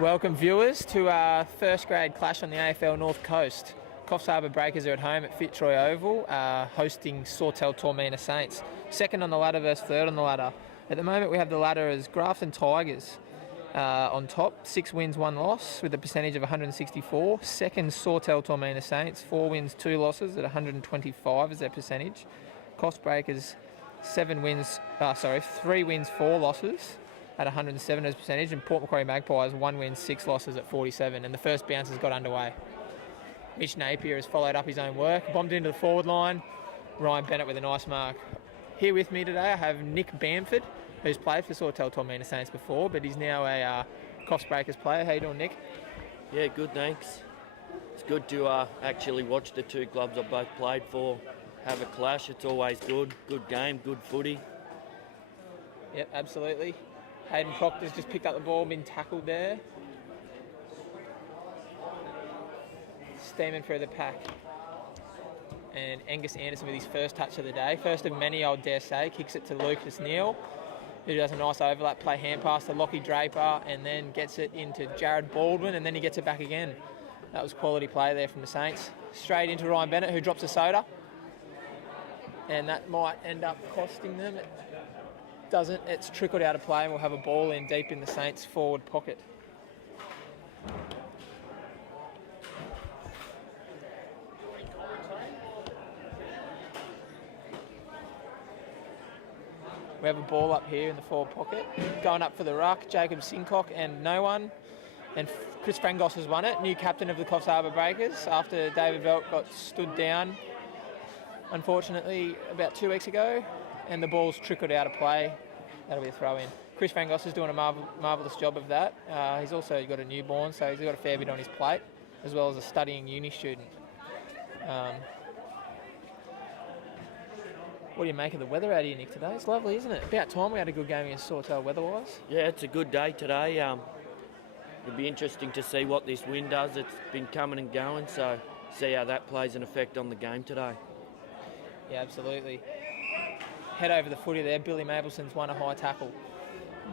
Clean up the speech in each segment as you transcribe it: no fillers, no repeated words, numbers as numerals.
Welcome viewers to our first grade clash on the AFL North Coast. Coffs Harbour Breakers are at home at Fitzroy Oval, hosting Sawtell Tormina Saints. Second on the ladder versus third on the ladder. At the moment we have the ladder as Grafton Tigers on top, 6 wins, 1 loss with a percentage of 164. Second Sawtell Tormina Saints, 4 wins, 2 losses at 125 as their percentage. Coffs Breakers 3 wins, 4 losses at 107 as percentage, and Port Macquarie Magpies 1 win, 6 losses at 47, and the first bounce has got underway. Mitch Napier has followed up his own work, bombed into the forward line. Ryan Bennett with a nice mark. Here with me today I have Nick Bamford, who's played for Sawtell Tormina Saints before, but he's now a Coffs Breakers player. How you doing, Nick? Yeah, good, thanks. It's good to actually watch the two clubs I've both played for have a clash. It's always good. Good game, good footy. Yep, absolutely. Hayden Proctor's just picked up the ball, been tackled there. Steaming through the pack. And Angus Anderson with his first touch of the day. First of many, I dare say. Kicks it to Lucas Neal, who does a nice overlap play, hand pass to Lockie Draper, and then gets it into Jared Baldwin, and then he gets it back again. That was quality play there from the Saints. Straight into Ryan Bennett, who drops a soda. And that might end up costing them. It doesn't. It's trickled out of play, and we'll have a ball in deep in the Saints' forward pocket. We have a ball up here in the forward pocket. Going up for the ruck, Jacob Sincock and no one. And Chris Frangos has won it, new captain of the Coffs Harbour Breakers, after David Velt got stood down, unfortunately, about 2 weeks ago. And the ball's trickled out of play. That'll be a throw in. Chris Frangos is doing a marvellous job of that. He's also got a newborn, so he's got a fair bit on his plate, as well as a studying uni student. What do you make of the weather out here, Nick, today? It's lovely, isn't it? About time we had a good game against Sawtell weather-wise. Yeah, it's a good day today. It'll be interesting to see what this wind does. It's been coming and going, so see how that plays an effect on the game today. Yeah, absolutely. Head over the footy there. Billy Mabelson's won a high tackle.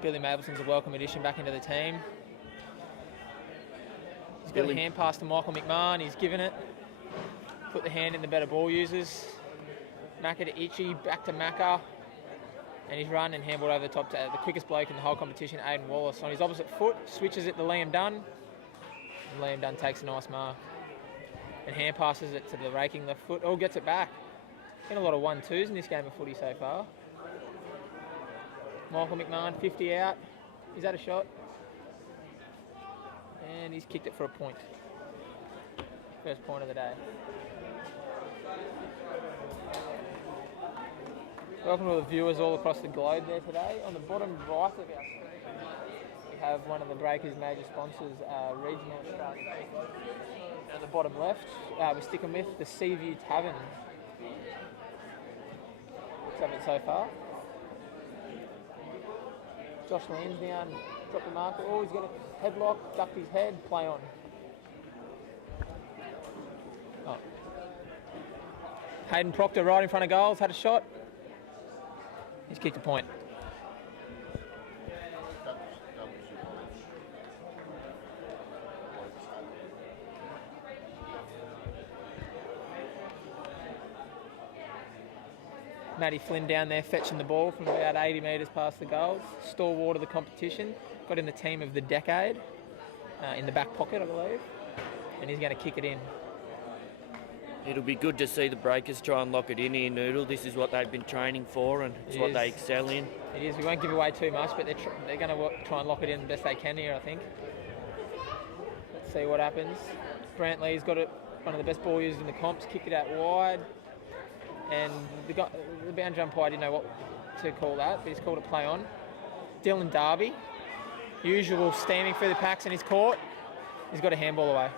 Billy Mabelson's a welcome addition back into the team. He's got a hand pass to Michael McMahon. He's given it. Put the hand in the better ball users. Macca to Itchy, back to Macca. And he's run and handballed over the top to the quickest bloke in the whole competition, Aidan Wallace. On his opposite foot, switches it to Liam Dunn. And Liam Dunn takes a nice mark. And hand passes it to the raking left foot. Oh, gets it back. Been a lot of 1-2s in this game of footy so far. Michael McMahon, 50 out. He's had a shot. And he's kicked it for a point. First point of the day. Welcome to the viewers all across the globe there today. On the bottom right of our screen, we have one of the Breakers' major sponsors, Regional Australia. At the bottom left, we're sticking with the Seaview Tavern. Looks of it so far. Josh Lansdowne dropped the marker. Oh, he's got a headlock, ducked his head, play on. Oh. Hayden Proctor right in front of goals, had a shot. He's kicked a point. Matty Flynn down there fetching the ball from about 80 metres past the goals. Stalwart of the competition. Got in the team of the decade. In the back pocket, I believe. And he's going to kick it in. It'll be good to see the Breakers try and lock it in here, Noodle. This is what they've been training for, and it's what they excel in. It is. We won't give away too much, but they're going to try and lock it in the best they can here, I think. Let's see what happens. Grant Lee's got it, one of the best ball users in the comps, kicked it out wide. And the boundary umpire didn't know what to call that, but he's called it play on. Dylan Darby, usual steaming through the packs, and he's caught. He's got a handball away.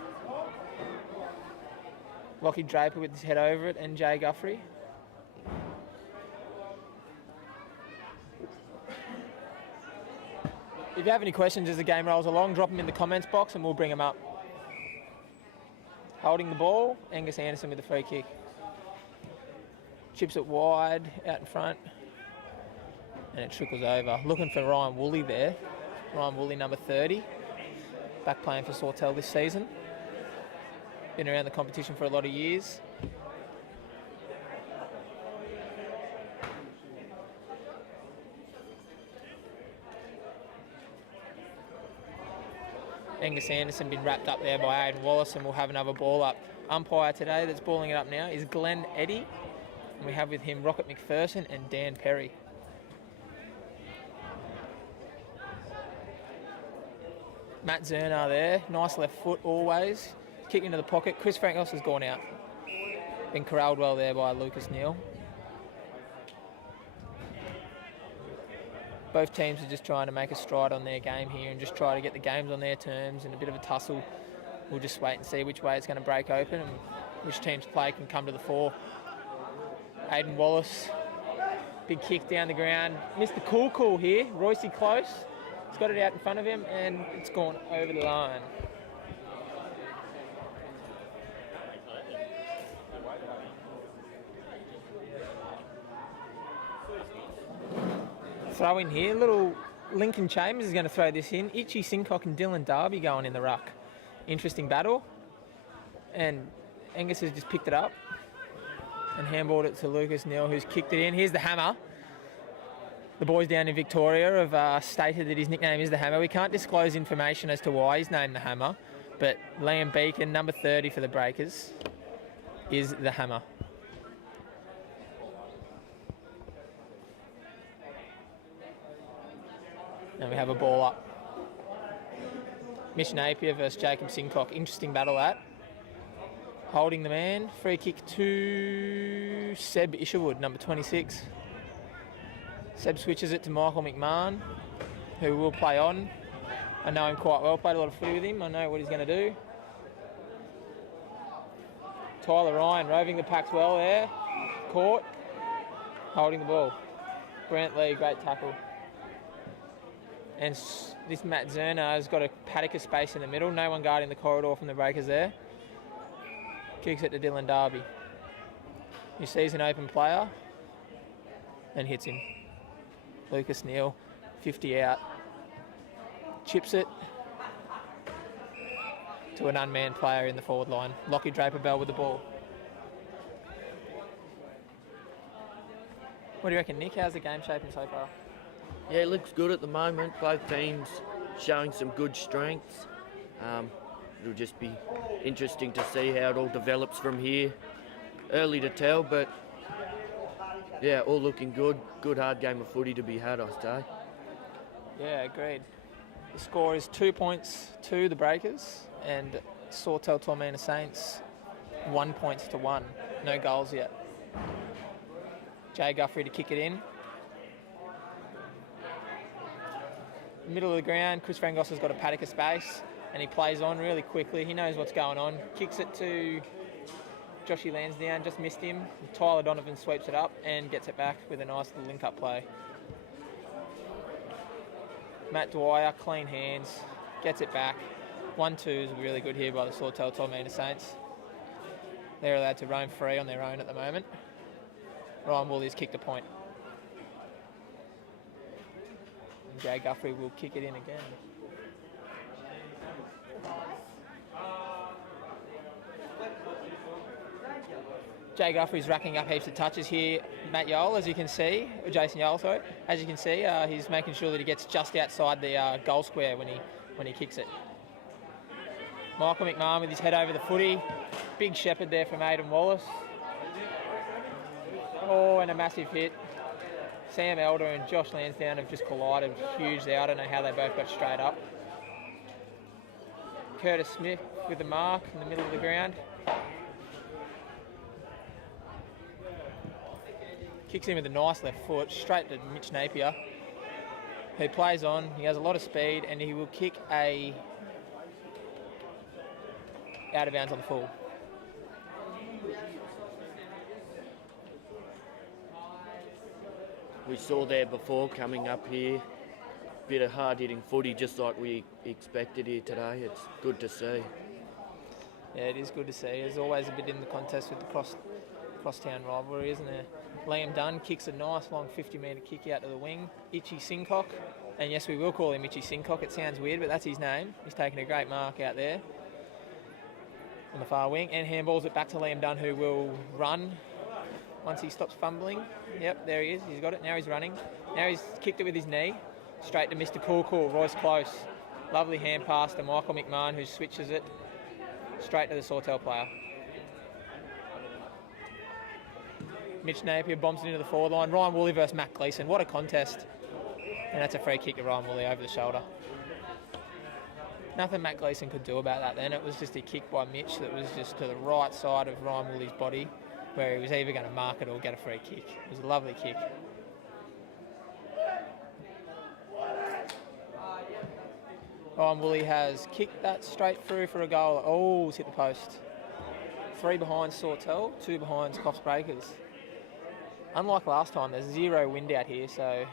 Lockie Draper with his head over it, and Jay Guthrie. If you have any questions as the game rolls along, drop them in the comments box and we'll bring them up. Holding the ball, Angus Anderson with the free kick. Chips it wide, out in front. And it trickles over. Looking for Ryan Woolley there. Ryan Woolley, number 30. back playing for Sawtell this season. Been around the competition for a lot of years. Angus Anderson been wrapped up there by Aidan Wallace, and we'll have another ball up. Umpire today that's balling it up now is Glenn Eddy, and we have with him Rocket McPherson and Dan Perry. Matt Zernar there, nice left foot always. Kick into the pocket. Chris Frankos has gone out. Been corralled well there by Lucas Neal. Both teams are just trying to make a stride on their game here and just try to get the games on their terms, and a bit of a tussle. We'll just wait and see which way it's going to break open and which team's play can come to the fore. Aidan Wallace, big kick down the ground. Missed the cool here. Roycey close. He's got it out in front of him and it's gone over the line. Throw in here. Little Lincoln Chambers is going to throw this in. Itchy Sincock and Dylan Darby going in the ruck. Interesting battle. And Angus has just picked it up and handballed it to Lucas Neal, who's kicked it in. Here's the hammer. The boys down in Victoria have stated that his nickname is the Hammer. We can't disclose information as to why he's named the Hammer, but Liam Beacon, number 30 for the Breakers, is the Hammer. And we have a ball up. Mitch Napier versus Jacob Sincock. Interesting battle that. Holding the man. Free kick to Seb Isherwood, number 26. Seb switches it to Michael McMahon, who will play on. I know him quite well. Played a lot of footy with him. I know what he's going to do. Tyler Ryan roving the packs well there. Caught. Holding the ball. Grant Lee, great tackle. And this Matt Zerner has got a paddock of space in the middle. No one guarding the corridor from the Breakers there. Kicks it to Dylan Darby. He sees an open player and hits him. Lucas Neal, 50 out. Chips it to an unmanned player in the forward line. Lockie Draper-Bell with the ball. What do you reckon, Nick? How's the game shaping so far? Yeah, it looks good at the moment. Both teams showing some good strengths. It'll just be interesting to see how it all develops from here. Early to tell, but yeah, all looking good. Good hard game of footy to be had, I say. Yeah, agreed. The score is 2 points to the Breakers and Sawtell Tormina Saints 1 point to 1. No goals yet. Jay Guthrie to kick it in. Middle of the ground, Chris Frangos has got a paddock of space and he plays on really quickly. He knows what's going on. Kicks it to Joshy Lansdowne, just missed him. Tyler Donovan sweeps it up and gets it back with a nice little link-up play. Matt Dwyer, clean hands, gets it back. 1-2 is really good here by the Sawtell Tormina Saints. They're allowed to roam free on their own at the moment. Ryan Wooley's kicked a point. And Jay Guthrie will kick it in again. Jay Guthrie's racking up heaps of touches here. Matt Yole, as you can see, or Jason Yole, sorry, as you can see, he's making sure that he gets just outside the goal square when he kicks it. Michael McMahon with his head over the footy. Big shepherd there from Aidan Wallace. Oh, and a massive hit. Sam Elder and Josh Lansdowne have just collided huge there. I don't know how they both got straight up. Curtis Smith with the mark in the middle of the ground. Kicks in with a nice left foot, straight to Mitch Napier, who plays on. He has a lot of speed and he will kick a out of bounds on the full. We saw there before coming up here, bit of hard-hitting footy just like we expected here today. It's good to see. Yeah, it is good to see. There's always a bit in the contest with the crosstown rivalry, isn't there? Liam Dunn kicks a nice long 50-metre kick out to the wing. Itchy Sincock And yes, we will call him Mitchy Sincock. It sounds weird, but that's his name. He's taking a great mark out there on the far wing. And handballs it back to Liam Dunn, who will run once he stops fumbling. Yep, there he is. He's got it. Now he's running. Now he's kicked it with his knee. Straight to Mr. Cool, Royce Close. Lovely hand pass to Michael McMahon, who switches it straight to the Sawtell player. Mitch Napier bombs it into the forward line. Ryan Woolley versus Matt Gleeson. What a contest. And that's a free kick to Ryan Woolley over the shoulder. Nothing Matt Gleeson could do about that then. It was just a kick by Mitch that was just to the right side of Ryan Woolley's body, where he was either going to mark it or get a free kick. It was a lovely kick. Ryan Woolley has kicked that straight through for a goal. Oh, it's hit the post. 3 behind Sawtell, 2 behind Coffs Breakers. Unlike last time, there's 0 wind out here, so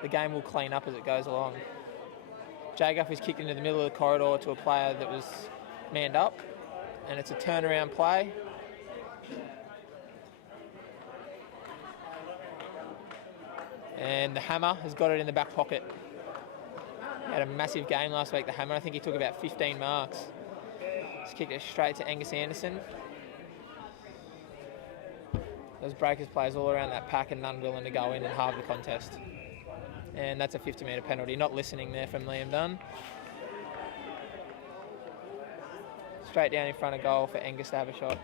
the game will clean up as it goes along. Jay Guff is kicked into the middle of the corridor to a player that was manned up, and it's a turnaround play. And the Hammer has got it in the back pocket. Had a massive game last week, the Hammer. I think he took about 15 marks. Just kicked it straight to Angus Anderson. Those Breakers players all around that pack and none willing to go in and halve the contest. And that's a 50-metre penalty. Not listening there from Liam Dunn. Straight down in front of goal for Angus to have a shot.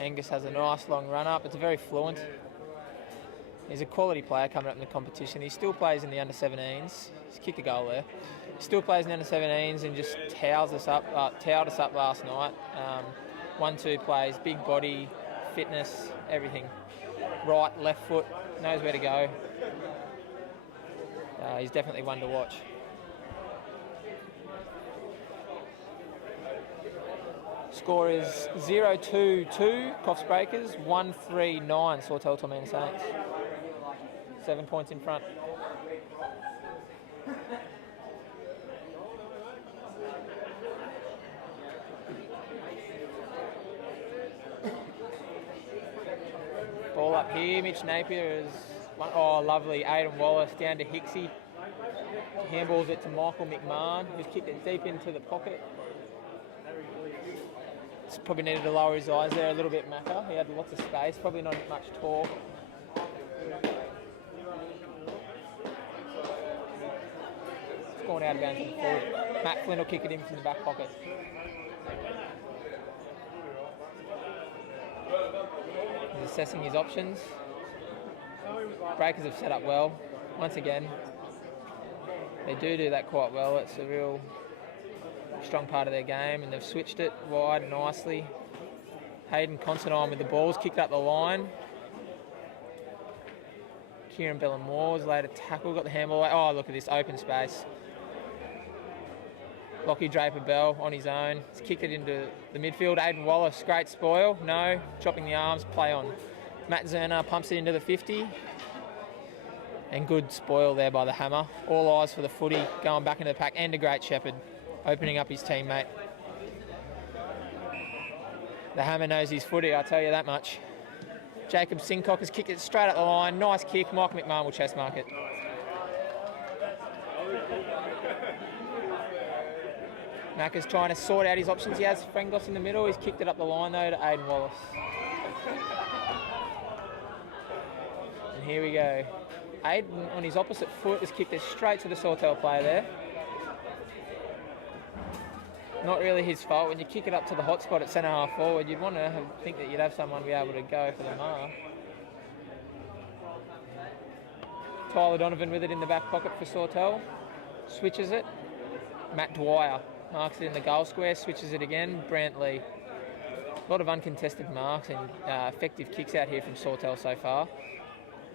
Angus has a nice long run up. It's very fluent. He's a quality player coming up in the competition. He still plays in the under-17s. He's kicked a goal there. He still plays in the under-17s and just towed us up last night. 1-2 plays, big body, fitness, everything. Right, left foot, knows where to go. He's definitely one to watch. Score is 0-2-2, Coffs Breakers, 1-3-9, Sawtell Tormina Saints. 7 points in front. Ball up here, Mitch Napier is, lovely, Aidan Wallace down to Hicksy. Handballs it to Michael McMahon, who's kicked it deep into the pocket. Probably needed to lower his eyes there a little bit, Macca. He had lots of space, probably not much torque. It's gone out of bounds to the forward. Matt Flynn will kick it in from the back pocket. He's assessing his options. Breakers have set up well. Once again, they do that quite well. It's a real strong part of their game, and they've switched it wide nicely. Hayden Considine with the balls, kicked up the line. Kieran Bellamore was later tackle, got the handball away. Oh, look at this open space. Lockie Draper-Bell on his own. He's kicked it into the midfield. Aidan Wallace, great spoil. No, chopping the arms, play on. Matt Zerner pumps it into the 50. And good spoil there by the Hammer. All eyes for the footy, going back into the pack. And a great Shepherd, opening up his teammate. The Hammer knows his footy, I'll tell you that much. Jacob Sincock has kicked it straight up the line. Nice kick. Mike McMahon will chest mark it. Macca's trying to sort out his options. He has Frangos in the middle. He's kicked it up the line though to Aidan Wallace. And here we go. Aidan on his opposite foot has kicked it straight to the Sawtell player there. Not really his fault. When you kick it up to the hot spot at centre half forward, you'd want to think that you'd have someone be able to go for the mark. Tyler Donovan with it in the back pocket for Sawtell. Switches it. Matt Dwyer marks it in the goal square, switches it again. Brant Lee. A lot of uncontested marks and effective kicks out here from Sawtell so far.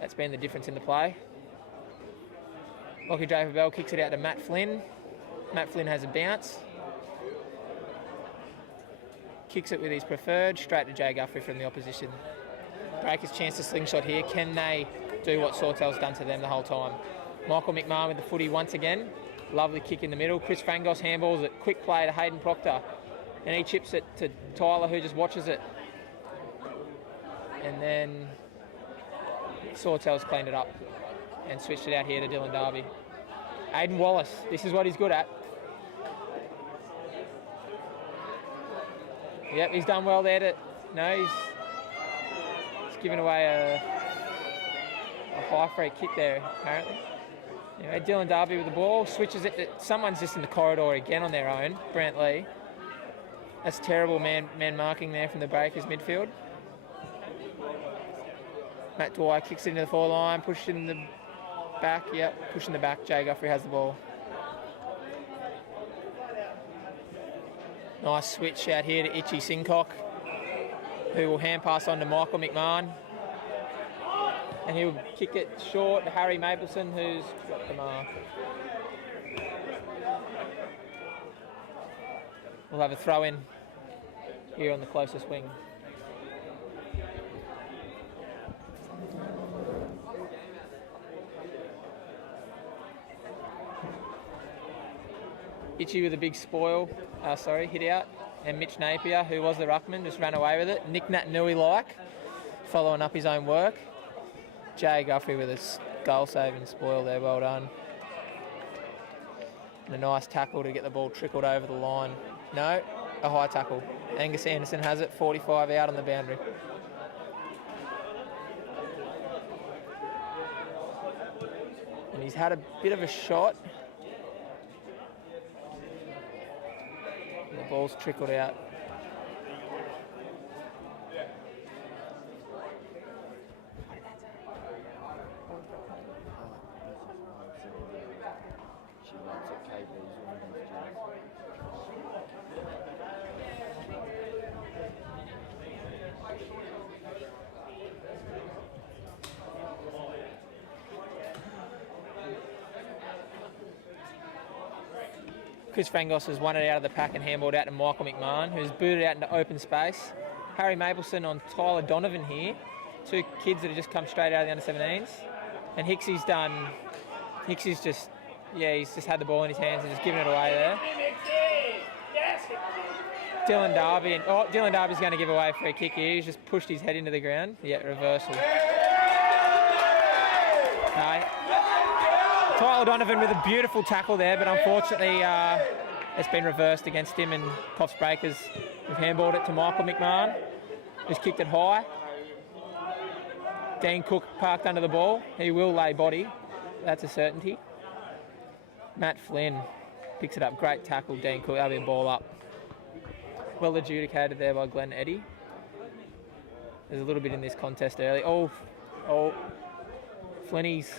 That's been the difference in the play. Lockie Draper-Bell kicks it out to Matt Flynn. Matt Flynn has a bounce. Kicks it with his preferred, straight to Jay Guthrie from the opposition. Breakers chance to slingshot here. Can they do what Sawtell's done to them the whole time. Michael McMahon with the footy once again. Lovely kick in the middle. Chris Frangos handballs it. Quick play to Hayden Proctor. And he chips it to Tyler, who just watches it. And then Sawtell's cleaned it up and switched it out here to Dylan Darby. Aidan Wallace, this is what he's good at. Yep, he's done well there. He's given away a high free kick there, apparently. Anyway, Dylan Darby with the ball, switches it to someone's just in the corridor again on their own, Brant Lee. That's terrible man marking there from the Breakers midfield. Matt Dwyer kicks it into the forward line, pushes it in the back. Yep, pushing the back. Jay Guthrie has the ball. Nice switch out here to Itchy Sincock, who will hand pass on to Michael McMahon. And he'll kick it short to Harry Mapleson, who's got the mark. We'll have a throw in here on the closest wing. Itchy with a big hit out. And Mitch Napier, who was the ruckman, just ran away with it. Nick Nat Nui-like, following up his own work. Jay Guthrie with a goal-saving spoil there, well done. And a nice tackle to get the ball trickled over the line. No, a high tackle. Angus Anderson has it, 45 out on the boundary. And he's had a bit of a shot. And the ball's trickled out. Chris Frangos has won it out of the pack and handballed out to Michael McMahon, who's booted out into open space. Harry Mapleson on Tyler Donovan here. Two kids that have just come straight out of the under-17s. And Hicksy's he's just had the ball in his hands and just given it away there. Dylan Darby's going to give away a free kick here. He's just pushed his head into the ground. Yeah, reversal. No. Tyler Donovan with a beautiful tackle there, but unfortunately it's been reversed against him, and Coffs Breakers have handballed it to Michael McMahon, who's kicked it high. Dean Cook parked under the ball. He will lay body. That's a certainty. Matt Flynn picks it up. Great tackle, Dean Cook. That'll be a ball up. Well adjudicated there by Glenn Eddy. There's a little bit in this contest early. Oh, Flinny's.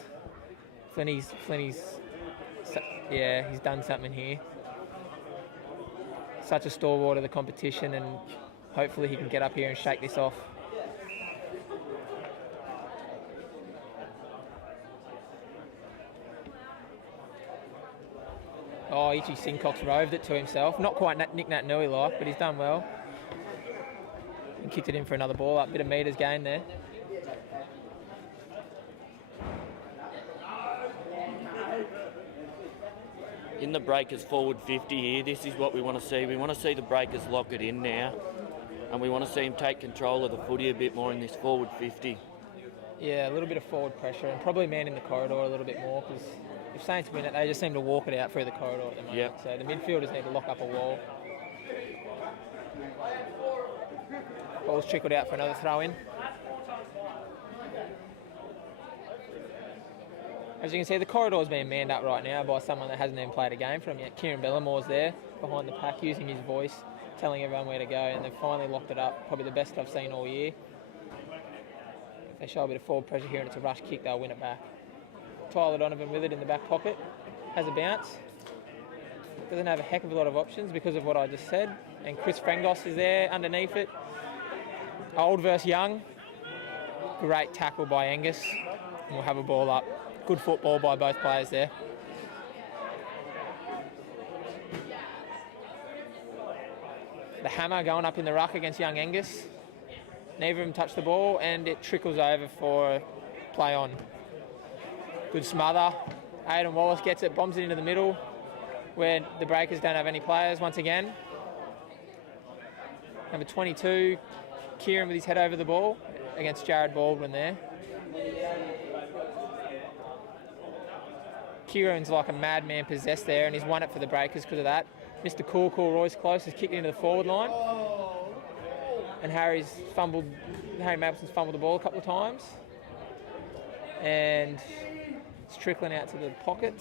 Yeah, he's done something here. Such a stalwart of the competition, and hopefully he can get up here and shake this off. Oh, Itchy Sincock's roved it to himself. Not quite Nick Nat Nui-like, but he's done well. And kicked it in for another ball up. Bit of metres gained there. In the Breakers forward 50 here, this is what we want to see. We want to see the Breakers lock it in now, and we want to see him take control of the footy a bit more in this forward 50. Yeah, a little bit of forward pressure, and probably man in the corridor a little bit more, because if Saints win it, they just seem to walk it out through the corridor at the moment. Yep. So the midfielders need to lock up a wall. Ball's trickled out for another throw in. As you can see, the corridor's being manned up right now by someone that hasn't even played a game for them yet. Kieran Bellamore's there behind the pack, using his voice, telling everyone where to go, and they've finally locked it up. Probably the best I've seen all year. If they show a bit of forward pressure here and it's a rush kick, they'll win it back. Tyler Donovan with it in the back pocket, has a bounce. Doesn't have a heck of a lot of options because of what I just said. And Chris Frangos is there underneath it. Old versus young. Great tackle by Angus. And we'll have a ball up. Good football by both players there. The hammer going up in the ruck against young Angus. Neither of them touch the ball, and it trickles over for play on. Good smother. Aidan Wallace gets it, bombs it into the middle where the Breakers don't have any players once again. Number 22, Kieran with his head over the ball against Jared Baldwin there. Kieran's like a madman possessed there, and he's won it for the Breakers because of that. Mr. Cool Royce Close has kicked into the forward line. And Harry Mappleson's fumbled the ball a couple of times. And it's trickling out to the pocket.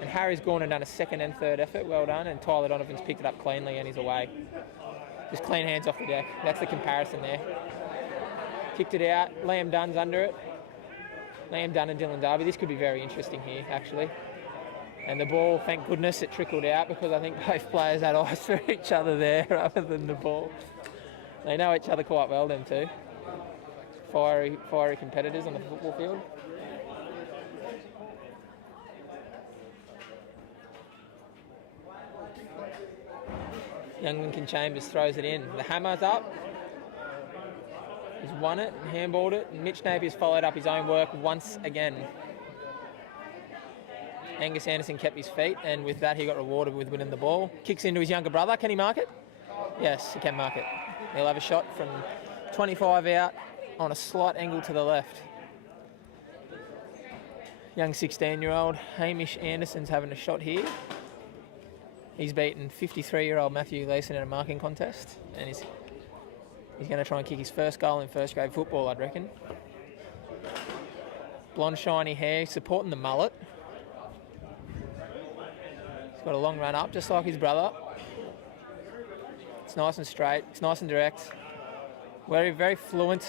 And Harry's gone and done a second and third effort. Well done. And Tyler Donovan's picked it up cleanly and he's away. Just clean hands off the deck. That's the comparison there. Kicked it out. Liam Dunn's under it. Liam Dunn and Dylan Darby. This could be very interesting here, actually. And the ball, thank goodness, it trickled out because I think both players had eyes for each other there rather than the ball. They know each other quite well, them two. Fiery competitors on the football field. Young Lincoln Chambers throws it in. The hammer's up. He's won it and handballed it. And Mitch Napier's followed up his own work once again. Angus Anderson kept his feet, and with that he got rewarded with winning the ball. Kicks into his younger brother. Can he mark it? Yes, he can mark it. He'll have a shot from 25 out on a slight angle to the left. Young 16-year-old Hamish Anderson's having a shot here. He's beaten 53-year-old Matthew Leeson in a marking contest, and he's going to try and kick his first goal in first grade football, I'd reckon. Blonde shiny hair, supporting the mullet. He's got a long run up, just like his brother. It's nice and straight, it's nice and direct. Very, very fluent.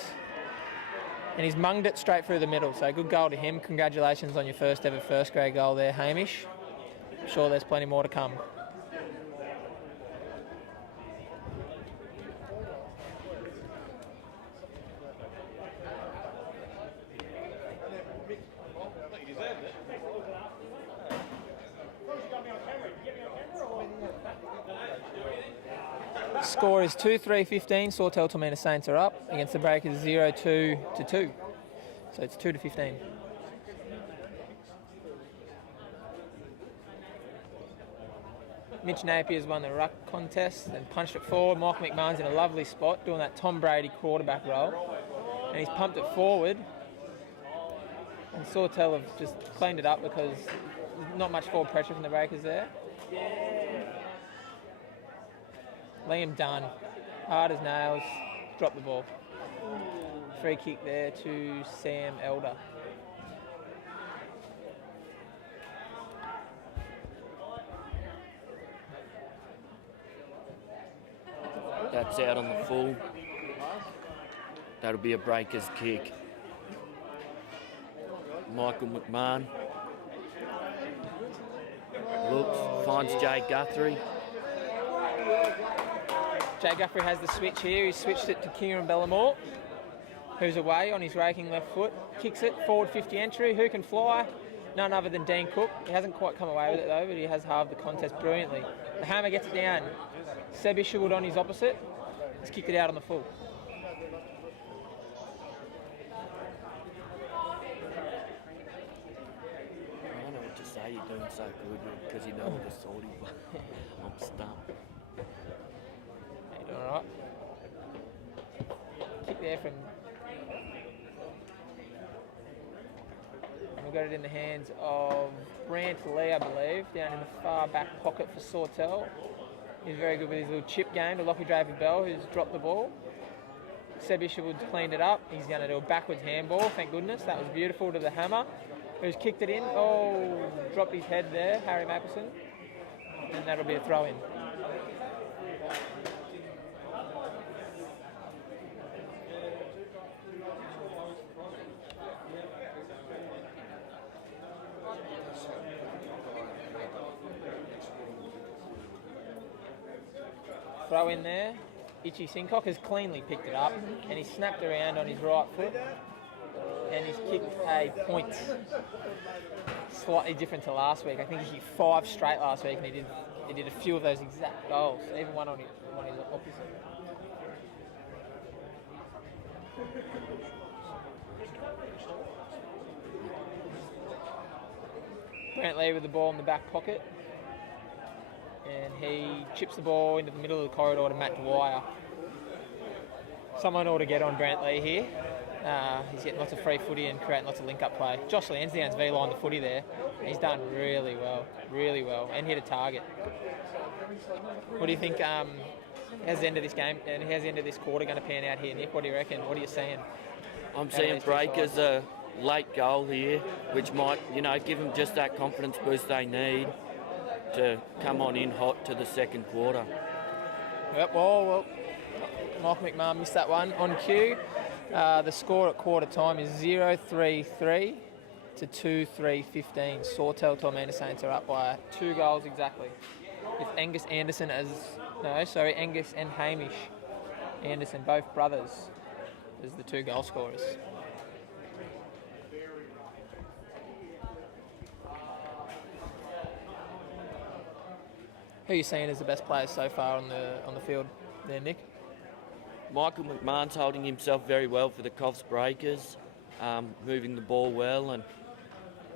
And he's munged it straight through the middle, so good goal to him. Congratulations on your first ever first grade goal there, Hamish. I'm sure there's plenty more to come. Score is 2-3-15. Sawtell Tormina Saints are up against the Breakers 0-2 to 2. So it's 2-15. Mitch Napier's won the ruck contest and punched it forward. Michael McMahon's in a lovely spot doing that Tom Brady quarterback role. And he's pumped it forward. And Sawtell have just cleaned it up because there's not much forward pressure from the Breakers there. Liam Dunn, hard as nails, dropped the ball. Free kick there to Sam Elder. That's out on the full. That'll be a Breakers kick. Michael McMahon looks, finds Jay Guthrie. Jay Guthrie has the switch here. He's switched it to Kieran Bellamore, who's away on his raking left foot. Kicks it, forward 50 entry. Who can fly? None other than Dean Cook. He hasn't quite come away with it though, but he has halved the contest brilliantly. The hammer gets it down. Seb Isherwood on his opposite. He's kicked it out on the full. I don't know what to say, you're doing so good because you know the sortie. I'm stumped. You doing alright? Kick there from... And we've got it in the hands of Brant Lee, I believe, down in the far back pocket for Sawtell. He's very good with his little chip game to Lockie Draper Bell, who's dropped the ball. Seb Isherwood's cleaned it up. He's going to do a backwards handball, thank goodness. That was beautiful to the hammer, who's kicked it in. Oh, dropped his head there, Harry Mappelson. And that'll be a throw-in. Throw in there. Itchy Sincock has cleanly picked it up and he's snapped around on his right foot and he's kicked a point. Slightly different to last week. I think he kicked 5 straight last week and he did a few of those exact goals, even one on his opposite. Brant Lee with the ball in the back pocket. And he chips the ball into the middle of the corridor to Matt Dwyer. Someone ought to get on Brant Lee here. He's getting lots of free footy and creating lots of link-up play. Josh Lansdowne's V-line the footy there. He's done really well, and hit a target. What do you think? How's the end of this game and how's the end of this quarter going to pan out here, Nick? What do you reckon? What are you seeing? I'm seeing Breakers a late goal here, which might, give them just that confidence boost they need to come on in hot to the second quarter. Yep, well, Michael McMahon missed that one on cue. The score at quarter time is 0-3-3 to 2-3-15. Sawtell Tormenta Saints are up by 2 goals exactly. With Angus and Hamish Anderson, both brothers, as the 2 goal scorers. Who are you seeing as the best players so far on the field there, Nick? Michael McMahon's holding himself very well for the Coffs Breakers, moving the ball well and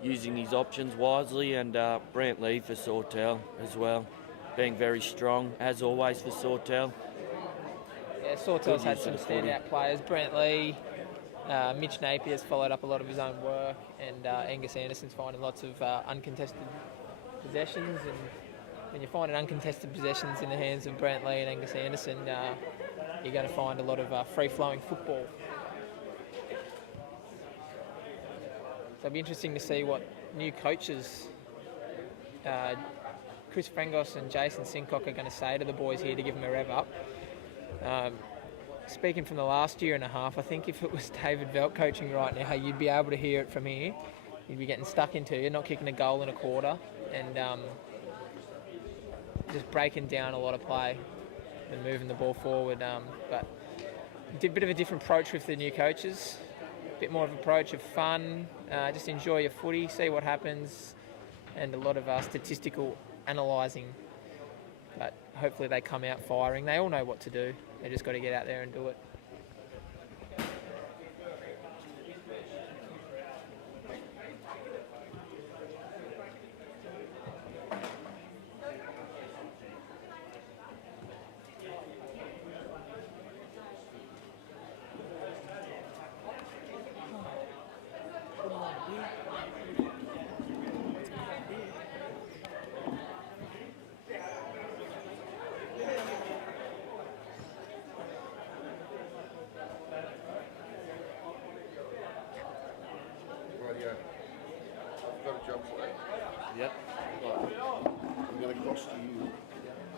using his options wisely, and Brant Lee for Sawtell as well, being very strong as always for Sawtell. Yeah, Sawtell's had some standout players. Brant Lee, Mitch Napier's followed up a lot of his own work, and Angus Anderson's finding lots of uncontested possessions. And when you're finding uncontested possessions in the hands of Brant Lee and Angus Anderson, you're going to find a lot of free-flowing football. So it'll be interesting to see what new coaches Chris Frangos and Jason Sincock are going to say to the boys here to give them a rev up. Speaking from the last year and a half, I think if it was David Velt coaching right now, you'd be able to hear it from here. You'd be getting stuck into you, not kicking a goal in a quarter, and just breaking down a lot of play and moving the ball forward. But a bit of a different approach with the new coaches. A bit more of an approach of fun, just enjoy your footy, see what happens, and a lot of statistical analysing. But hopefully they come out firing. They all know what to do. They just got to get out there and do it. I've got a job for you. Yep. I'm going to cross to you.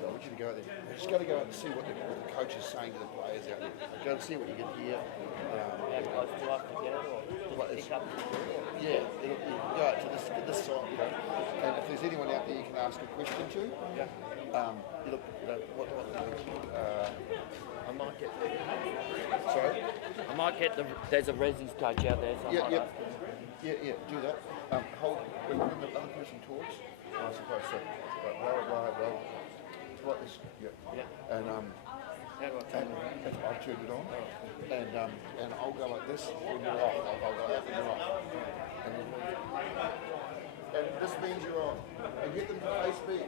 So I want you to go out there. You just got to go out and see what the coach is saying to the players out there. Go and see what you can hear. How close do I have to get it, or pick up? Yeah, go out to this side, and if there's anyone out there you can ask a question to. Yeah. I might get. Sorry. I might get there's a Resi's coach out there. So I might ask him. Yeah, do that. Hold when the other person talks. I suppose so. Well. It's like this. Yeah. And How do I turn it on? I've turned it on, and I'll go like this when you're off. I'll go out when you're off. And this means you're on. And get them to play speed.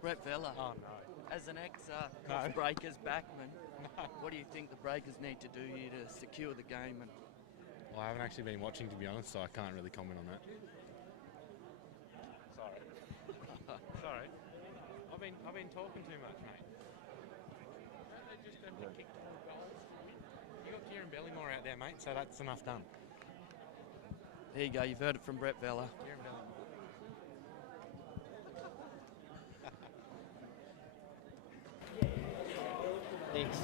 Brett Vella. Oh no. As an No. Breakers backman, what do you think the Breakers need to do here to secure the game? And Well, I haven't actually been watching, to be honest, so I can't really comment on that. Sorry. I've been talking too much, mate. They just have to kick 4 goals. You got Kieran Bellymore out there, mate, so that's enough done. There you go, you've heard it from Brett Vella. Kieran Bellymore. Thanks.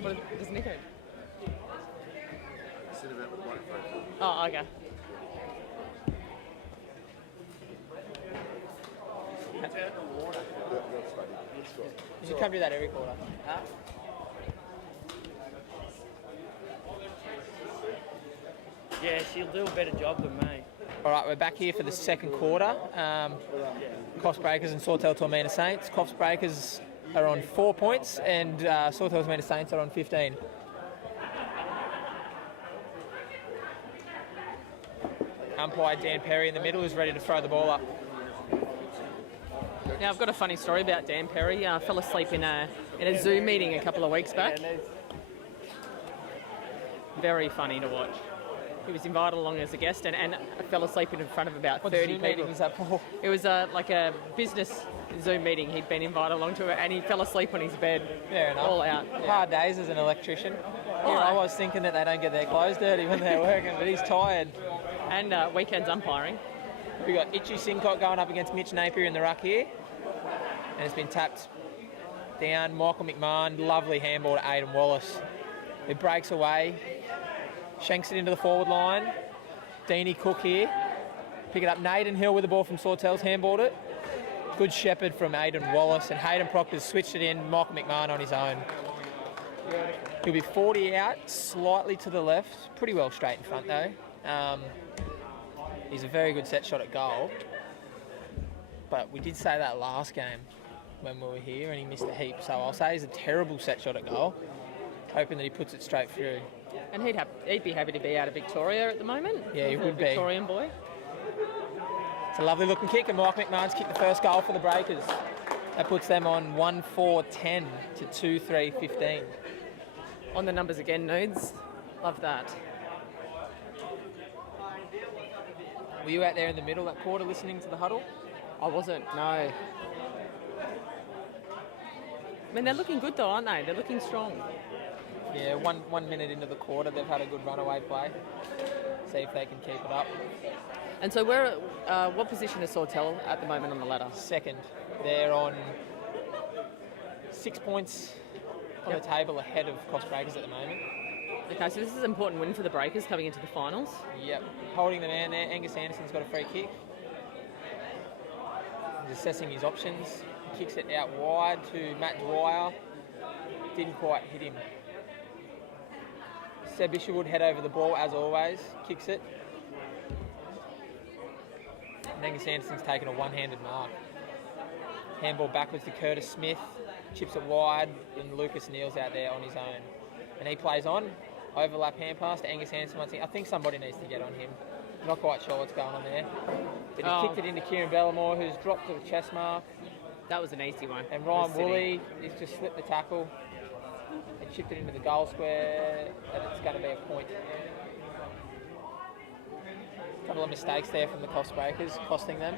What does Nico? Sit about with the microphone. Oh, okay. You should come do that every quarter. Yeah, she'll do a better job than me. All right, we're back here for the second quarter. Coffs Breakers and Sawtell Tormina Saints. Coffs Breakers are on 4 points and Sawtell Tormina Saints are on 15. Umpire Dan Perry in the middle is ready to throw the ball up. Now I've got a funny story about Dan Perry. Fell asleep in a Zoom meeting a couple of weeks back. Very funny to watch. He was invited along as a guest and fell asleep in front of about 30 Zoom people. meeting is that for? It was like a business Zoom meeting. He'd been invited along to it, and he fell asleep on his bed. Fair enough. All out. Yeah. Hard days as an electrician. Yeah, I was thinking that they don't get their clothes dirty when they're working, but he's tired. And weekends umpiring. We've got Itchy Sincott going up against Mitch Napier in the ruck here. And it's been tapped down. Michael McMahon, lovely handball to Aidan Wallace. It breaks away, shanks it into the forward line. Deanie Cook here. Pick it up. Naden Hill with the ball from Sawtell's handballed it. Good shepherd from Aidan Wallace, and Hayden Proctor's switched it in. Michael McMahon on his own. He'll be 40 out, slightly to the left. Pretty well straight in front though. He's a very good set shot at goal. But we did say that last game when we were here and he missed a heap. So I'll say he's a terrible set shot at goal. Hoping that he puts it straight through. And he'd be happy to be out of Victoria at the moment. Yeah, he would be. Victorian boy. It's a lovely looking kick, and Mike McMahon's kicked the first goal for the Breakers. That puts them on 1-4-10 to 2-3-15. On the numbers again, Nudes. Love that. Were you out there in the middle that quarter listening to the huddle? I wasn't, no. I mean, they're looking good though, aren't they? They're looking strong. Yeah, one minute into the quarter, they've had a good runaway play. See if they can keep it up. And so what position is Sawtell at the moment on the ladder? Second. They're on 6 points on the table ahead of Coffs Breakers at the moment. Okay, so this is an important win for the Breakers coming into the finals. Yep. Holding the man there, Angus Anderson's got a free kick. He's assessing his options. He kicks it out wide to Matt Dwyer. Didn't quite hit him. Seb Isherwood head over the ball as always. Kicks it. And Angus Anderson's taken a one-handed mark. Handball backwards to Curtis Smith. Chips it wide and Lucas Neal's out there on his own. And he plays on. Overlap hand pass to Angus Anderson. I think somebody needs to get on him. I'm not quite sure what's going on there. But he kicked it into Kieran Bellamore, who's dropped to the chest mark. That was an easy one. And Ryan Woolley has just slipped the tackle and chipped it into the goal square, and it's going to be a point. A couple of mistakes there from the Coffs Breakers, costing them.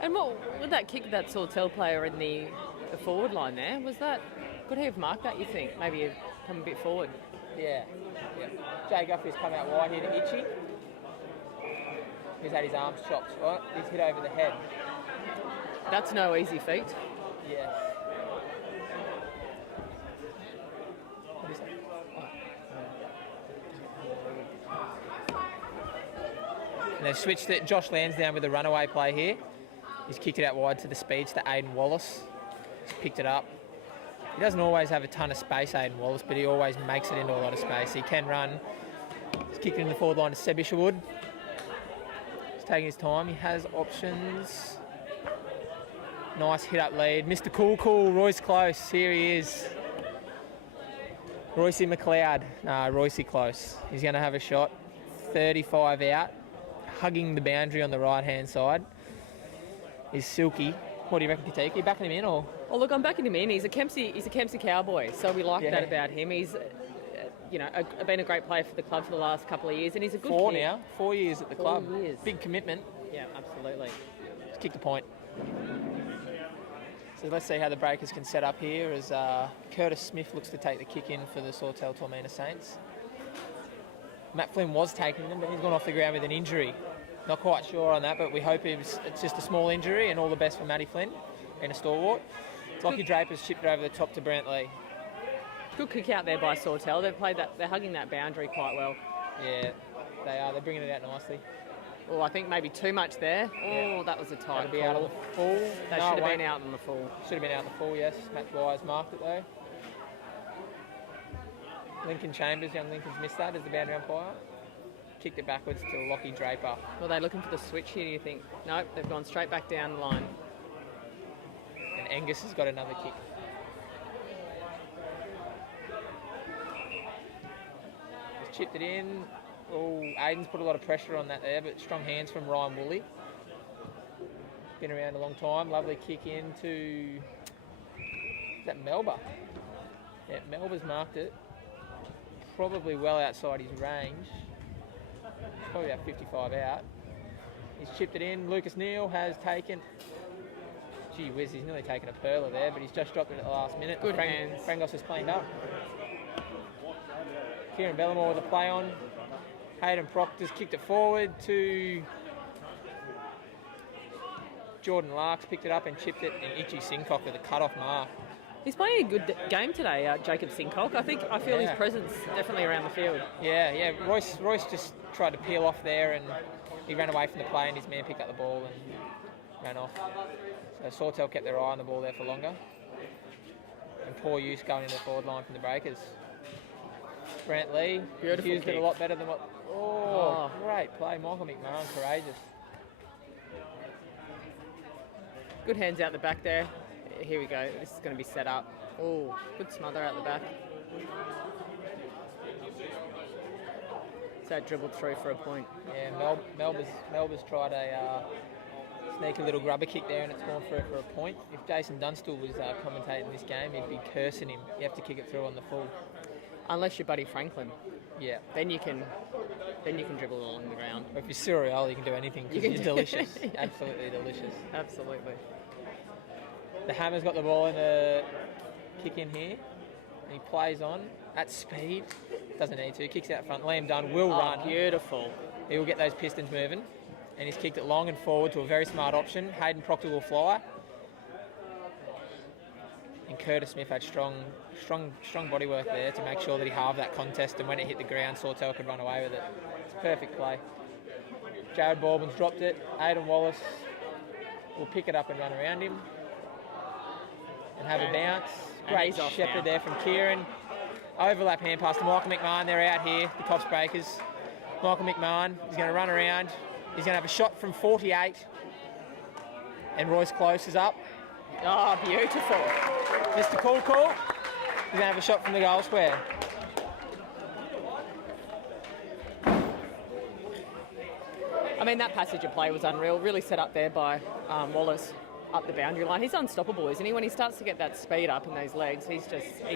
And what with that kick that Sawtell player in the forward line there, was that, could he have marked that, you think? Maybe he'd come a bit forward. Yeah. Jay Guffey's come out wide here to Itchy. He's had his arms chopped, right? He's hit over the head. That's no easy feat. Yeah. And they've switched it. Josh Lansdowne with a runaway play here. He's kicked it out wide to the speeds to Aidan Wallace. He's picked it up. He doesn't always have a ton of space, Aidan Wallace, but he always makes it into a lot of space. He can run. He's kicked it in the forward line to Seb Isherwood. He's taking his time. He has options. Nice hit-up lead. Mr. Cool, Royce Close. Here he is. Royce McLeod. Royce Close. He's going to have a shot. 35 out. Hugging the boundary on the right-hand side is Silky. What do you reckon, Katiki? You backing him in or? Oh, look, I'm backing him in. He's a Kempsey cowboy, so we like that about him. He's, been a great player for the club for the last couple of years, and he's a good kid. 4 years at the 4 club. years. Big commitment. Yeah, absolutely. Just kick the point. So let's see how the Breakers can set up here as Curtis Smith looks to take the kick in for the Sawtell Tormina Saints. Matt Flynn was taking them, but he's gone off the ground with an injury. Not quite sure on that, but we hope it's just a small injury, and all the best for Matty Flynn and a stalwart. Lockie Draper's chipped it over the top to Brantley. Good kick out there by Sawtell. They've played that. They're hugging that boundary quite well. Yeah, they are. They're bringing it out nicely. Oh, I think maybe too much there. Oh, that was a tight That'll be out on the full. That No, should it have been won't. out on the full. Should have been out in the full, yes. Matt Dwyer's marked it though. Lincoln Chambers, young Lincoln's missed that as the boundary umpire. Kicked it backwards to Lockie Draper. Were they looking for the switch here, do you think? Nope, they've gone straight back down the line. And Angus has got another kick. He's chipped it in. Oh, Aiden's put a lot of pressure on that there, but strong hands from Ryan Woolley. Been around a long time. Lovely kick into... Is that Melba? Yeah, Melba's marked it. Probably well outside his range. Probably about 55 out. He's chipped it in. Lucas Neal has taken... Gee whiz, he's nearly taken a perler there, but he's just dropped it at the last minute. Good hands. Frangos has cleaned up. Kieran Bellamore with a play on. Hayden Proctor's kicked it forward to Jordan Larks, picked it up and chipped it, and Itchy Sincock with a cut-off mark. He's playing a good game today, Jacob Sincock. I feel his presence definitely around the field. Yeah. Royce just tried to peel off there, and he ran away from the play, and his man picked up the ball and ran off. So Sawtell kept their eye on the ball there for longer. And poor use going into the forward line from the Breakers. Brant Lee Beautiful used kick. it a lot better than what... Oh, great play. Michael McMahon, courageous. Good hands out the back there. Here we go. This is going to be set up. Oh, good smother out the back. So it dribbled through for a point. Yeah, Melba's tried a sneaky little grubber kick there, and it's gone through for a point. If Jason Dunstall was commentating this game, he'd be cursing him. You have to kick it through on the full. Unless you're Buddy Franklin. Yeah. Then you can dribble along the ground. Or if you're Suriel, you can do anything because you're delicious. Absolutely delicious. Absolutely. The Hammer's got the ball in the kick in here. And he plays on at speed. Doesn't need to. Kicks out front. Liam Dunn will run. Beautiful. He will get those Pistons moving. And he's kicked it long and forward to a very smart option. Hayden Proctor will fly. And Curtis Smith had strong bodywork there to make sure that he halved that contest, and when it hit the ground, Sawtell could run away with it. It's a perfect play. Jared Baldwin's dropped it. Aidan Wallace will pick it up and run around him and have a bounce. Great shepherd there from Kieran. Overlap hand pass to Michael McMahon. They're out here, the Coffs Breakers. Michael McMahon is going to run around. He's going to have a shot from 48. And Royce Close is up. Oh, beautiful. Mr. Cool. He's going to have a shot from the goal square. I mean, that passage of play was unreal. Really set up there by Wallace up the boundary line. He's unstoppable, isn't he? When he starts to get that speed up in those legs, he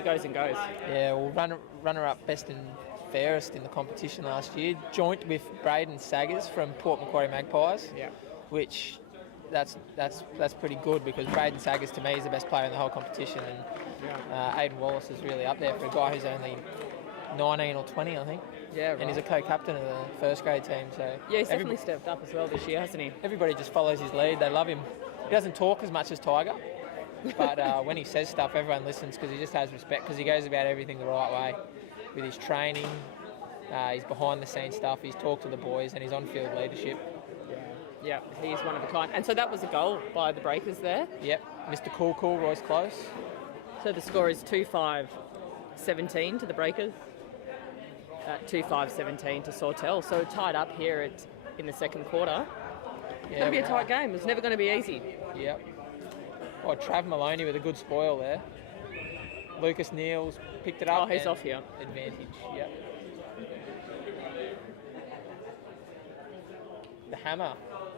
goes and goes. Yeah, well, runner-up best and fairest in the competition last year. Joint with Braden Saggers from Port Macquarie Magpies. Yeah. Which... That's pretty good, because Braden Saggers to me is the best player in the whole competition, and Aidan Wallace is really up there for a guy who's only 19 or 20, I think. Yeah, right. And he's a co-captain of the first grade team, so yeah, he's definitely stepped up as well this year, hasn't he? Everybody just follows his lead. They love him. He doesn't talk as much as Tiger, but when he says stuff, everyone listens because he just has respect, because he goes about everything the right way with his training, his behind-the-scenes stuff, his talk to the boys, and his on-field leadership. Yeah, he's one of a kind. And so that was a goal by the Breakers there. Yep, Mr. Cool, Royce Close. So the score is 2-5-17 to the Breakers. 2-5-17 to Sawtell. So tied up here in the second quarter. Yeah, Going to be a tight game. It's never going to be easy. Yep. Oh, Trav Maloney with a good spoil there. Lucas Neal's picked it up. Oh, he's off here. Advantage, yep. The Hammer.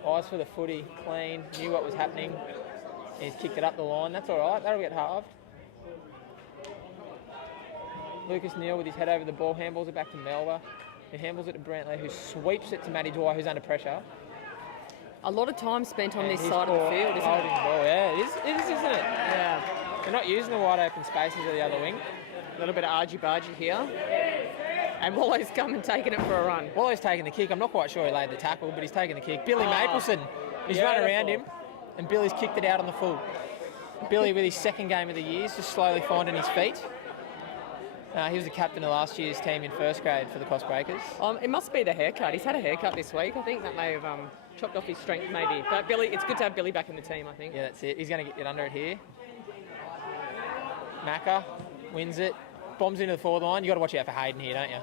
Eyes for the footy, clean, knew what was happening. He's kicked it up the line. That's all right. That'll get halved. Lucas Neal with his head over the ball, handballs it back to Melba. He handballs it to Brantley, who sweeps it to Matty Dwyer, who's under pressure. A lot of time spent on this He's side of the field, isn't holding it? the ball. Yeah, it is, isn't it? Yeah. They're not using the wide open spaces of the other wing. A little bit of argy-bargy here. And Wallo's come and taken it for a run. Wallow's taking the kick. I'm not quite sure he laid the tackle, but he's taking the kick. Billy Mapleson, he's run around him, and Billy's kicked it out on the full. Billy, with his second game of the year, is just slowly finding his feet. He was the captain of last year's team in first grade for the Coffs Breakers. It must be the haircut. He's had a haircut this week. I think that may have chopped off his strength, maybe. But Billy, it's good to have Billy back in the team, I think. Yeah, that's it. He's going to get under it here. Macca wins it. Bombs into the forward line. You've got to watch out for Hayden here, don't you?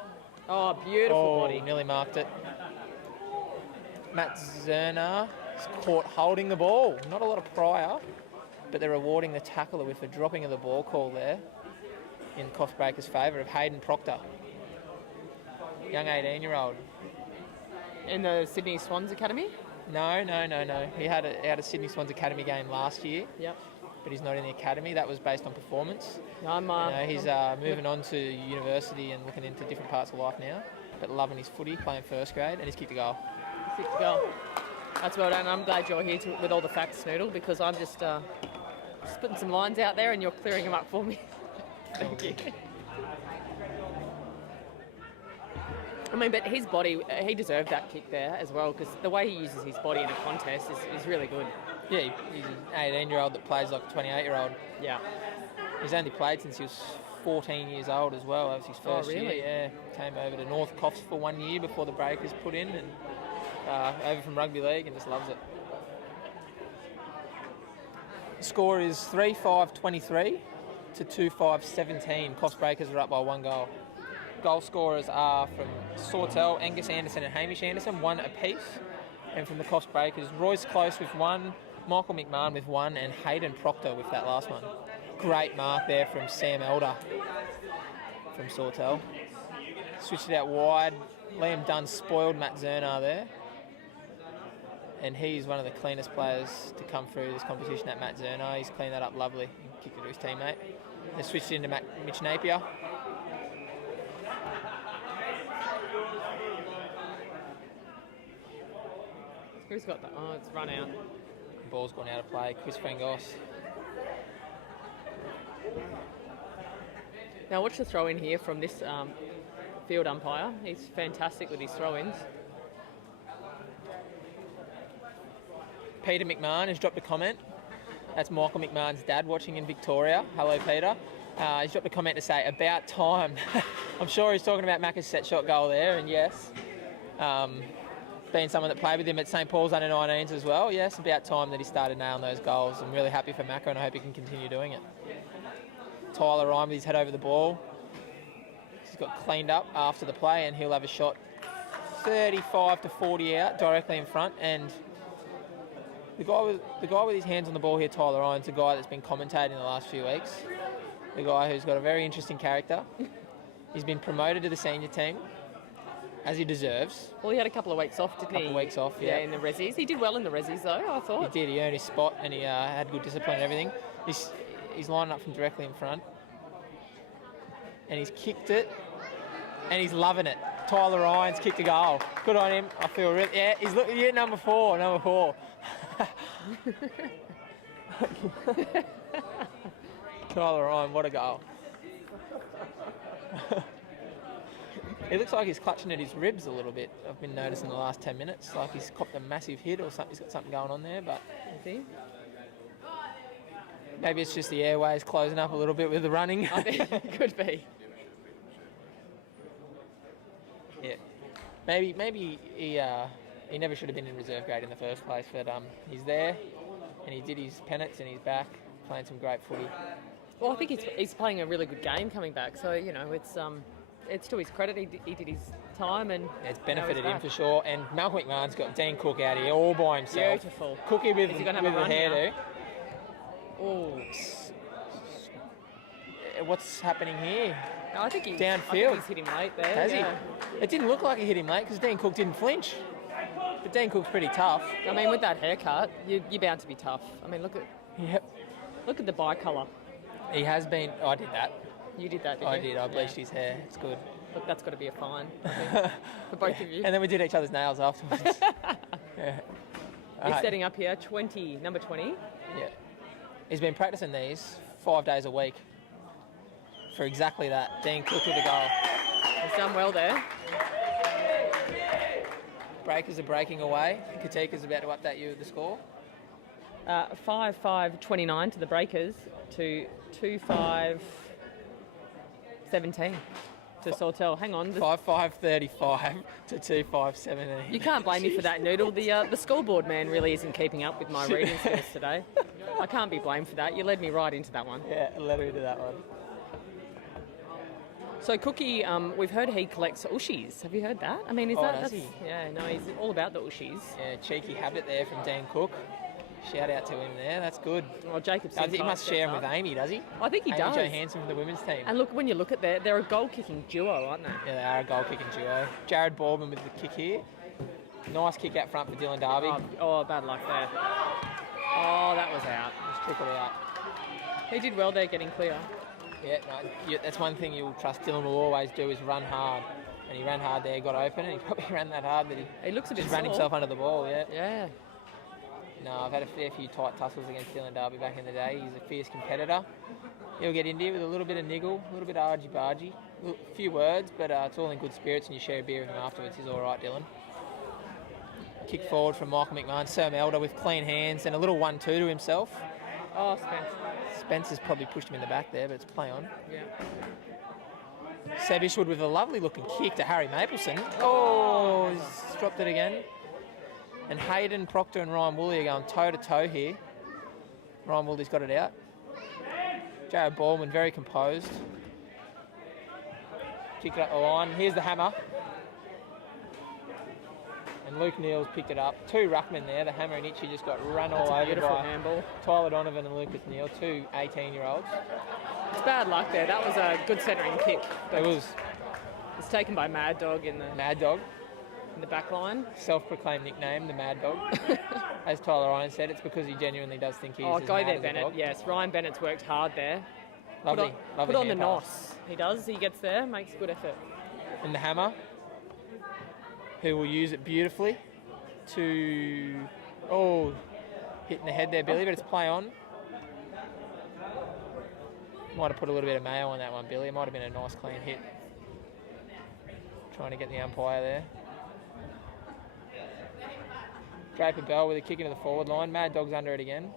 Oh, beautiful body. Nearly marked it. Matt Zerner is caught holding the ball. Not a lot of prior, but they're rewarding the tackler with the dropping of the ball call there in Coffs Breakers' favour of Hayden Proctor. Young 18-year-old. In the Sydney Swans Academy? No. He had a Sydney Swans Academy game last year. Yep. But he's not in the academy. That was based on performance. He's moving on to university and looking into different parts of life now. But loving his footy, playing first grade, and he's kicked a goal. Kicked a goal. That's well done. I'm glad you're here with all the facts, Snoodle, because I'm just putting some lines out there and you're clearing them up for me. Thank you. I mean, but his body, he deserved that kick there as well, because the way he uses his body in a contest is really good. Yeah, he's an 18-year-old that plays like a 28-year-old. Yeah. He's only played since he was 14 years old as well. That was his first really? year. Yeah, came over to North Coffs for 1 year before the Breakers put in, and over from rugby league, and just loves it. The score is 3-5-23 to 2-5-17. Coffs Breakers are up by 1 goal. Goal scorers are from Sawtell, Angus Anderson and Hamish Anderson, 1 apiece. And from the Coffs Breakers, Royce Close with 1, Michael McMahon with 1, and Hayden Proctor with that last one. Great mark there from Sam Elder from Sawtell. Switched it out wide. Liam Dunn spoiled Matt Zerner there. And he's one of the cleanest players to come through this competition, that Matt Zerner. He's cleaned that up lovely and kicked it to his teammate. They switched it into Mitch Napier. Who's got that? Oh, it's run out. Ball's gone out of play. Chris Frangos. Now watch the throw in here from this field umpire. He's fantastic with his throw-ins. Peter McMahon has dropped a comment. That's Michael McMahon's dad watching in Victoria. Hello, Peter. He's dropped a comment to say, about time. I'm sure he's talking about Macca's set shot goal there, and yes. Being someone that played with him at St Paul's under 19s as well, yes, about time that he started nailing those goals. I'm really happy for Macca, and I hope he can continue doing it. Tyler Ryan with his head over the ball. He's got cleaned up after the play, and he'll have a shot 35 to 40 out directly in front. And the guy with his hands on the ball here, Tyler Ryan's a guy that's been commentating in the last few weeks. The guy who's got a very interesting character. He's been promoted to the senior team, as he deserves. Well, he had a couple of weeks off, didn't he? A couple of weeks off, yeah. Yeah, in the Resis. He did well in the Resis, though, I thought. He did. He earned his spot, and he had good discipline and everything. He's lining up from directly in front. And he's kicked it, and he's loving it. Tyler Ryan's kicked a goal. Good on him. I feel really... Yeah, he's looking at number 4. Tyler Ryan, what a goal. It looks like he's clutching at his ribs a little bit. I've been noticing the last 10 minutes, like he's copped a massive hit or something. He's got something going on there, but maybe it's just the airways closing up a little bit with the running. I think it could be. Yeah, maybe he never should have been in reserve grade in the first place, but he's there, and he did his penance, and he's back playing some great footy. Well, I think he's playing a really good game coming back, so you know it's to his credit. He did his time, and it's benefited him for sure. And Malcolm McMahon's got Dean Cook out here all by himself. Beautiful. Cookie with the hairdo. Oh, what's happening here? no, I think downfield. I think he's hit him late there. Has he? It didn't look like he hit him late because Dean Cook didn't flinch. But Dean Cook's pretty tough. I mean, with that haircut, you're bound to be tough. I mean, look at Yep. Look at the bicolour. He has been. I did that. You did that, didn't I you? did. I bleached his hair. It's good. Look, that's got to be a fine, I think, for both of you. And then we did each other's nails afterwards. Yeah. He's setting up here, number 20. Yeah. He's been practicing these 5 days a week for exactly that. Dean Cook with the goal. He's done well there. Breakers are breaking away. Katika's about to update you with the score. 5-5-29 to the Breakers to 2-5-17 to Sawtell. Hang on. 5-5-35 to 2-5-17. You can't blame me for that, Noodle. The scoreboard man really isn't keeping up with my reading skills today. I can't be blamed for that. You led me right into that one. Yeah, led me to that one. So Cookie, we've heard he collects ushies. Have you heard that? I mean, does he? Yeah, no, he's all about the ushies. Yeah, cheeky habit there from Dan Cook. Shout out to him there. That's good. Well, Jacob He must share him with Amy, does he? I think he Amy does. Johansson from the women's team. And look, when you look at they're a goal-kicking duo, aren't they? Yeah, they are a goal-kicking duo. Jared Baldwin with the kick here. Nice kick out front for Dylan Darby. Oh, bad luck there. Oh, that was out. Just trickled out. He did well there getting clear. Yeah, that's one thing you'll trust Dylan will always do is run hard. And he ran hard there, got open, and he probably ran that hard that He looks a bit just ran sore. himself under the ball, yeah. Yeah. No, I've had a fair few tight tussles against Dylan Darby back in the day. He's a fierce competitor. He'll get in here with a little bit of niggle, a little bit of argy-bargy, a few words, but it's all in good spirits, and you share a beer with him afterwards. He's all right, Dylan. Kick forward from Michael McMahon. Sam Elder with clean hands and a little 1-2 to himself. Oh, Spencer. Spencer's probably pushed him in the back there, but it's play on. Yeah. Seb Ishwood with a lovely looking kick to Harry Mapleson. Oh, he's dropped it again. And Hayden, Proctor and Ryan Woolley are going toe-to-toe here. Ryan Woolley's got it out. Jared Baldwin very composed. Kick it up the line. Here's the hammer. And Luke Neal's picked it up. Two ruckmen there. The hammer and Itchy just got run all over Beautiful by handball. Tyler Donovan and Lucas Neal, two 18-year-olds. It's bad luck there. That was a good centering kick. It was It's taken by Mad Dog in the Mad Dog. in the back line. Self-proclaimed nickname, the Mad Dog. As Tyler Ryan said, it's because he genuinely does think he's Oh, as go mad there, as a Bennett. dog. Yes, Ryan Bennett's worked hard there. Lovely, lovely put on the hand pass. nos. He does. He gets there, makes good effort. And the hammer, who will use it beautifully to... Oh, hitting the head there, Billy, but it's play on. Might have put a little bit of mayo on that one, Billy. It might have been a nice clean hit. Trying to get the umpire there. Draper Bell with a kick into the forward line. Mad Dog's under it again.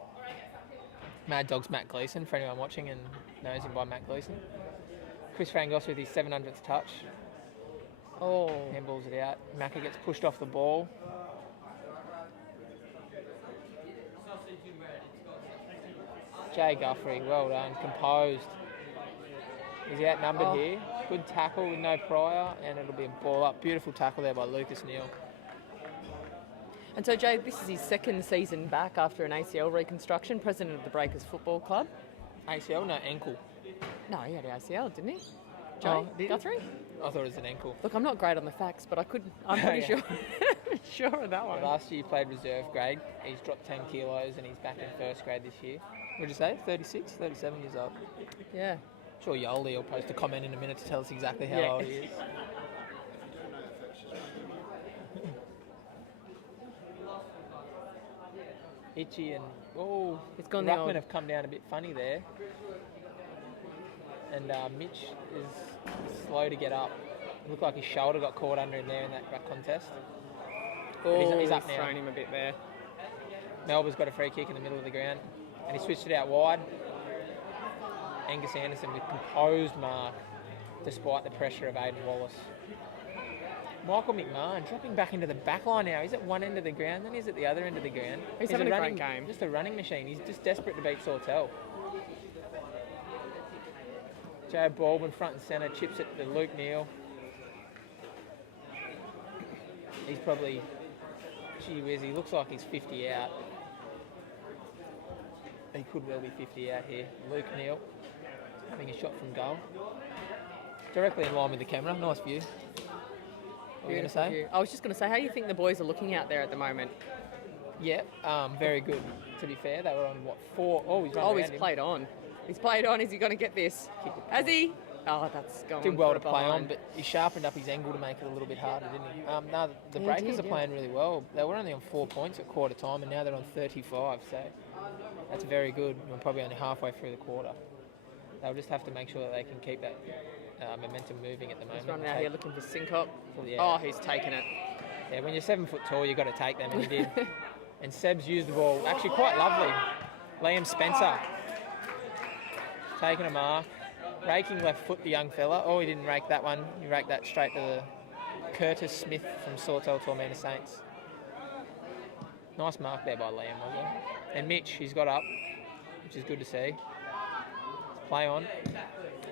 Mad Dog's Matt Gleeson, for anyone watching and knows him by Matt Gleeson. Chris Frangos with his 700th touch. Oh. Handballs it out. Macca gets pushed off the ball. Jay Guthrie, well done. Composed. He's outnumbered here. Good tackle with no prior, and it'll be a ball up. Beautiful tackle there by Lucas Neal. And so, Jay, this is his second season back after an ACL reconstruction, president of the Breakers Football Club. ACL? No, ankle. No, he had an ACL, didn't he? Jay Oh, did he? Guthrie? I thought it was an ankle. Look, I'm not great on the facts, but I'm pretty Yeah. sure of that one. Last year he played reserve grade. He's dropped 10 kilos and he's back in first grade this year. What did you say? 36, 37 years old. Yeah. Sure Yoli will post a comment in a minute to tell us exactly how Yeah. old he is. Itchy and It's gone the the ruckmen old- have come down a bit funny there. And Mitch is slow to get up. It looked like his shoulder got caught under him there in that ruck contest. Oh, he's up now. thrown him a bit there. Melba's got a free kick in the middle of the ground, and he switched it out wide. Angus Anderson with composed mark, despite the pressure of Aidan Wallace. Michael McMahon dropping back into the back line now. He's at one end of the ground, then he's at the other end of the ground. He's having a great running game. Just a running machine. He's just desperate to beat Sawtell. Joe Baldwin front and centre, chips it to Luke Neal. He's probably, gee whiz, he looks like he's 50 out. He could well be 50 out here. Luke Neal having a shot from goal. Directly in line with the camera, nice view. What were you going to say? I was just going to say, how do you think the boys are looking out there at the moment? Yeah, very good. to be fair. They were on, what, 4? Oh, he's run Oh, around he's him. played on. He's played on. Is he going to get this? Has he? Oh, that's gone. Did well for to a play on, behind. but he sharpened up his angle to make it a little bit harder, didn't he? No, the He Breakers did, are yeah. playing really well. They were only on 4 points at quarter time, and now they're on 35, so that's very good. We're probably only halfway through the quarter. They'll just have to make sure that they can keep that momentum moving at the moment. He's running out here looking for Sincop. Yeah. Oh, he's taken it. Yeah, when you're 7 foot tall, you've got to take them, and he did. And Seb's used the ball actually quite lovely. Liam Spencer taking a mark, raking left foot the young fella. Oh, he didn't rake that one. He raked that straight to the Curtis Smith from Sawtell Tormenta Saints. Nice mark there by Liam, wasn't it? And Mitch, he's got up, which is good to see. Play on.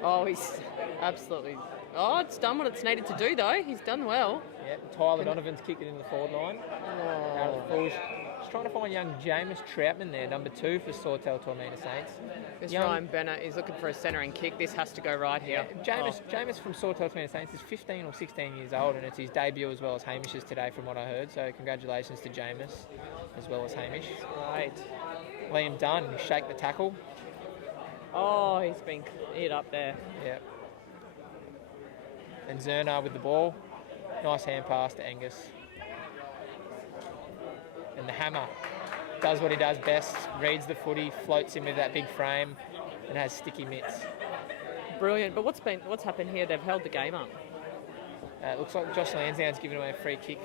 Oh, he's absolutely... Oh, it's done what it's needed to do, though. He's done well. Yeah, Tyler Donovan's kicked it in the forward line. Out of the full. Just trying to find young Jameis Troutman there, number 2 for Sawtell Tormenta Saints. This Young- Ryan Bennett is looking for a centering kick. This has to go right here. Jameis from Sawtell Tormenta Saints is 15 or 16 years old, and it's his debut as well as Hamish's today, from what I heard. So congratulations to Jameis as well as Hamish. Right. Liam Dunn, shake the tackle. Oh, he's been hit up there. Yep. And Zernar with the ball. Nice hand pass to Angus. And the hammer does what he does best, reads the footy, floats him with that big frame, and has sticky mitts. Brilliant. But what's happened here? They've held the game up. It looks like Josh Lansdowne's given away a free kick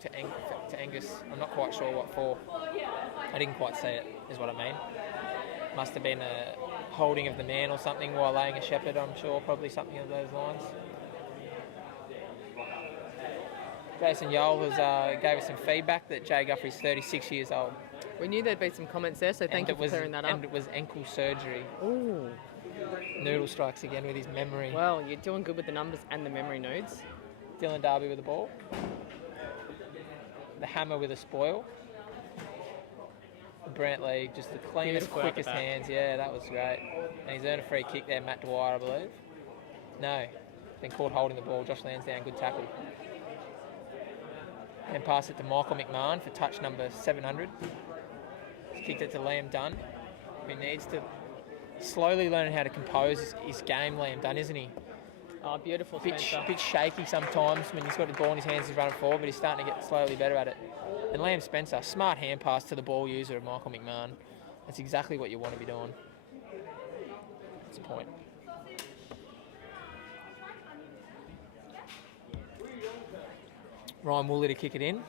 to Angus. I'm not quite sure what for. I didn't quite see it, is what I mean. Must have been a holding of the man or something while laying a shepherd, I'm sure, probably something of those lines. Jason Yole gave us some feedback that Jay Guthrie's 36 years old. We knew there'd be some comments there, so thank you for clearing that up. And it was ankle surgery. Ooh. Noodle strikes again with his memory. Well, you're doing good with the numbers and the memory nudes. Dylan Darby with the ball. The hammer with a spoil. Brantley, just the cleanest, Beautiful out the quickest back. hands. Yeah, that was great. And he's earned a free kick there, Matt Dwyer, I believe. No, been caught holding the ball. Josh Lansdowne, good tackle. And pass it to Michael McMahon for touch number 700. He's kicked it to Liam Dunn, who needs to slowly learn how to compose his game, Liam Dunn, isn't he? Oh, beautiful, Bit Spencer. shaky sometimes when he's got the ball in his hands, he's running forward, but he's starting to get slowly better at it. And Liam Spencer, smart hand pass to the ball user of Michael McMahon. That's exactly what you want to be doing. That's the point. Ryan Woolley to kick it in.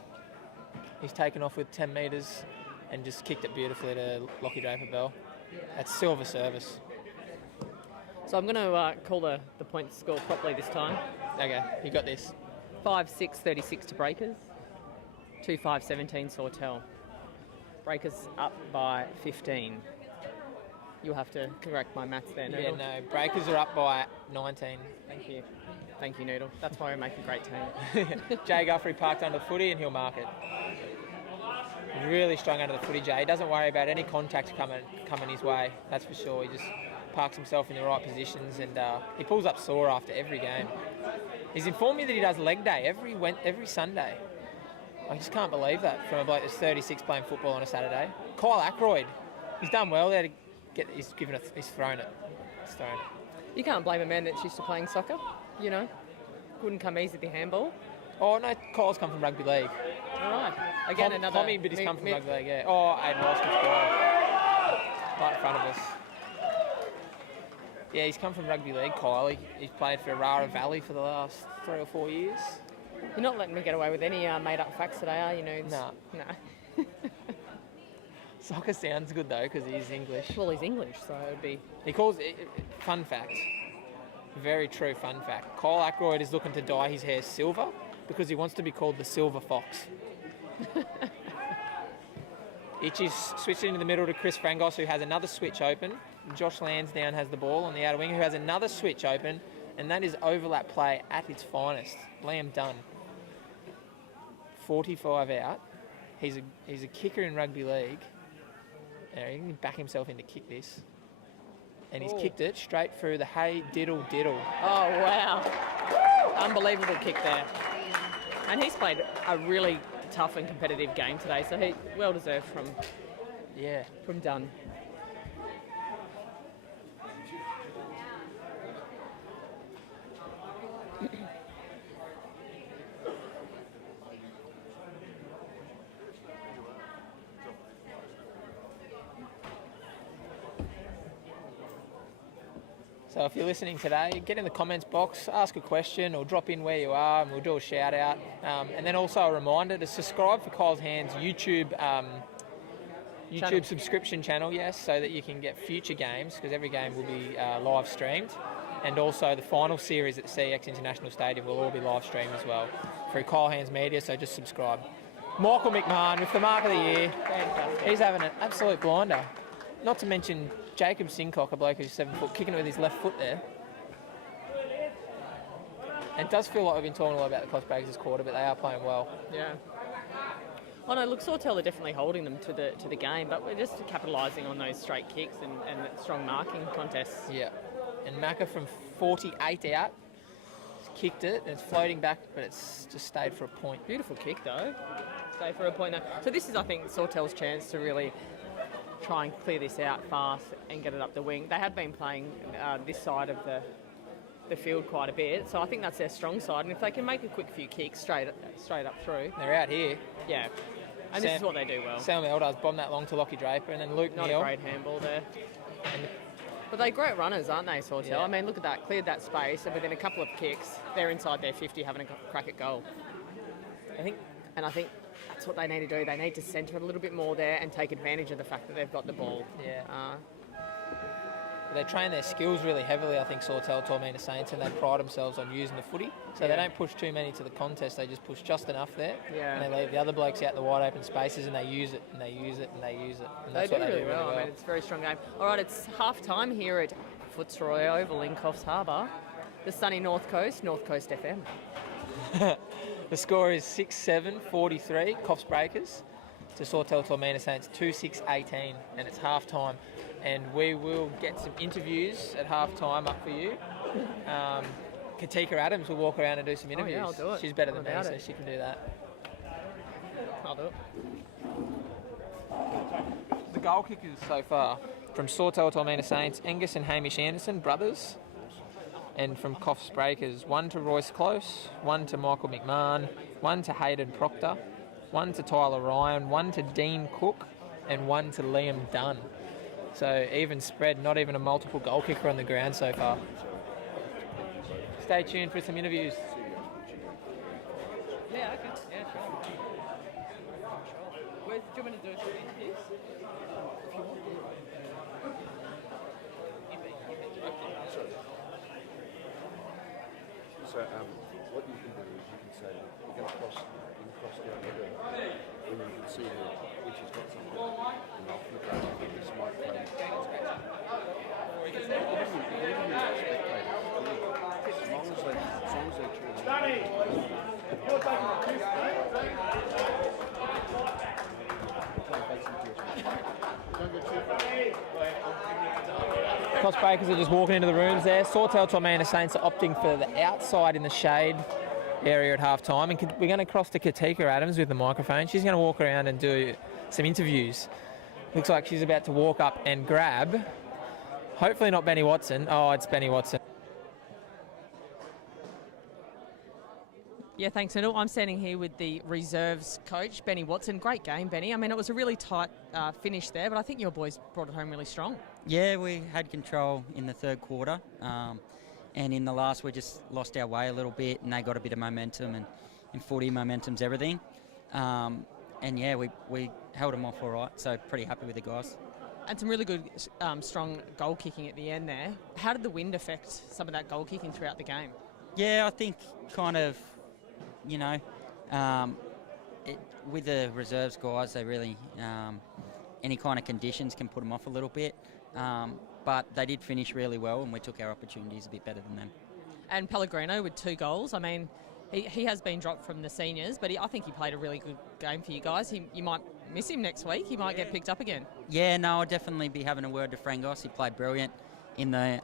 He's taken off with 10 metres and just kicked it beautifully to Lockie Draper-Bell. That's silver service. So I'm going to call the point score properly this time. Okay, you got this. 5-6, 36 to Breakers. 2-5, 17 Sawtell. Breakers up by 15. You'll have to correct my maths there, Noodle. Yeah, no, Breakers are up by 19. Thank you. Thank you, Noodle. That's why we make a great team. Jay Guthrie parked under the footy and he'll mark it. Really strong under the footy, Jay. He doesn't worry about any contact coming his way, that's for sure. He just parks himself in the right positions, and he pulls up sore after every game. He's informed me that he does leg day every Sunday. I just can't believe that from a bloke that's 36 playing football on a Saturday. Kyle Ackroyd, he's done well there to get. He's thrown it. He's thrown it. You can't blame a man that's used to playing soccer, you know. Wouldn't come easy, the handball. Oh no, Kyle's come from rugby league. All right. Again, another... Tommy, but he's come from rugby league, yeah. Oh, Aiden Walsh gets ball. Right in front of us. Yeah, he's come from rugby league, Kyle. He's played for Arara Valley for the last 3 or 4 years. You're not letting me get away with any made-up facts today, are you, Nudes? Nah. No. Soccer sounds good though, because he's English. Well, he's English, so it'd be... He calls it, fun fact, very true fun fact. Kyle Ackroyd is looking to dye his hair silver because he wants to be called the Silver Fox. Itchy's switched into the middle to Chris Frangos, who has another switch open. Josh Lansdowne has the ball on the outer wing, who has another switch open, and that is overlap play at its finest. Liam Dunn, 45 out. He's a kicker in rugby league. Now, he can back himself in to kick this. And he's kicked it straight through the hey diddle diddle. Oh, wow. Unbelievable kick there. And he's played a really tough and competitive game today, so he well deserved from Yeah. from Dunn. So if you're listening today, get in the comments box, ask a question or drop in where you are and we'll do a shout out. And then also a reminder to subscribe for Kyle's Hands YouTube Channel. subscription channel, yes, so that you can get future games, because every game will be live streamed. And also the final series at CX International Stadium will all be live streamed as well through Kyle Hands Media, so just subscribe. Michael McMahon with the mark of the year. Fantastic. He's having an absolute blinder. Not to mention Jacob Sincock, a bloke who's 7 foot, kicking it with his left foot there. It does feel like we've been talking a lot about the Coffs Breakers this quarter, but they are playing well. Yeah. Oh no, look, Sawtell are definitely holding them to the game, but we're just capitalising on those straight kicks and strong marking contests. Yeah. And Macca from 48 out, kicked it, and it's floating back, but it's just stayed for a point. Beautiful kick though. Stay for a point though. So this is, I think, Sawtell's chance to really try and clear this out fast and get it up the wing. They have been playing this side of the field quite a bit, so I think that's their strong side. And if they can make a quick few kicks straight up through, They're out here. yeah. And this is what they do well. Sam Elders bombed that long to Lockie Draper, and then Luke Not Neal. a great handball there. And But they're great runners, aren't they, Sawtell? Yeah. I mean, look at that. Cleared that space, and within a couple of kicks, they're inside their 50 having a crack at goal. I think And I think that's what they need to do. They need to centre it a little bit more there and take advantage of the fact that they've got the ball. Yeah. Uh, they train their skills really heavily, I think, Sawtell, Tormina Saints, and they pride themselves on using the footy. So they don't push too many to the contest, they just push just enough there. Yeah. And they leave the other blokes out in the wide open spaces, and they use it, and they use it, and they use it. And they that's do what really well. I mean, it's a very strong game. All right, it's half time here at Fitzroy Oval in Coffs Harbour. The sunny North Coast FM. The score is 6-7-43, Coffs Breakers to Sawtell Tormina Saints 2-6-18, and it's half time. And we will get some interviews at half time up for you. Katika Adams will walk around and do some interviews. yeah, I'll do it. She's better than me, Without so it. she can do that. I'll do it. The goal kickers so far from Sawtell Tormina Saints, Angus and Hamish Anderson, brothers. And from Coffs Breakers, one to Royce Close, one to Michael McMahon, one to Hayden Proctor, one to Tyler Ryan, one to Dean Cook, and one to Liam Dunn. So even spread, not even a multiple goal kicker on the ground so far. Stay tuned for some interviews. Yeah, okay. Yeah, sure. Do you want me to do a short interview? So what you can do is you can say you're going to cross down the river, and you can see which has got something, and I'll flip over with this microphone. As long as they Coffs Breakers are just walking into the rooms there. Sawtell Tormina Saints are opting for the outside in the shade area at half time. And we're going to cross to Katika Adams with the microphone. She's going to walk around and do some interviews. Looks like she's about to walk up and grab, hopefully not Benny Watson. Oh, it's Benny Watson. Yeah, thanks, Nidal. I'm standing here with the reserves coach, Benny Watson. Great game, Benny. I mean, it was a really tight finish there, but I think your boys brought it home really strong. Yeah, we had control in the third quarter, and in the last we just lost our way a little bit, and they got a bit of momentum, and in footy, momentum's everything. And yeah, we held them off all right, so pretty happy with the guys. And some really good, strong goal kicking at the end there. How did the wind affect some of that goal kicking throughout the game? Yeah, I think kind of, you know, with the reserves guys, they really, any kind of conditions can put them off a little bit. But they did finish really well, and we took our opportunities a bit better than them. And Pellegrino with 2 goals. I mean, he has been dropped from the seniors, but I think he played a really good game for you guys. You might miss him next week. He might get picked up again. Yeah, no, I'll definitely be having a word to Frangos. He played brilliant in the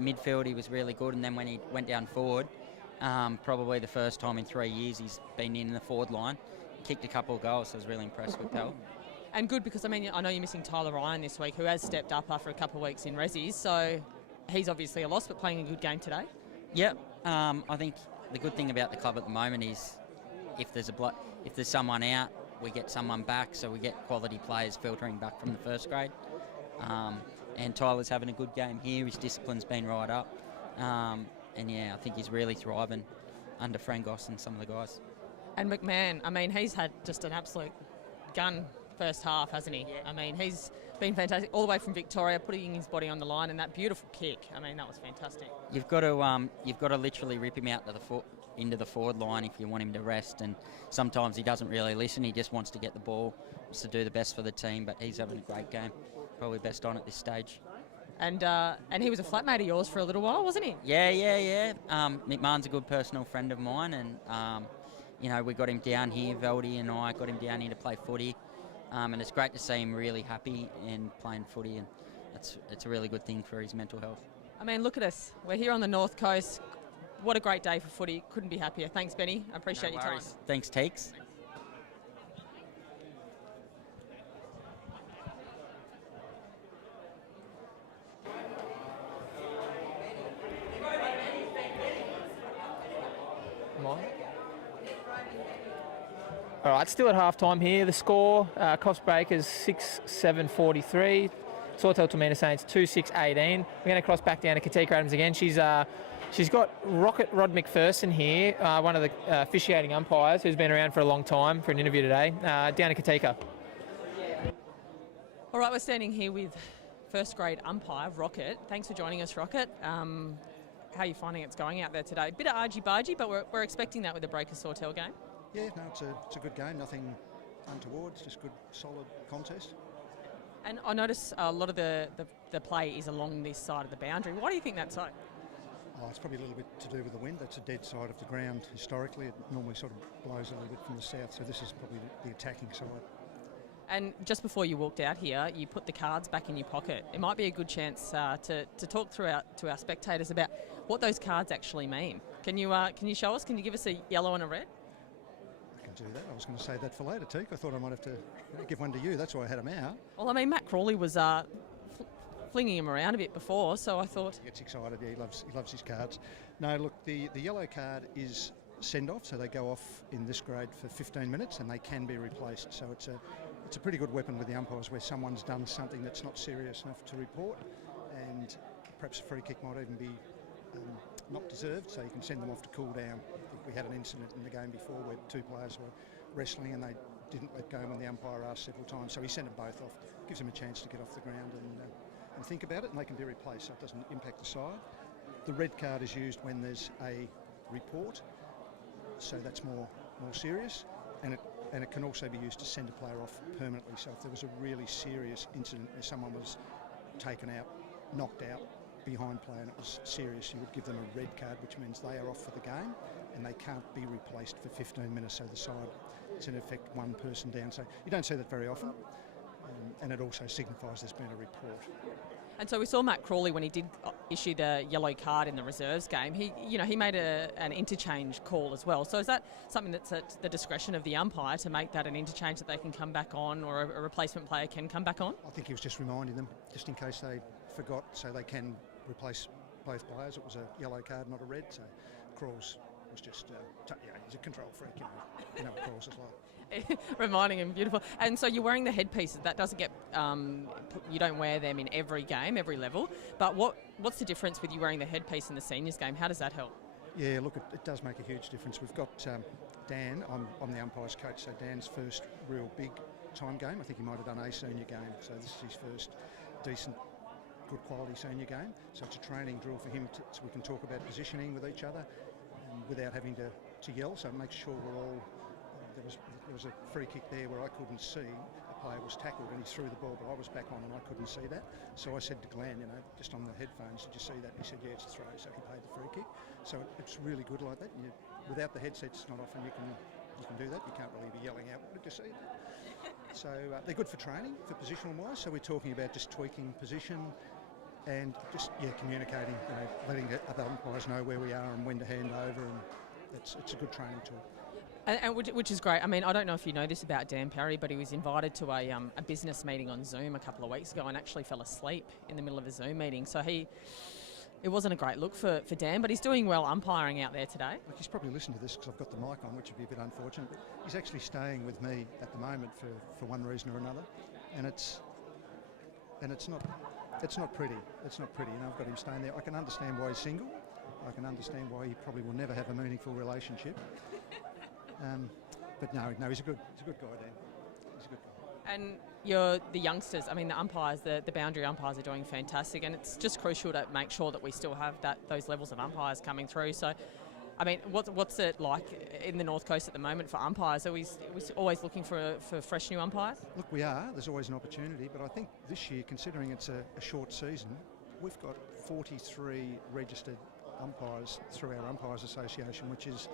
midfield. He was really good, and then when he went down forward, probably the first time in 3 years he's been in the forward line. Kicked a couple of goals, so I was really impressed with Pell. And good because, I mean, I know you're missing Tyler Ryan this week, who has stepped up after a couple of weeks in Resis, so he's obviously a loss, but playing a good game today. Yep. I think the good thing about the club at the moment is if there's someone out, we get someone back, so we get quality players filtering back from the first grade. And Tyler's having a good game here. His discipline's been right up. And yeah, I think he's really thriving under Frangos and some of the guys. And McMahon, I mean, he's had just an absolute gun first half, hasn't he? Yeah. I mean, he's been fantastic all the way from Victoria, putting his body on the line, and that beautiful kick. I mean, that was fantastic. You've got to literally rip him out to into the forward line if you want him to rest. And sometimes he doesn't really listen. He just wants to get the ball, wants to do the best for the team. But he's having a great game, probably best on at this stage. And he was a flatmate of yours for a little while, wasn't he? Yeah. McMahon's a good personal friend of mine, and we got him down here. Veldy and I got him down here to play footy. And it's great to see him really happy and playing footy, and it's a really good thing for his mental health. I mean, look at us. We're here on the North Coast. What a great day for footy. Couldn't be happier. Thanks, Benny. I appreciate your time. Thanks, Teeks. All right, still at half-time here. The score, Coffs Breakers 6-7-43. Sawtell Tormina Saints 2-6-18. We're going to cross back down to Katika Adams again. She's got Rocket Rod McPherson here, one of the officiating umpires who's been around for a long time for an interview today. Down to Katika. All right, we're standing here with first grade umpire, Rocket. Thanks for joining us, Rocket. How are you finding it's going out there today? Bit of argy-bargy, but we're expecting that with the Breakers Sawtell game. Yeah, no, it's a good game. Nothing untoward. It's just good, solid contest. And I notice a lot of the play is along this side of the boundary. Why do you think that's so? Oh, it's probably a little bit to do with the wind. That's a dead side of the ground historically. It normally sort of blows a little bit from the south, so this is probably the attacking side. And just before you walked out here, you put the cards back in your pocket. It might be a good chance to talk to our spectators about what those cards actually mean. Can you show us? Can you give us a yellow and a red? I can do that. I was going to save that for later, Teek. I thought I might have to give one to you. That's why I had them out. Well, I mean, Matt Crawley was flinging him around a bit before, so I thought... He gets excited. Yeah, he loves his cards. No, look, the yellow card is send-off, so they go off in this grade for 15 minutes and they can be replaced. So it's a pretty good weapon with the umpires where someone's done something that's not serious enough to report, and perhaps a free kick might even be not deserved, so you can send them off to cool down. I think we had an incident in the game before where two players were wrestling and they didn't let go when the umpire asked several times, so he sent them both off, gives them a chance to get off the ground and think about it, and they can be replaced, so it doesn't impact the side. The red card is used when there's a report, so that's more serious, and it can also be used to send a player off permanently. So if there was a really serious incident where someone was taken out, knocked out, behind play, and it was serious, you would give them a red card, which means they are off for the game and they can't be replaced for 15 minutes, so the side, it's in effect one person down. So you don't see that very often, and it also signifies there's been a report. And so we saw Matt Crawley when he did issue the yellow card in the reserves game. He made an interchange call as well. So is that something that's at the discretion of the umpire to make that an interchange that they can come back on, or a replacement player can come back on? I think he was just reminding them, just in case they forgot, so they can replace both players. It was a yellow card, not a red. So Crawls was just, he's a control freak, you know what Crawls is like. Reminding him, beautiful. And so you're wearing the headpieces. That doesn't get, you don't wear them in every game, every level. But what's the difference with you wearing the headpiece in the seniors game? How does that help? Yeah, look, it does make a huge difference. We've got Dan, I'm the umpire's coach, so Dan's first real big time game. I think he might have done a senior game, so this is his first decent, good quality senior game. So it's a training drill for him so we can talk about positioning with each other without having to yell. So it makes sure we're all... There was a free kick there where I couldn't see. The player was tackled and he threw the ball, but I was back on and I couldn't see that. So I said to Glenn, just on the headphones, did you see that? And he said, yeah, it's a throw. So he paid the free kick. So it's really good like that. Without the headsets, not often you can do that. You can't really be yelling out, what did you see? So they're good for training, for positional wise. So we're talking about just tweaking position and just communicating, letting the other umpires know where we are and when to hand over, and it's a good training tool. Which is great. I mean, I don't know if you know this about Dan Perry, but he was invited to a business meeting on Zoom a couple of weeks ago and actually fell asleep in the middle of a Zoom meeting. So it wasn't a great look for Dan, but he's doing well umpiring out there today. Look, he's probably listening to this because I've got the mic on, which would be a bit unfortunate, but he's actually staying with me at the moment for one reason or another, and it's not pretty. It's not pretty, and I've got him staying there. I can understand why he's single. I can understand why he probably will never have a meaningful relationship. But no, he's a good guy, Dan. He's a good guy. And the youngsters, I mean, the umpires, the boundary umpires are doing fantastic, and it's just crucial to make sure that we still have those levels of umpires coming through. So, I mean, what's it like in the North Coast at the moment for umpires? Are we always looking for fresh new umpires? Look, we are. There's always an opportunity, but I think this year, considering it's a short season, we've got 43 registered umpires through our Umpires Association, which is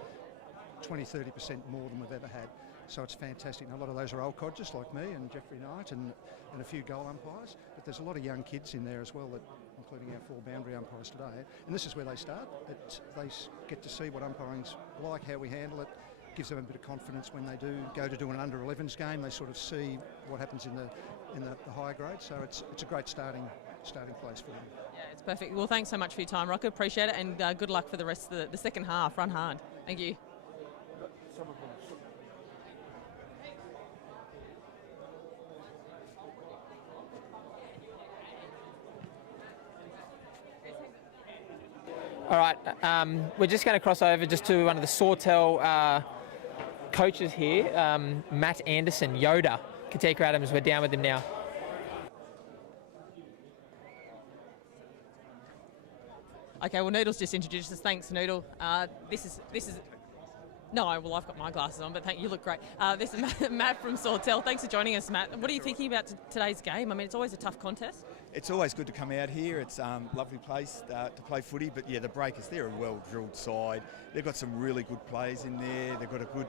20-30% more than we've ever had. So it's fantastic. And a lot of those are old codgers like me and Jeffrey Knight and a few goal umpires. But there's a lot of young kids in there as well, including our 4 boundary umpires today. And this is where they start. They get to see what umpiring's like, how we handle it. Gives them a bit of confidence when they do go to do an under-11s game. They sort of see what happens in the higher grade. So it's a great starting place for them. Yeah, it's perfect. Well, thanks so much for your time, Rocker. Appreciate it, and good luck for the rest of the second half. Run hard. Thank you. All right, we're just going to cross over just to one of the Sawtell coaches here, Matt Anderson, Yoda. Katika Adams, we're down with him now. Okay, well, Noodle's just introduced us. Thanks, Noodle. This is. No, well, I've got my glasses on, but you look great. This is Matt from Sawtell. Thanks for joining us, Matt. What are you thinking about today's game? I mean, it's always a tough contest. It's always good to come out here. It's a lovely place to play footy, but yeah, the Breakers, they're a well-drilled side. They've got some really good players in there. They've got a good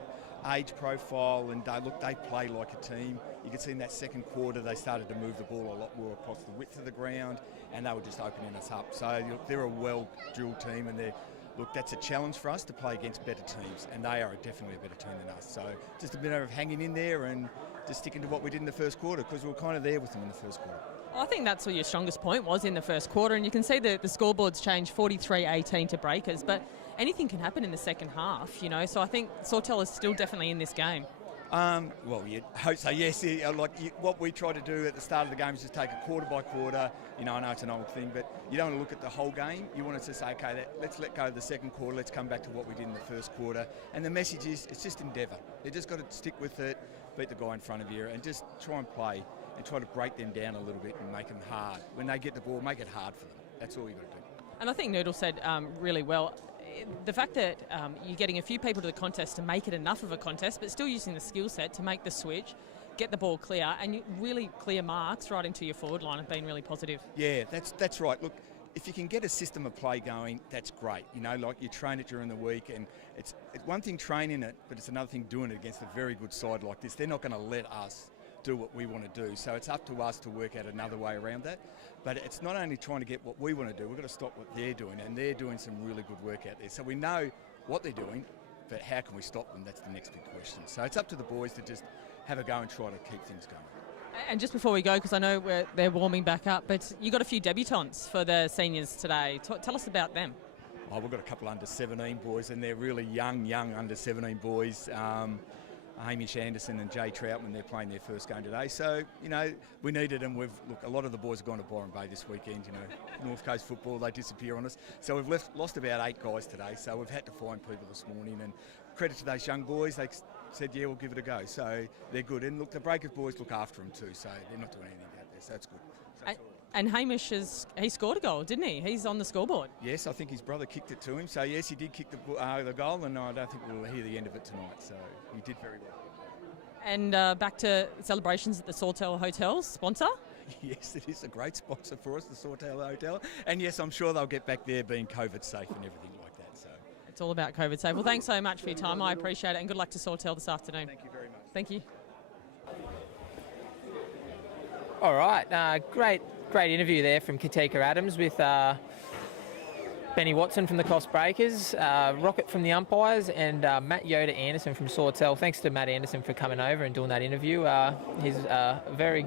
age profile, and they play like a team. You can see in that second quarter they started to move the ball a lot more across the width of the ground, and they were just opening us up. So they're a well-drilled team, and that's a challenge for us to play against better teams, and they are definitely a better team than us. So just a bit of hanging in there and just sticking to what we did in the first quarter, because we were kind of there with them in the first quarter. I think that's what your strongest point was in the first quarter, and you can see the scoreboards changed 43-18 to Breakers, but anything can happen in the second half, so I think Sawtell is still definitely in this game. Well, you'd hope so, yes. What we try to do at the start of the game is just take it quarter by quarter. I know it's an old thing, but you don't want to look at the whole game. You want to say, okay, let's let go of the second quarter. Let's come back to what we did in the first quarter. And the message is, it's just endeavour. You just got to stick with it, beat the guy in front of you, and just try and play and try to break them down a little bit and make them hard. When they get the ball, make it hard for them. That's all you've got to do. And I think Noodle said really well, the fact that you're getting a few people to the contest to make it enough of a contest, but still using the skill set to make the switch, get the ball clear, and you really clear marks right into your forward line have been really positive. Yeah, that's right. Look, if you can get a system of play going, that's great. You train it during the week, and it's one thing training it, but it's another thing doing it against a very good side like this. They're not going to let us do what we want to do, so it's up to us to work out another way around that. But it's not only trying to get what we want to do, we've got to stop what they're doing, and they're doing some really good work out there. So we know what they're doing, but how can we stop them? That's the next big question. So it's up to the boys to just have a go and try to keep things going. And just before we go, because I know they're warming back up, but you got a few debutants for the seniors today. Tell us about them. Oh, we've got a couple under 17 boys, and they're really young under 17 boys. Hamish Anderson and Jay Troutman, they're playing their first game today. So, we needed them. A lot of the boys have gone to Byron Bay this weekend, North Coast football, they disappear on us. So we've lost about 8 guys today, so we've had to find people this morning. And credit to those young boys, they said, yeah, we'll give it a go. So they're good. And look, the Breakers boys look after them too, so they're not doing anything out there, so it's good. And Hamish, he scored a goal, didn't he? He's on the scoreboard. Yes, I think his brother kicked it to him. So, yes, he did kick the goal, and I don't think we'll hear the end of it tonight. So he did very well. And back to celebrations at the Sawtell Hotel, sponsor? Yes, it is a great sponsor for us, the Sawtell Hotel. And, yes, I'm sure they'll get back there being COVID safe and everything like that. So it's all about COVID safe. Well, thanks so much for your time. I appreciate it, and good luck to Sawtell this afternoon. Thank you very much. Thank you. All right, great interview there from Katika Adams with Ben Benny Watson from the Coffs Breakers, Rocket from the umpires, and Matt Yoda Anderson from Sawtell. Thanks to Matt Anderson for coming over and doing that interview. He's a very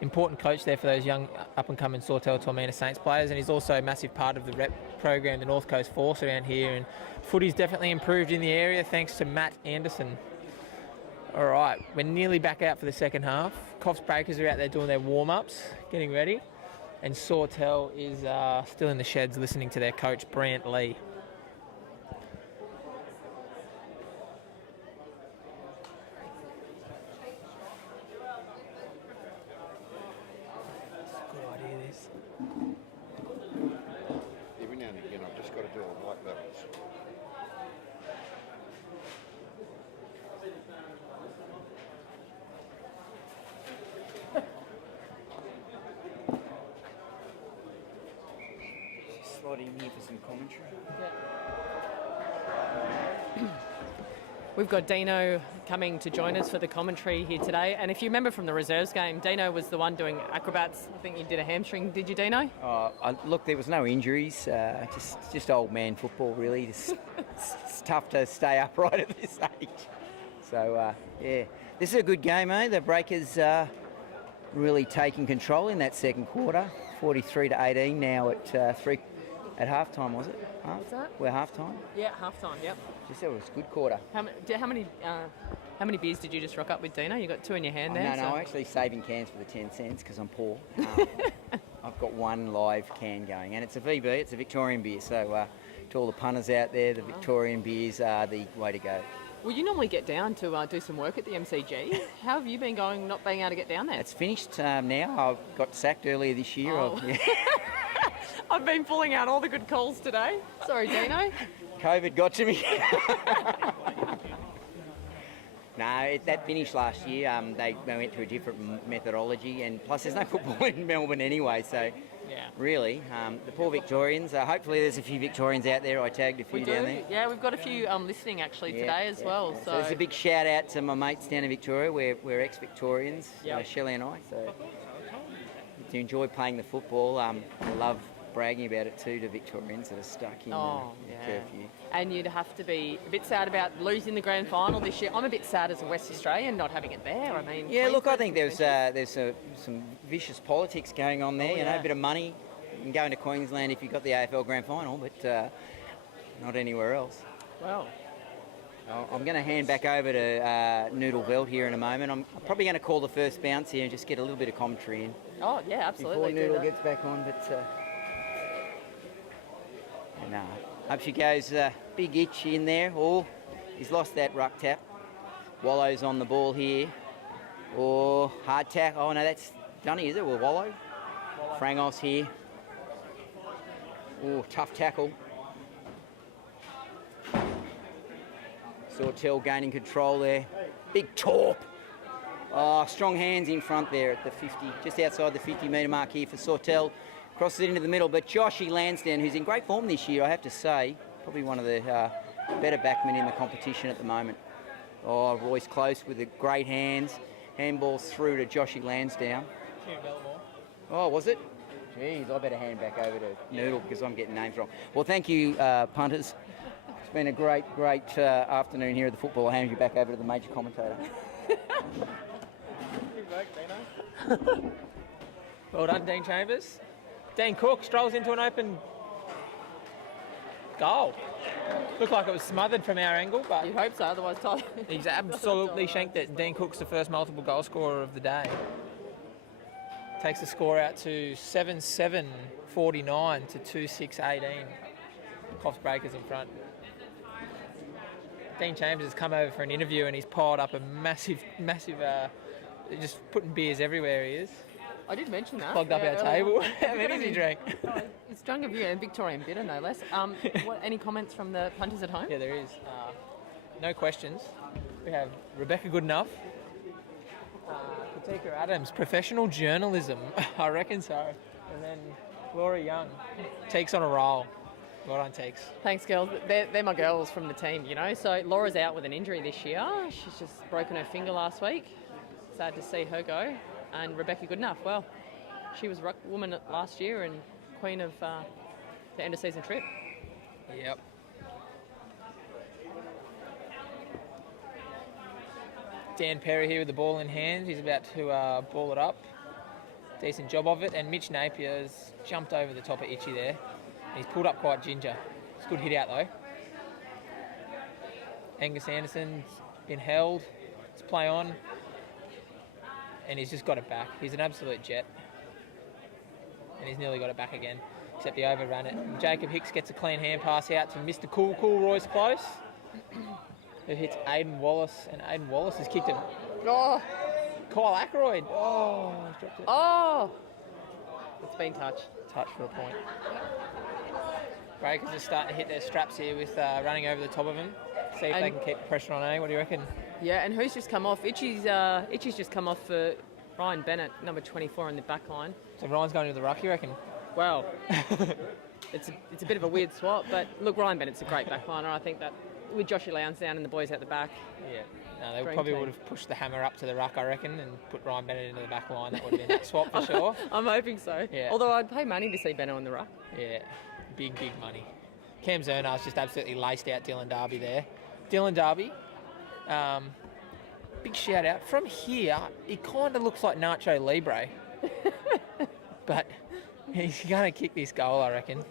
important coach there for those young up-and-coming Sawtell Tormina Saints players, and he's also a massive part of the rep program, the North Coast Force around here, and footy's definitely improved in the area thanks to Matt Anderson. All right, we're nearly back out for the second half. Coffs Breakers are out there doing their warm-ups, getting ready, and Sawtell is still in the sheds listening to their coach, Brant Lee. Good idea, this. Every now and again, I've just got to do a white balance. Slot in here for some commentary. We've got Dino coming to join us for the commentary here today. And if you remember from the reserves game, Dino was the one doing acrobats. I think you did a hamstring, did you, Dino? Look, there was no injuries. Just old man football, really. It's tough to stay upright at this age. So, yeah. This is a good game, eh? The Breakers really taking control in that second quarter. 43-18 now at 3 at halftime, was it? What's that? We're halftime. Yeah, halftime. Yep. Just it was a good quarter. How many beers did you just rock up with, Dino? You got 2 in your hand there. No, I'm actually saving cans for the 10 cents because I'm poor. I've got one live can going, and it's a VB. It's a Victorian beer. So to all the punters out there, the Victorian beers are the way to go. Well, you normally get down to do some work at the MCG. How have you been going, not being able to get down there? It's finished now. I got sacked earlier this year. Oh. I've been pulling out all the good calls today. Sorry, Dino. COVID got to me. No, that finished last year. They went to a different methodology, and plus there's no football in Melbourne anyway, so yeah. Really, the poor Victorians, hopefully there's a few Victorians out there. I tagged a few down there. Yeah, we've got a few listening actually today as well. Yeah. So there's a big shout out to my mates down in Victoria. We're ex-Victorians, Shelley and I, so to enjoy playing the football. I love bragging about it too to Victorians that are stuck in curfew. And you'd have to be a bit sad about losing the grand final this year. I'm a bit sad as a West Australian not having it there. I mean, yeah, look, I think there's some vicious politics going on there. You know, a bit of money. You can go into Queensland if you've got the AFL grand final, but not anywhere else. Well, I'm going to hand back over to Noodle Veld here in a moment. I'm probably going to call the first bounce here and just get a little bit of commentary in. Oh yeah, absolutely. Before Noodle gets back on, but. And up she goes, big itch in there. Oh, he's lost that ruck tap. Wallow's on the ball here. Oh, hard tack. Oh no, that's Dunny, is it? Well, Wallow. Frangos here. Oh, tough tackle. Sawtell gaining control there. Big torp. Oh, strong hands in front there at the 50, just outside the 50-metre mark here for Sawtell. Crosses it into the middle, but Joshy Lansdowne, who's in great form this year, I have to say, probably one of the better backmen in the competition at the moment. Oh, Royce close with the great hands. Handballs through to Joshy Lansdowne. Oh, was it? Jeez, I better hand back over to Noodle because I'm getting names wrong. Well, thank you, punters. It's been a great afternoon here at the football. I'll hand you back over to the major commentator. Well done, Dean Chambers. Dean Cook strolls into an open goal. Looked like it was smothered from our angle, but you hope so, otherwise Tyler. He's absolutely shanked it. Dean Cook's the first multiple goal scorer of the day. Takes the score out to 7-7-49 to 2-6-18. Coffs Breakers in front. Dean Chambers has come over for an interview and he's piled up a massive, just putting beers everywhere he is. I did mention that. Plugged up our table. How many has he drank? It's drunk of beer and Victorian bitter, no less. Any comments from the punters at home? Yeah, there is. No questions. We have Rebecca Goodenough. Katika Adams, professional journalism. I reckon so. And then Laura Young. Teeks on a roll. Well done, Teeks. Thanks, girls. They're my girls from the team, you know. So Laura's out with an injury this year. She's just broken her finger last week. Sad to see her go. And Rebecca Goodenough, well, she was ruck woman last year and queen of to end a season trip. Yep. Dan Perry here with the ball in hand. He's about to ball it up. Decent job of it. And Mitch Napier's jumped over the top of Itchy there. He's pulled up quite ginger. It's a good hit out though. Angus Anderson's been held. It's play on. And he's just got it back. He's an absolute jet. And he's nearly got it back again. Except he overran it. And Jacob Hicks gets a clean hand pass out to Mr. Cool Royce Close. Who hits Aidan Wallace. And Aidan Wallace has kicked it. Oh! Kyle Ackroyd. Oh, he's dropped it. Oh! It's been touched. Touch for a point. Breakers are starting to hit their straps here with running over the top of him. See if they can keep the pressure on, eh? What do you reckon? Yeah, and who's just come off? Itchy's just come off for Ryan Bennett, number 24 in the back line. So Ryan's going to the ruck, you reckon? Well, it's a bit of a weird swap, but look, Ryan Bennett's a great back liner. I think that with Joshy Lowndes down and the boys out the back. Yeah. No, they probably would have pushed the hammer up to the ruck, I reckon, and put Ryan Bennett into the back line. That would have been that swap for sure. I'm hoping so. Yeah. Although I'd pay money to see Bennett on the ruck. Yeah. Big money. Cam Zernar's just absolutely laced out Dylan Darby there. Dylan Darby, big shout out. From here, he kind of looks like Nacho Libre. But he's going to kick this goal, I reckon.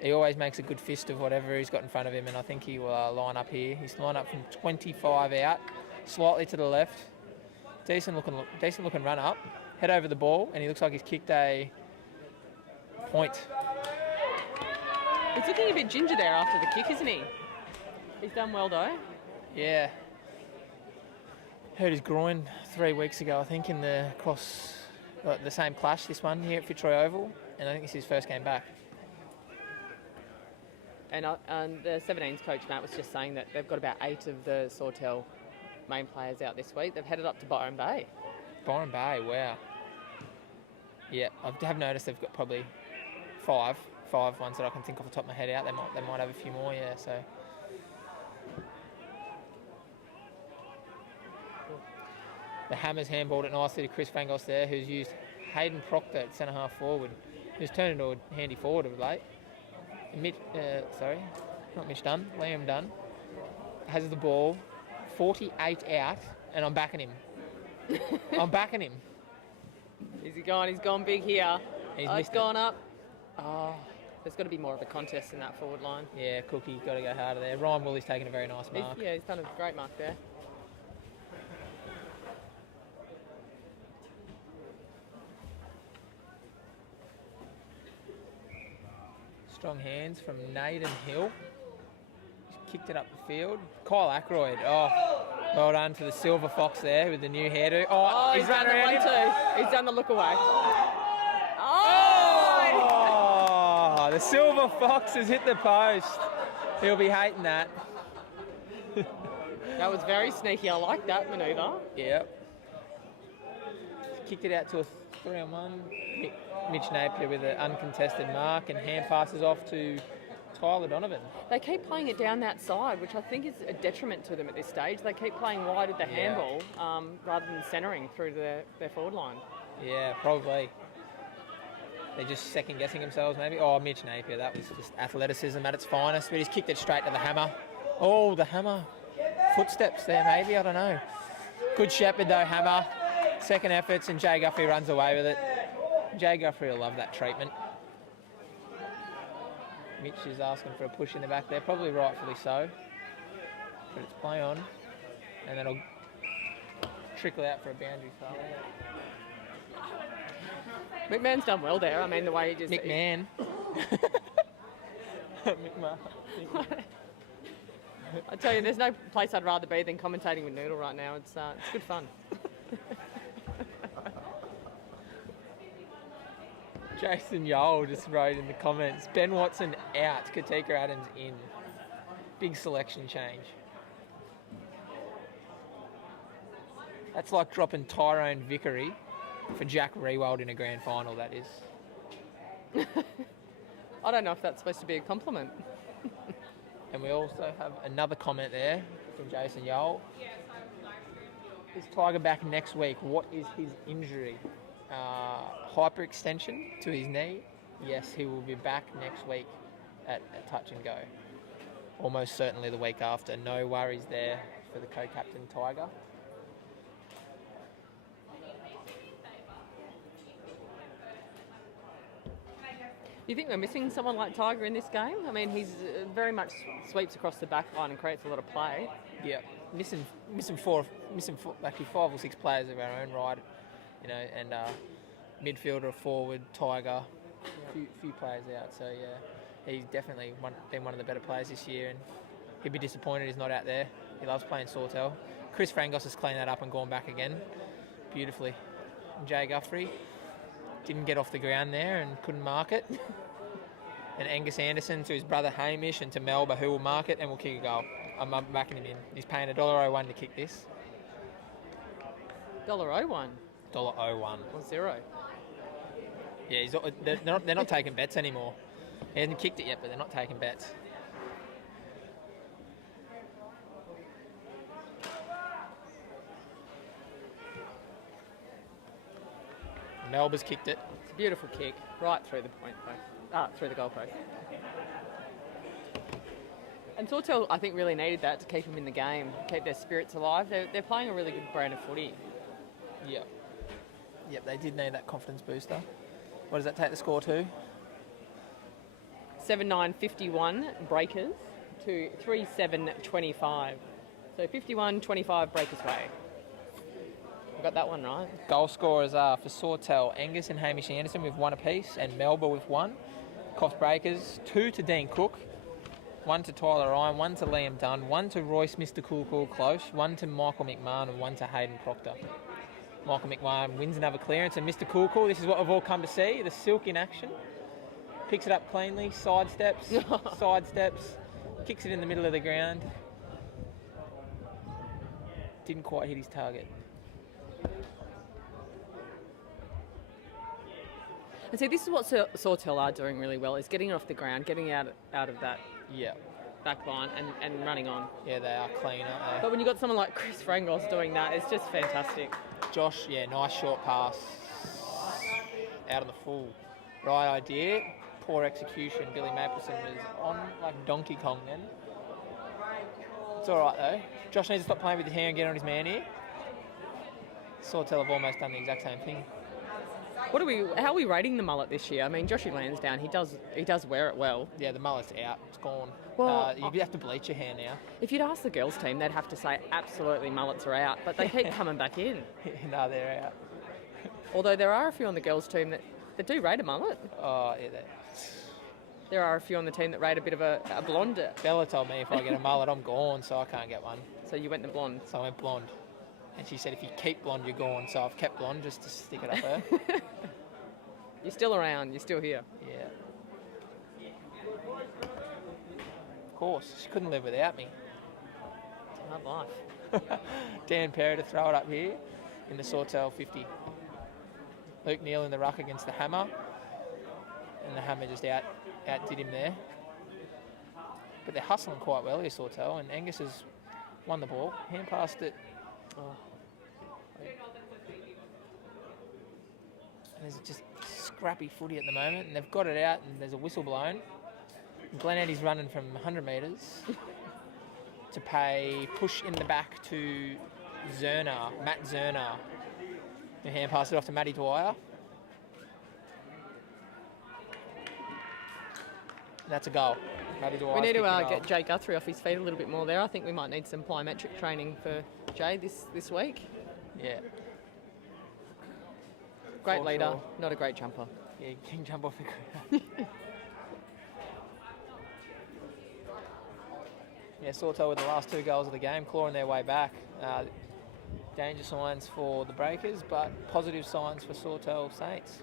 He always makes a good fist of whatever he's got in front of him, and I think he will line up here. He's lined up from 25 out, slightly to the left. Decent looking run up. Head over the ball, and he looks like he's kicked a point. He's looking a bit ginger there after the kick, isn't he? He's done well, though. Yeah. Hurt his groin 3 weeks ago, I think, in the same clash, this one here at Fitzroy Oval, and I think it's his first game back. And the 17s coach, Matt, was just saying that they've got about 8 of the Sawtell main players out this week. They've headed up to Byron Bay. Byron Bay, wow. Yeah, I have noticed they've got probably five ones that I can think off the top of my head out. They might have a few more, yeah, so. The Hammers handballed it nicely to Chris Vangos there, who's used Hayden Proctor at centre-half forward, who's turned into a handy forward of late. Liam Dunn has the ball, 48 out, and I'm backing him. I'm backing him. Is he gone? He's gone big here. He's gone up. Oh, there's got to be more of a contest in that forward line. Yeah, Cookie's got to go harder there. Ryan Woolley's taken a very nice mark. He's done a great mark there. Strong hands from Naden Hill. He's kicked it up the field. Kyle Ackroyd. Oh, well done to the Silver Fox there with the new hairdo. Oh, he's done the 1-2. He's done the look away. Oh, the Silver Fox has hit the post. He'll be hating that. That was very sneaky. I like that manoeuvre. Yep. Kicked it out to a 3-on-1. Mitch Napier with an uncontested mark, and hand passes off to Tyler Donovan. They keep playing it down that side, which I think is a detriment to them at this stage. They keep playing wide with the handball rather than centering through their forward line. Yeah, probably. They're just second-guessing themselves, maybe. Oh, Mitch Napier, that was just athleticism at its finest, but he's kicked it straight to the hammer. Oh, the hammer. Footsteps there, maybe, I don't know. Good shepherd, though, hammer. Second efforts, and Jay Guthrie runs away with it. Jay Guthrie will love that treatment. Mitch is asking for a push in the back there, probably rightfully so. But it's play on, and that'll trickle out for a boundary foul. McMahon's done well there. I mean, the way he just... McMahon. McMahon. I tell you, there's no place I'd rather be than commentating with Noodle right now. It's good fun. Jason Yole just wrote in the comments, Ben Watson out, Katika Adams in. Big selection change. That's like dropping Tyrone Vickery for Jack Rewald in a grand final, that is. I don't know if that's supposed to be a compliment. And we also have another comment there from Jason Yole. Is Tiger back next week? What is his injury? Hyperextension to his knee. Yes, he will be back next week. at touch and go. Almost certainly the week after. No worries there for the co-captain Tiger. Do you think we're missing someone like Tiger in this game? I mean, he's very much sweeps across the back line and creates a lot of play. Yeah, missing actually 5 or 6 players of our own right, you know, and midfielder, forward, Tiger, few players out. So yeah, he's definitely been one of the better players this year, and he'd be disappointed he's not out there. He loves playing Sawtell. Chris Frangos has cleaned that up and gone back again beautifully. And Jay Guthrie didn't get off the ground there and couldn't mark it. And Angus Anderson to his brother Hamish and to Melba, who will mark it and will kick a goal. I'm backing him in. He's paying $1.01 to kick this. $1.01? $1.01. Or $0. Yeah, they're not taking bets anymore. He hasn't kicked it yet, but they're not taking bets. Melba's kicked it. It's a beautiful kick, right through the point post, through the goal post. And Sawtell, I think, really needed that to keep them in the game, keep their spirits alive. They're playing a really good brand of footy. Yep, they did need that confidence booster. What does that take the score to? 7-9-51 Breakers to 3-7-25. So 51-25 Breakers way. I got that one right. Goal scorers are for Sawtell, Angus and Hamish Anderson with 1 apiece, and Melba with 1. Coffs Breakers, 2 to Dean Cook, 1 to Tyler Ryan, 1 to Liam Dunn, 1 to Royce Mr. Cool Close, 1 to Michael McMahon, and 1 to Hayden Proctor. Michael McMahon wins another clearance, and Mr. Cool, this is what we've all come to see, the silk in action. Picks it up cleanly, sidesteps, kicks it in the middle of the ground. Didn't quite hit his target. And see, this is what Sawtell are doing really well, is getting it off the ground, getting out of that back line and running on. Yeah, they are clean, aren't they? But when you've got someone like Chris Frangos doing that, it's just fantastic. Josh, nice short pass. Out of the full. Right idea. Poor execution. Billy Mapleson was on like Donkey Kong then. It's all right though. Josh needs to stop playing with his hair and get on his man here. Sawtell have almost done the exact same thing. How are we rating the mullet this year? I mean, Joshy Lansdowne, he does wear it well. Yeah, the mullet's out. It's gone. Well, you have to bleach your hair now. If you'd ask the girls' team, they'd have to say absolutely mullets are out, but they keep coming back in. No, they're out. Although there are a few on the girls' team that do rate a mullet. Oh, yeah. There are a few on the team that rate a bit of a blonde. Bella told me if I get a mullet, I'm gone, so I can't get one. So you went the blonde? So I went blonde. And she said, if you keep blonde, you're gone. So I've kept blonde just to stick it up her. You're still around. You're still here. Yeah. Of course. She couldn't live without me. It's a hard life. Dan Perry to throw it up here in the Sawtell 50. Luke Neal in the ruck against the Hammer. And the Hammer just outdid him there. But they're hustling quite well here, Sawtell. And Angus has won the ball. Hand passed it. Oh. There's just scrappy footy at the moment, and they've got it out, and there's a whistle blown. Glen Eddie's running from 100 metres to push in the back to Matt Zerner. The hand passed it off to Matty Dwyer. And that's a goal. Matty Dwyer. We need to get Jay Guthrie off his feet a little bit more there. I think we might need some plyometric training for Jay this week. Yeah. Great leader, not a great jumper. Yeah, you can jump off the ground. Yeah, Sawtell with the last 2 goals of the game, clawing their way back. Danger signs for the Breakers, but positive signs for Sawtell Saints.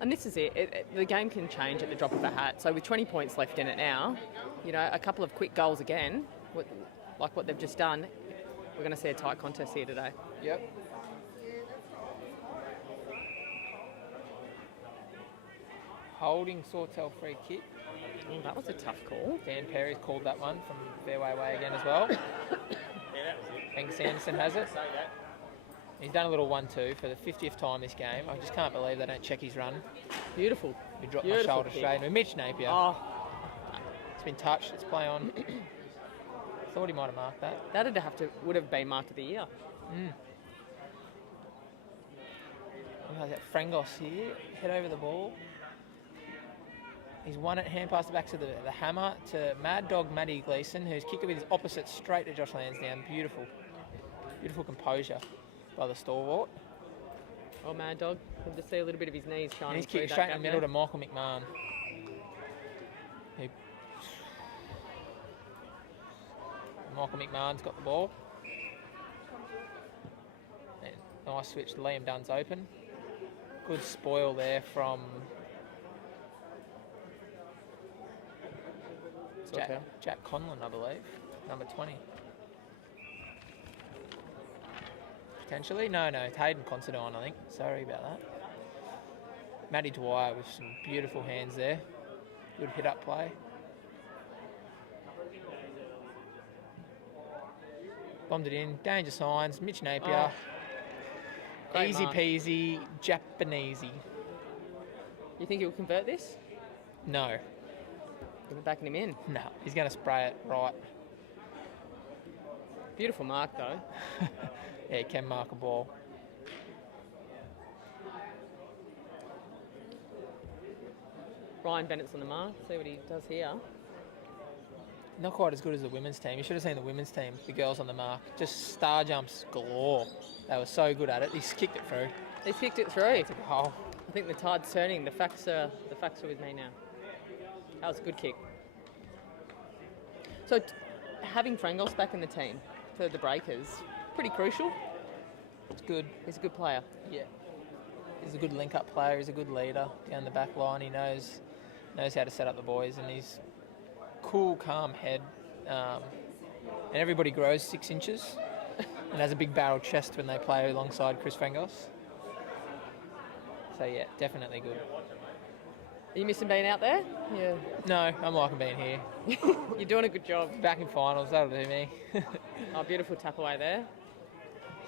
And this is it. The game can change at the drop of a hat. So with 20 points left in it now, a couple of quick goals again, like what they've just done, we're going to see a tight contest here today. Yep. Holding Sawtell free kick. Oh, that was a tough call. Dan Perry's called that one from fairway way again as well. Angus Anderson has it. He's done a little 1-2 for the 50th time this game. I just can't believe they don't check his run. Beautiful. He dropped my shoulder straight into Mitch Napier. Oh, been touched. It's play on. Thought he might have marked that. Would have been marked of the year. How's that? Frangos here. Head over the ball. He's won it, hand passed it back to the hammer to Mad Dog Matty Gleeson, who's kicked it with his opposite straight to Josh Lansdowne. Beautiful. Beautiful composure by the stalwart. Oh, Mad Dog. Good to see a little bit of his knees shining. And he's kicked straight in the middle to Michael McMahon. Michael McMahon's got the ball. And nice switch to Liam Dunn's open. Good spoil there from Jack Conlon, I believe, number 20. Potentially? No, it's Hayden Considine, I think. Sorry about that. Matty Dwyer with some beautiful hands there. Good hit-up play. Bombed it in. Danger signs. Mitch Napier. Easy peasy, Japanesey. You think he'll convert this? No. You're backing him in? No, he's going to spray it right. Beautiful mark, though. Yeah, he can mark a ball. Ryan Bennett's on the mark. See what he does here. Not quite as good as the women's team. You should have seen the women's team, the girls on the mark. Just star jumps galore. They were so good at it. He's kicked it through. He's kicked it through. Took a hole. I think the tide's turning. The facts are with me now. That was a good kick. So having Frangos back in the team for the Breakers, pretty crucial. It's good. He's a good player. Yeah. He's a good link-up player. He's a good leader down the back line. He knows how to set up the boys, and he's cool, calm head. And everybody grows 6 inches and has a big barrel chest when they play alongside Chris Frangos. So yeah, definitely good. Are you missing being out there? Yeah. No, I'm liking being here. You're doing a good job. Back in finals, that'll do me. Oh, beautiful tap away there.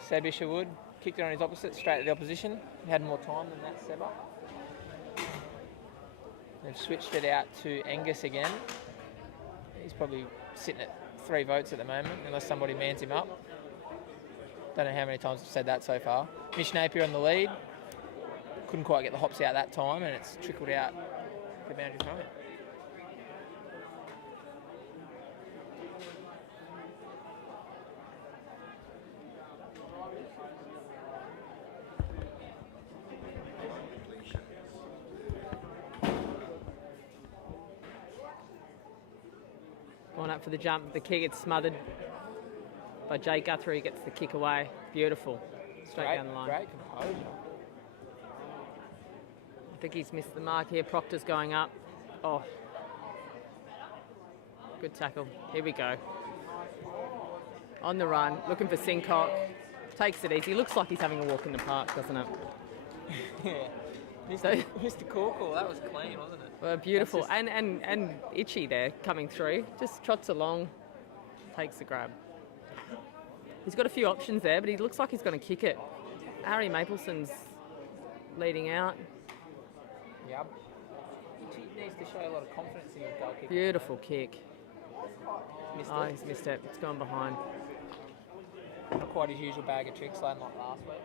Seb Isherwood kicked it on his opposite, straight to the opposition. He had more time than that, Seba. They've switched it out to Angus again. He's probably sitting at 3 votes at the moment, unless somebody mans him up. Don't know how many times I've said that so far. Mitch Napier on the lead. Couldn't quite get the hops out that time, and it's trickled out the boundary from it. Going up for the jump. The kick gets smothered by Jay Guthrie. Gets the kick away. Beautiful. Straight down the line. Great composure. I think he's missed the mark here. Proctor's going up. Oh. Good tackle. Here we go. On the run. Looking for Sincock. Takes it easy. Looks like he's having a walk in the park, doesn't it? Yeah. Mr. Corkle, that was clean, wasn't it? Well, beautiful. Just... And Itchy there coming through. Just trots along. Takes the grab. He's got a few options there, but he looks like he's going to kick it. Harry Mapleson's leading out. Yep. He needs to show a lot of confidence in his goal kick. Beautiful kick. Missed it. He's missed it. It's gone behind. Not quite his usual bag of tricks, like last week.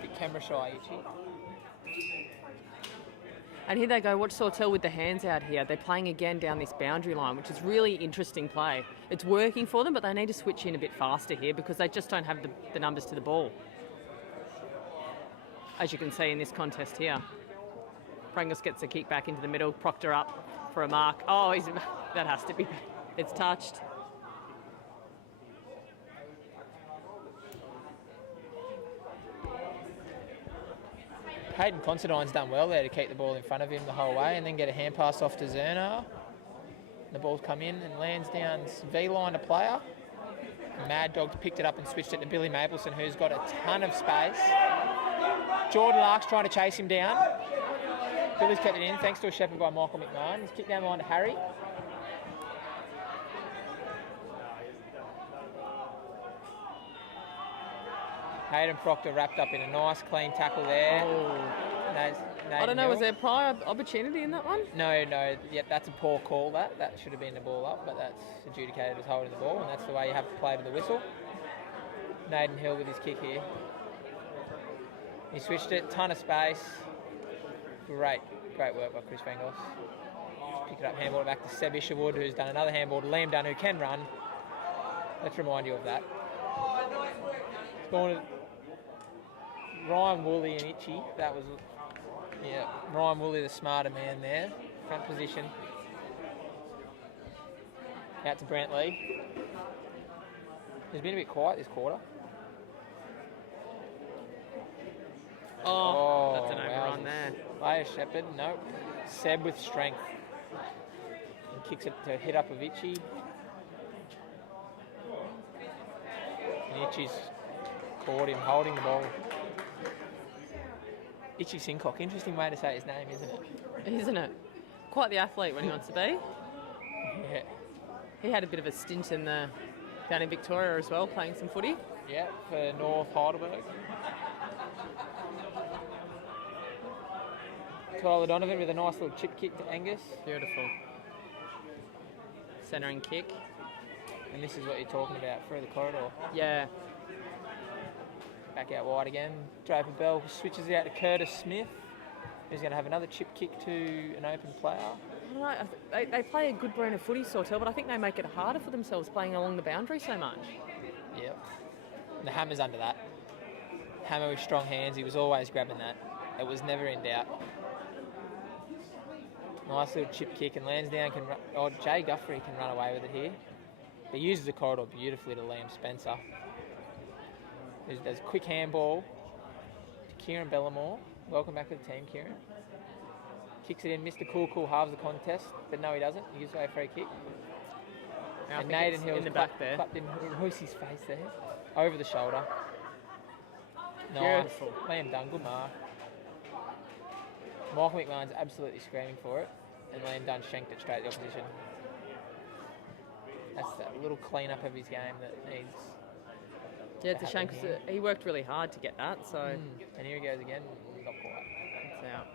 Bit camera shy, Itchy. And here they go. Watch Sawtell with the hands out here. They're playing again down this boundary line, which is really interesting play. It's working for them, but they need to switch in a bit faster here because they just don't have the numbers to the ball. As you can see in this contest here. Frangos gets a kick back into the middle. Proctor up for a mark. Oh, that has to be. It's touched. Hayden Considine's done well there to keep the ball in front of him the whole way and then get a hand pass off to Zernar. The ball's come in and Lansdowne's V-line a player. Mad Dog's picked it up and switched it to Billy Mapleson, who's got a ton of space. Jordan Lark's trying to chase him down. Billy's kept it in thanks to a shepherd by Michael McMahon. He's kicked down the line to Harry. Hayden Proctor wrapped up in a nice clean tackle there. Oh. I don't know, was there prior opportunity in that one? No. Yep, that's a poor call. That should have been the ball up, but that's adjudicated as holding the ball, and that's the way you have to play to the whistle. Naden Hill with his kick here. He switched it, ton of space. Great work by Chris Vengos. Pick it up, handball it back to Seb Isherwood, who's done another handball to Liam Dunn, who can run. Let's remind you of that. It's gone to Ryan Woolley and Itchy. That was, Ryan Woolley, the smarter man there. Front position. Out to Brent Lee. He's been a bit quiet this quarter. That's an overrun there. Leia Shepherd, no. Seb with strength. And kicks it to hit up of Itchy. And Itchy's caught him holding the ball. Itchy Sincock, interesting way to say his name, isn't it? Isn't it? Quite the athlete when he wants to be. Yeah. He had a bit of a stint down in Victoria as well, playing some footy. Yeah, for North Heidelberg. Tyler Donovan with a nice little chip kick to Angus. Beautiful. Centering kick. And this is what you're talking about, through the corridor. Yeah. Back out wide again. Draper Bell switches it out to Curtis Smith, who's going to have another chip kick to an open player. I don't know, they play a good brand of footy, Sawtell, but I think they make it harder for themselves playing along the boundary so much. Yep. And the Hammer's under that. Hammer with strong hands, he was always grabbing that. It was never in doubt. Nice little chip kick, and Lansdowne can run. Oh, Jay Guthrie can run away with it here. He uses the corridor beautifully to Liam Spencer. There's a quick handball to Kieran Bellamore. Welcome back to the team, Kieran. Kicks it in. Mr. Cool halves the contest, but no, he doesn't. He gives away a free kick. And Naden Hill's in the back there. Clapped in Hoosey's face there. Over the shoulder. Nice. Beautiful. Liam Dunn, good mark. Michael McMahon's absolutely screaming for it, and Liam Dunn shanked it straight to the opposition. That's that little clean-up of his game that needs. Yeah, it's a shame because he worked really hard to get that, so... And here he goes again, not quite. It's out.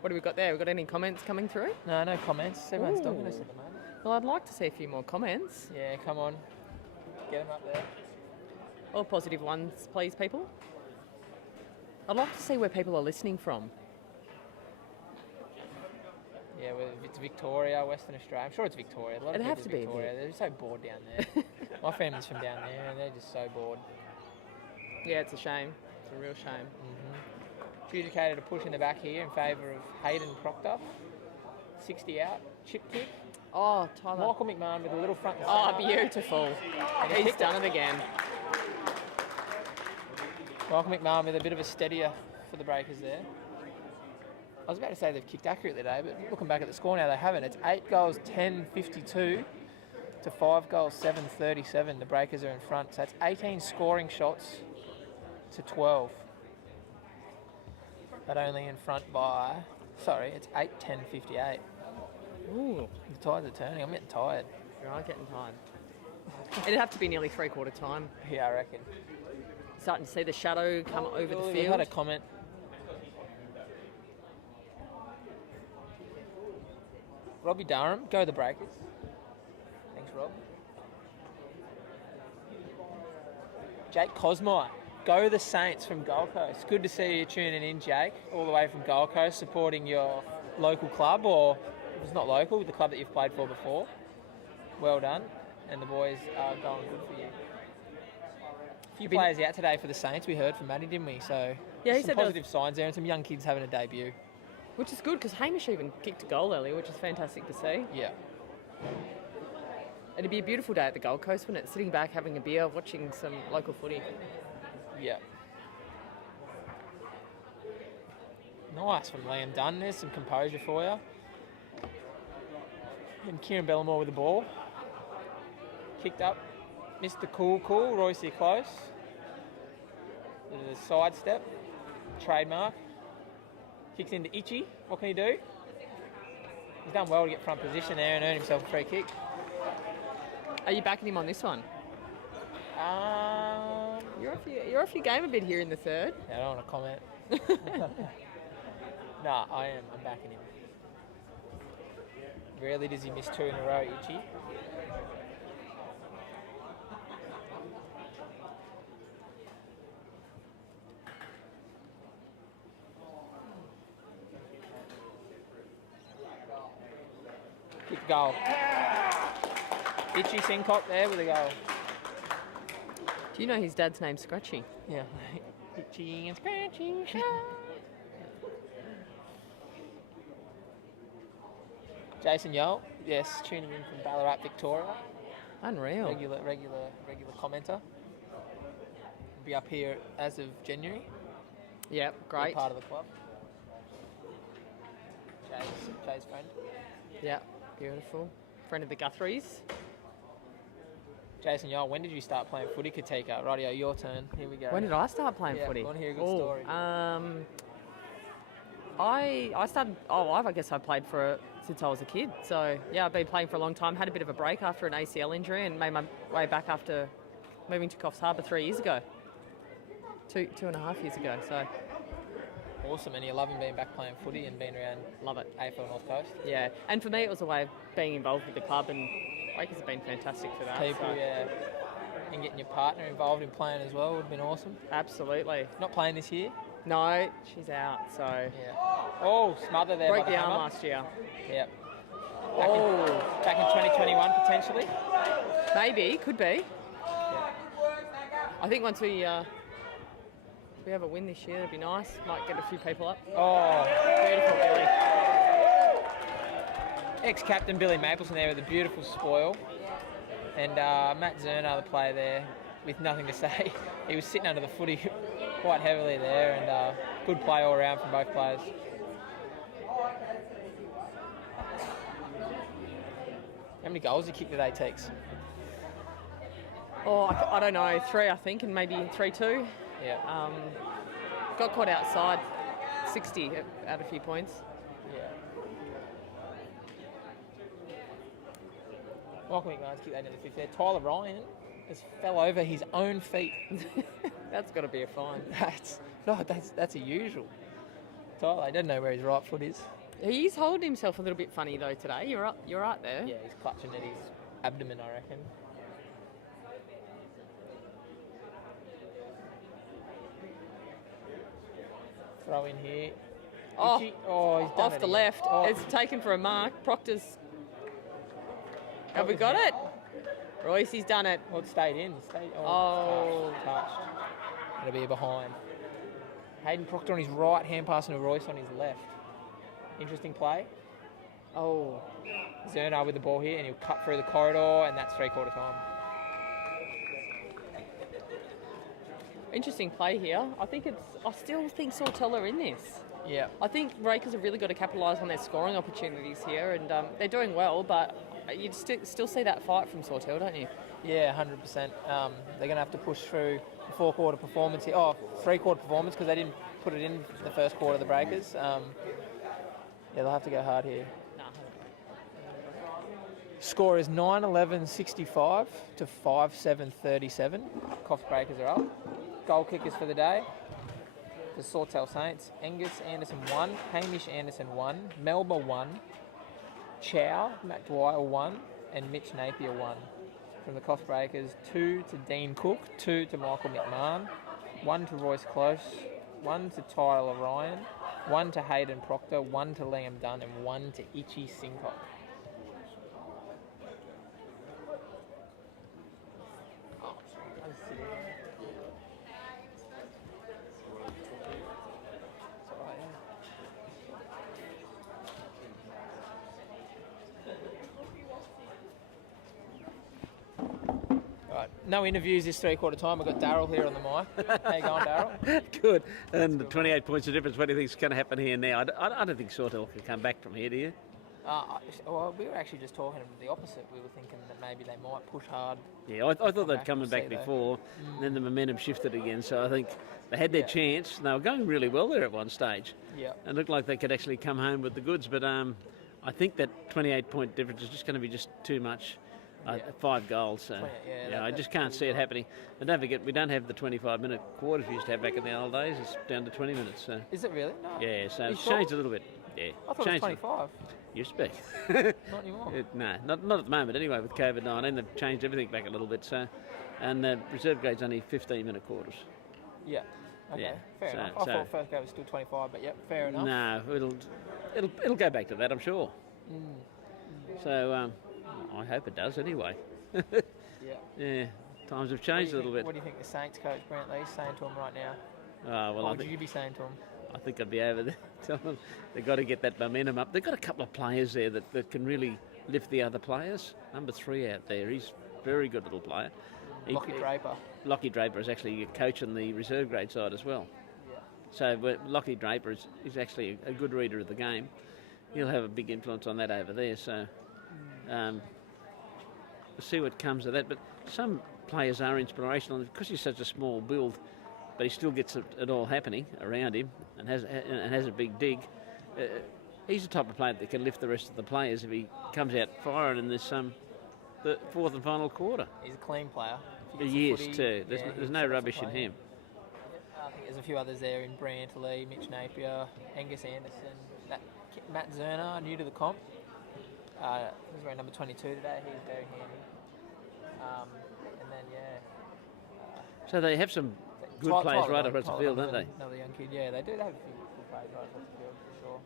What have we got there? Have we got any comments coming through? No comments. Everyone's dogging us at the moment. Well, I'd like to see a few more comments. Yeah, come on. Get them up there. All positive ones, please, people. I'd like to see where people are listening from. Yeah, well, it's Victoria, Western Australia. I'm sure it's Victoria. A lot of It'd have to be Victoria. They're so bored down there. My family's from down there, and they're just so bored. Yeah, it's a shame. It's a real shame. Adjudicated a push in the back here in favour of Hayden Proctor. 60 out, chip kick. Oh, Tyler. Michael McMahon with a little front and Oh, centre. beautiful. He's done it again. Michael McMahon with a bit of a steadier for the Breakers there. I was about to say they've kicked accurately today, but looking back at the score now, they haven't. It's 8 goals, 10-52 to 5 goals, 7-37. The Breakers are in front. So it's 18 scoring shots to 12. But only in front by... Sorry, it's 8-10-58. Ooh. The tides are turning. I'm getting tired. You are getting tired. It'd have to be nearly three-quarter time. Yeah, I reckon. Starting to see the shadow come over the We've field. had a comment. Robbie Durham, go the Breakers. Thanks, Rob. Jake Cosmire, go the Saints from Gold Coast. Good to see you tuning in, Jake, all the way from Gold Coast, supporting your local club, or if it's not local, the club that you've played for before. Well done, and the boys are going good for you. A few players out today for the Saints, we heard from Matty, didn't we? So yeah, he some said positive signs there, and some young kids having a debut. Which is good, because Hamish even kicked a goal earlier, which is fantastic to see. Yeah. It'd be a beautiful day at the Gold Coast, wouldn't it? Sitting back, having a beer, watching some local footy. Yeah. Nice from Liam Dunn. There's some composure for you. And Kieran Bellamore with the ball. Kicked up. Mr. Cool, Royce close. There's a sidestep. Trademark. Kicks into Itchy. What can he do? He's done well to get front position there and earn himself a free kick. Are you backing him on this one? You're off your game a bit here in the third. Yeah, I don't want to comment. Nah, I am. I'm backing him. Rarely does he miss 2 in a row, Itchy. Kick goal. Itchy Sincock there with a goal. Do you know his dad's name's Scratchy? Yeah. Itchy and Scratchy. Jason Yole, yes, tuning in from Ballarat, Victoria. Unreal. Regular commenter. Be up here as of January. Yep, Be great. part of the club. Jay's friend. Yeah, beautiful. Friend of the Guthries. Jason Yole, when did you start playing footy, Katika? Rightio, your turn. Here we go. When did I start playing footy? I want to hear a good story. I started. I guess I played since I was a kid. So yeah, I've been playing for a long time. Had a bit of a break after an ACL injury, and made my way back after moving to Coffs Harbour 3 years ago. 2.5 years ago. So Awesome, and you're loving being back playing footy and being around. Love it. AFL North Coast. Yeah, and for me it was a way of being involved with the club, and Wakers have been fantastic for that. People, so. yeah. And getting your partner involved in playing as well would have been awesome. Absolutely. Not playing this year? No, she's out, so... Yeah. Oh, smother there. Broke by the arm hammer. last year. Yep. Oh. Back in 2021 potentially? Maybe, could be. Yeah. I think once we have a win this year, it'd be nice. Might get a few people up. Oh, Beautiful, Billy. ex-captain Billy Mapleson there with a beautiful spoil. And Matt Zerner, the player there, with nothing to say. He was sitting under the footy quite heavily there, and good play all around from both players. How many goals did you kick today, Teeks? Oh, I don't know, 3 I think, and maybe 3-2. Yeah. Got caught outside, 60 out a few points. Yeah. Welcome, guys. Kick that into the fifth there. Tyler Ryan has fell over his own feet. That's got to be a fine. That's a usual. Tyler, he doesn't know where his right foot is. He's holding himself a little bit funny though today. You're right there. Yeah, he's clutching at his abdomen, I reckon. Throw in here. Oh, he's done off it the again. left. Oh. It's taken for a mark. Proctor's. Have we got it? Royce, he's done it. Well, it stayed in. Oh. Touched. It'll be a behind. Hayden Proctor on his right, hand passing to Royce on his left. Interesting play. Oh. Zerner with the ball here, and he'll cut through the corridor, and that's three-quarter time. Interesting play here. I still think Sawtell are in this. Yeah. I think Rakers have really got to capitalise on their scoring opportunities here, and they're doing well, but you still see that fight from Sawtell, don't you? Yeah, 100%. They're going to have to push through the four-quarter performance here. Oh, three-quarter performance, because they didn't put it in the first quarter of the Breakers. Yeah, they'll have to go hard here. Score is 9-11-65 to 5-7-37. Coffs Breakers are up. Goal kickers for the day. The Sawtell Saints. Angus Anderson 1, Hamish Anderson 1, Melba 1, Chow, Matt Dwyer 1, and Mitch Napier 1. From the Coffs Breakers, 2 to Dean Cook, 2 to Michael McMahon, 1 to Royce Close, 1 to Tyler Ryan, 1 to Hayden Proctor, 1 to Liam Dunn, and 1 to Itchy Sincock. No interviews this three-quarter time. We've got Daryl here on the mic. How you going, Daryl? Good. And 28 points of difference. What do you think's going to happen here now? I don't think Sawtell can come back from here, do you? Well, we were actually just talking the opposite. We were thinking that maybe they might push hard. Yeah, I thought they'd come back before, and then the momentum shifted again. So I think they had their chance. They were going really well there at one stage. Yeah. And it looked like they could actually come home with the goods. But I think that 28-point difference is just going to be just too much 5 goals. So I just can't see it happening. And don't forget, we don't have the 25-minute quarters we used to have back in the old days. It's down to 20 minutes. So. Is it really? No. Yeah, so it's changed a little bit. Yeah, I thought it was 25. Used to be. Not anymore. No, not at the moment anyway. With COVID-19, they've changed everything back a little bit. So, and the reserve grade's only 15-minute quarters. Yeah. Okay. Yeah, Fair enough. I thought first grade was still 25, but yep, fair enough. No, it'll go back to that, I'm sure. So I hope it does anyway. Yeah. Times have changed a little bit. What do you think the Saints coach Brent Lee's saying to him right now? What would you be saying to him? I think I'd be over there telling them they've got to get that momentum up. They've got a couple of players there that can really lift the other players. Number 3 out there, he's a very good little player. Lockie Draper is actually a coach on the reserve grade side as well. Yeah. So Lockie Draper is actually a good reader of the game. He'll have a big influence on that over there. So we'll see what comes of that. But some players are inspirational because he's such a small build, but he still gets it all happening around him and has a big dig. He's the type of player that can lift the rest of the players if he comes out firing in this the 4th and final quarter. He's a clean player. He is too. There's no rubbish in him. I think there's a few others there in Brantley, Mitch Napier, Angus Anderson, Matt Zerner, new to the comp. He's wearing number 22 today. He's very handy. And then so they have some good players right across the field, don't they? Another young kid. Yeah, they do have a few good players right across the field for sure.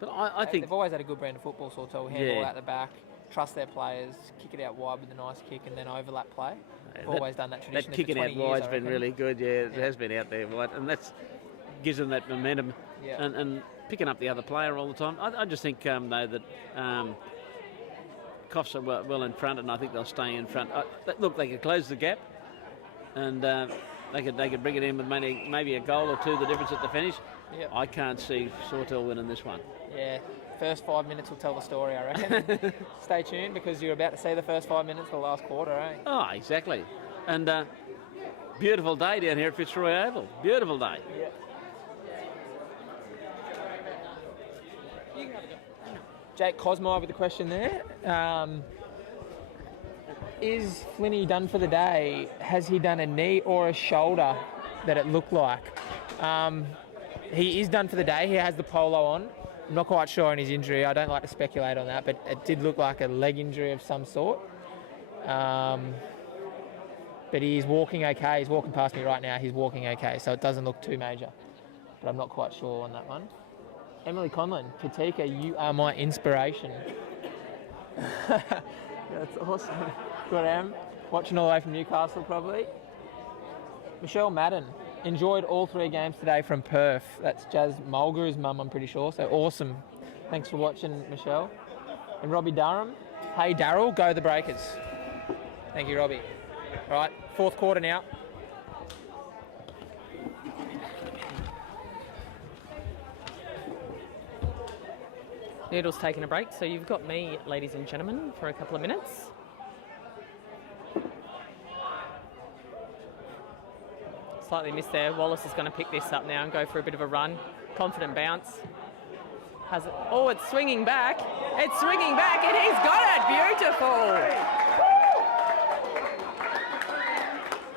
But I think they've always had a good brand of football. Sawtell, handball out the back. Trust their players, kick it out wide with a nice kick, and then overlap play. They've always done that tradition. That kicking out wide's been really good, it has been out there wide, and that gives them that momentum and picking up the other player all the time. I just think, though, that Coffs are well in front, and I think they'll stay in front. Look, they could close the gap, and they could bring it in with maybe a goal or two, the difference at the finish. Yep. I can't see Sawtell winning this one. Yeah. First 5 minutes will tell the story, I reckon. Stay tuned because you're about to see the first 5 minutes of the last quarter, eh? Oh, exactly. And beautiful day down here at Fitzroy Oval. Beautiful day. Yeah. Jake Cosmo with a question there. Is Flinney done for the day? Has he done a knee or a shoulder that it looked like? He is done for the day. He has the polo on. I'm not quite sure on his injury. I don't like to speculate on that, but it did look like a leg injury of some sort. But he's walking okay. He's walking past me right now. He's walking okay, so it doesn't look too major. But I'm not quite sure on that one. Emily Conlon, Katika, you are my inspiration. That's awesome. Good, Em. Watching all the way from Newcastle, probably. Michelle Madden. Enjoyed all 3 games today from Perth. That's Jazz Mulgrews' mum, I'm pretty sure. So awesome. Thanks for watching, Michelle. And Robbie Durham. Hey, Daryl, go the Breakers. Thank you, Robbie. All right, 4th quarter now. Noodle's taking a break, so you've got me, ladies and gentlemen, for a couple of minutes. Slightly missed there. Wallace is going to pick this up now and go for a bit of a run. Confident bounce. Has it? Oh, it's swinging back. It's swinging back, and he's got it. Beautiful.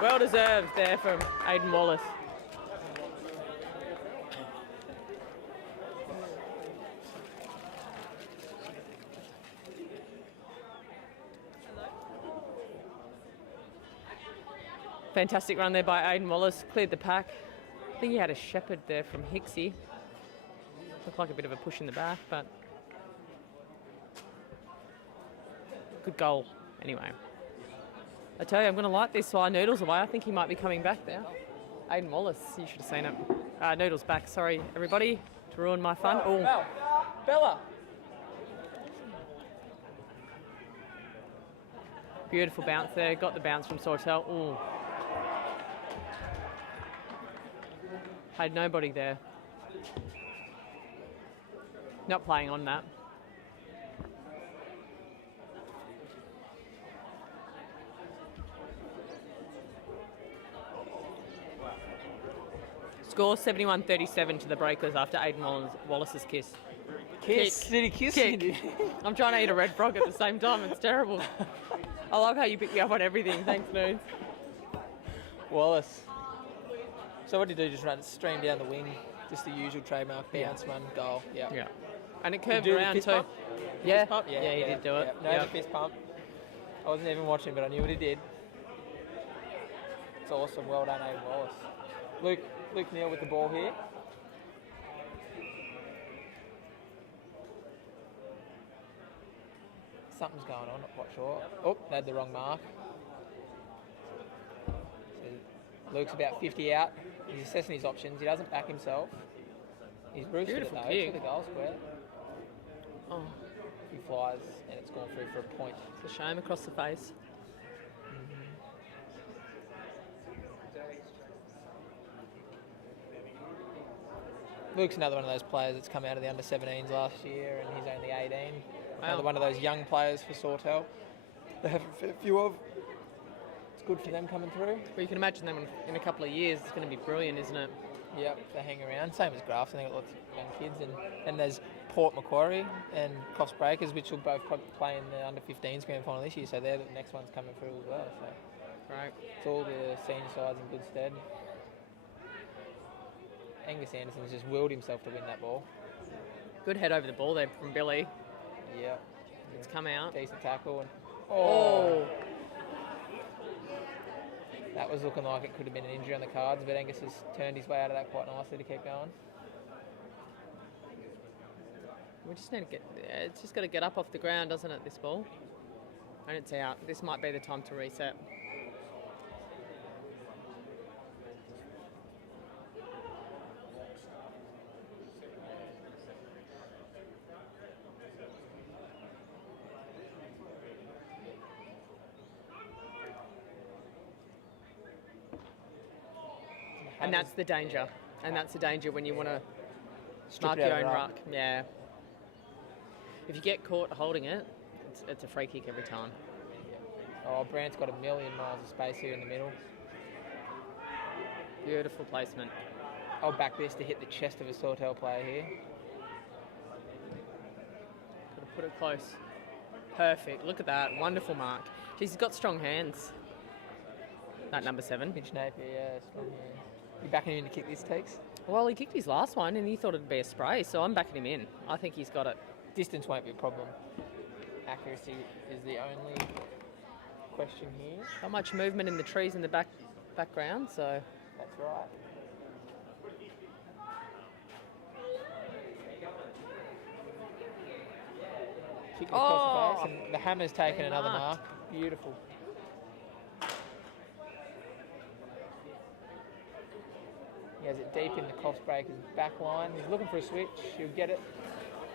Well deserved there from Aidan Wallace. Fantastic run there by Aidan Wallace, cleared the pack. I think he had a shepherd there from Hicksy. Looked like a bit of a push in the back, but good goal anyway. I tell you, I'm going to light this while Noodle's away. I think he might be coming back there. Aidan Wallace, you should have seen it. Noodle's back, sorry everybody, to ruin my fun. Oh. Bella. Beautiful bounce there, got the bounce from Sawtell. Ooh. Had nobody there. Not playing on that. Score 71-37 to the Breakers after Aidan Wallace's kiss. Kiss? Did he kiss you? I'm trying to eat a red frog at the same time. It's terrible. I love how you pick me up on everything. Thanks, Moons. Wallace. So what did you do? Just run stream down the wing? Just the usual trademark bounce, run, goal. Yeah. And it Did you curved do the around fist too. pump? Yeah. Fist pump? Yeah, he did do it. No, the fist pump. I wasn't even watching, but I knew what he did. It's awesome. Well done, Aiden Wallace. Luke Neal with the ball here. Something's going on, not quite sure. Oh, they had the wrong mark. So Luke's about 50 out. He's assessing his options. He doesn't back himself. He's roosted it though to the goal square. Oh, He flies and it's gone through for a point. it's a shame across the face. Luke's another one of those players that's come out of the under-17s last year and he's only 18. Wow. Another one of those young players for Sawtell. They have a few of. It's good for them coming through. But you can imagine them in a couple of years. It's going to be brilliant, isn't it? Yep, they hang around. Same as Grafton, they've got lots of young kids. And there's Port Macquarie and Coffs Breakers, which will both probably play in the under-15s grand final this year, so they're the next ones coming through as well. So Right. it's all the senior sides in good stead. Angus Anderson's just willed himself to win that ball. Good head over the ball there from Billy. Yep. It's come out. Decent tackle. And, Oh. That was looking like it could have been an injury on the cards, but Angus has turned his way out of that quite nicely to keep going. We just need to get. It's just got to get up off the ground, doesn't it? This ball, and it's out. This might be the time to reset. And that's the danger. And that's the danger when you want to mark your own ruck. Yeah. If you get caught holding it, it's a free kick every time. Oh, Brant's got a million miles of space here in the middle. Beautiful placement. I'll back this to hit the chest of a Sawtell player here. Got to put it close. Perfect. Look at that. Wonderful mark. Jeez, he's got strong hands. That number 7. Mitch Napier, yeah, strong hands. You backing him in to kick this, Teeks? Well, he kicked his last one and he thought it'd be a spray, so I'm backing him in. I think he's got it. Distance won't be a problem. Accuracy is the only question here. Not much movement in the trees in the background, so... That's right. Kick across the face, and the hammer's taken another mark. Beautiful. He has it deep in the Coffs Breakers back line. He's looking for a switch. He'll get it.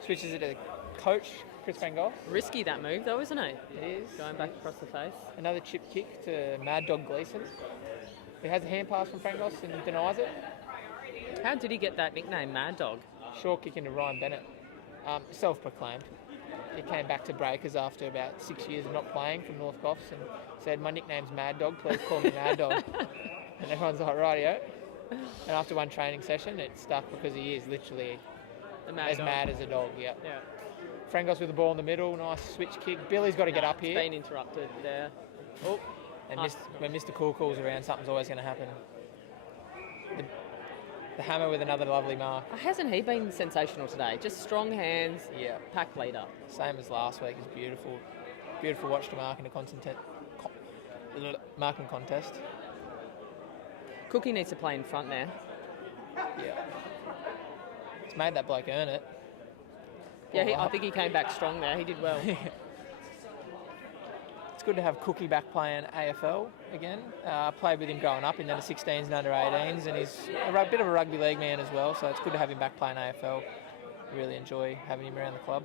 Switches it to coach, Chris Van Goghs. Risky that move though, isn't it? It is. Going back across the face. Another chip kick to Mad Dog Gleeson. He has a hand pass from Van Goghs and denies it. How did he get that nickname, Mad Dog? Short kick into Ryan Bennett. Self-proclaimed. He came back to Breakers after about 6 years of not playing from North Coffs and said, "My nickname's Mad Dog, please call me Mad Dog." And everyone's like, "Rightio." And after one training session, it stuck because he is literally as mad as a dog. Yeah. Frangos with the ball in the middle, nice switch kick. Billy's got to get up here. Been interrupted there. Oh, and when Mr. Cool calls around, something's always going to happen. The hammer with another lovely mark. Hasn't he been sensational today? Just strong hands. Yeah. Pack leader. Same as last week. It's beautiful. Beautiful watch to mark in a marking contest. Cookie needs to play in front there. Yeah. It's made that bloke earn it. Yeah, I think he came back strong there. He did well. It's good to have Cookie back playing AFL again. Played with him growing up in the 16s and under 18s, and he's a bit of a rugby league man as well, so it's good to have him back playing AFL. Really enjoy having him around the club.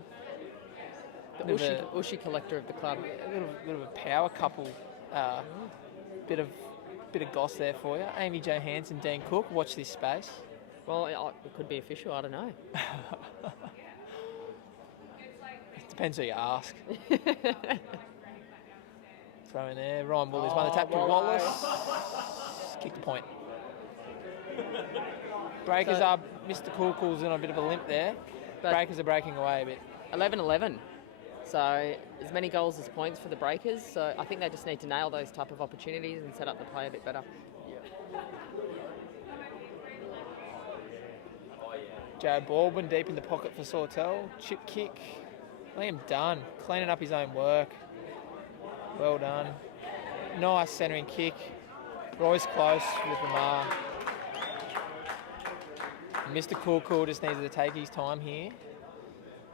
The Ushi collector of the club. A little of a power couple. Bit of goss there for you. Amy Johansson, Dean Cook. Watch this space. Well, it could be official. I don't know. It depends who you ask. Throw in there. Ryan Woolies won the tap to Wallace. Kick the point. Breakers are Mr. Cool Cool's in a bit of a limp there. Breakers are breaking away a bit. 11-11. So as many goals as points for the Breakers. So I think they just need to nail those type of opportunities and set up the play a bit better. Jared Baldwin deep in the pocket for Sawtell. Chip kick. Liam Dunn cleaning up his own work. Well done. Nice centering kick. Roy's close with the mark. Mr. Cool just needed to take his time here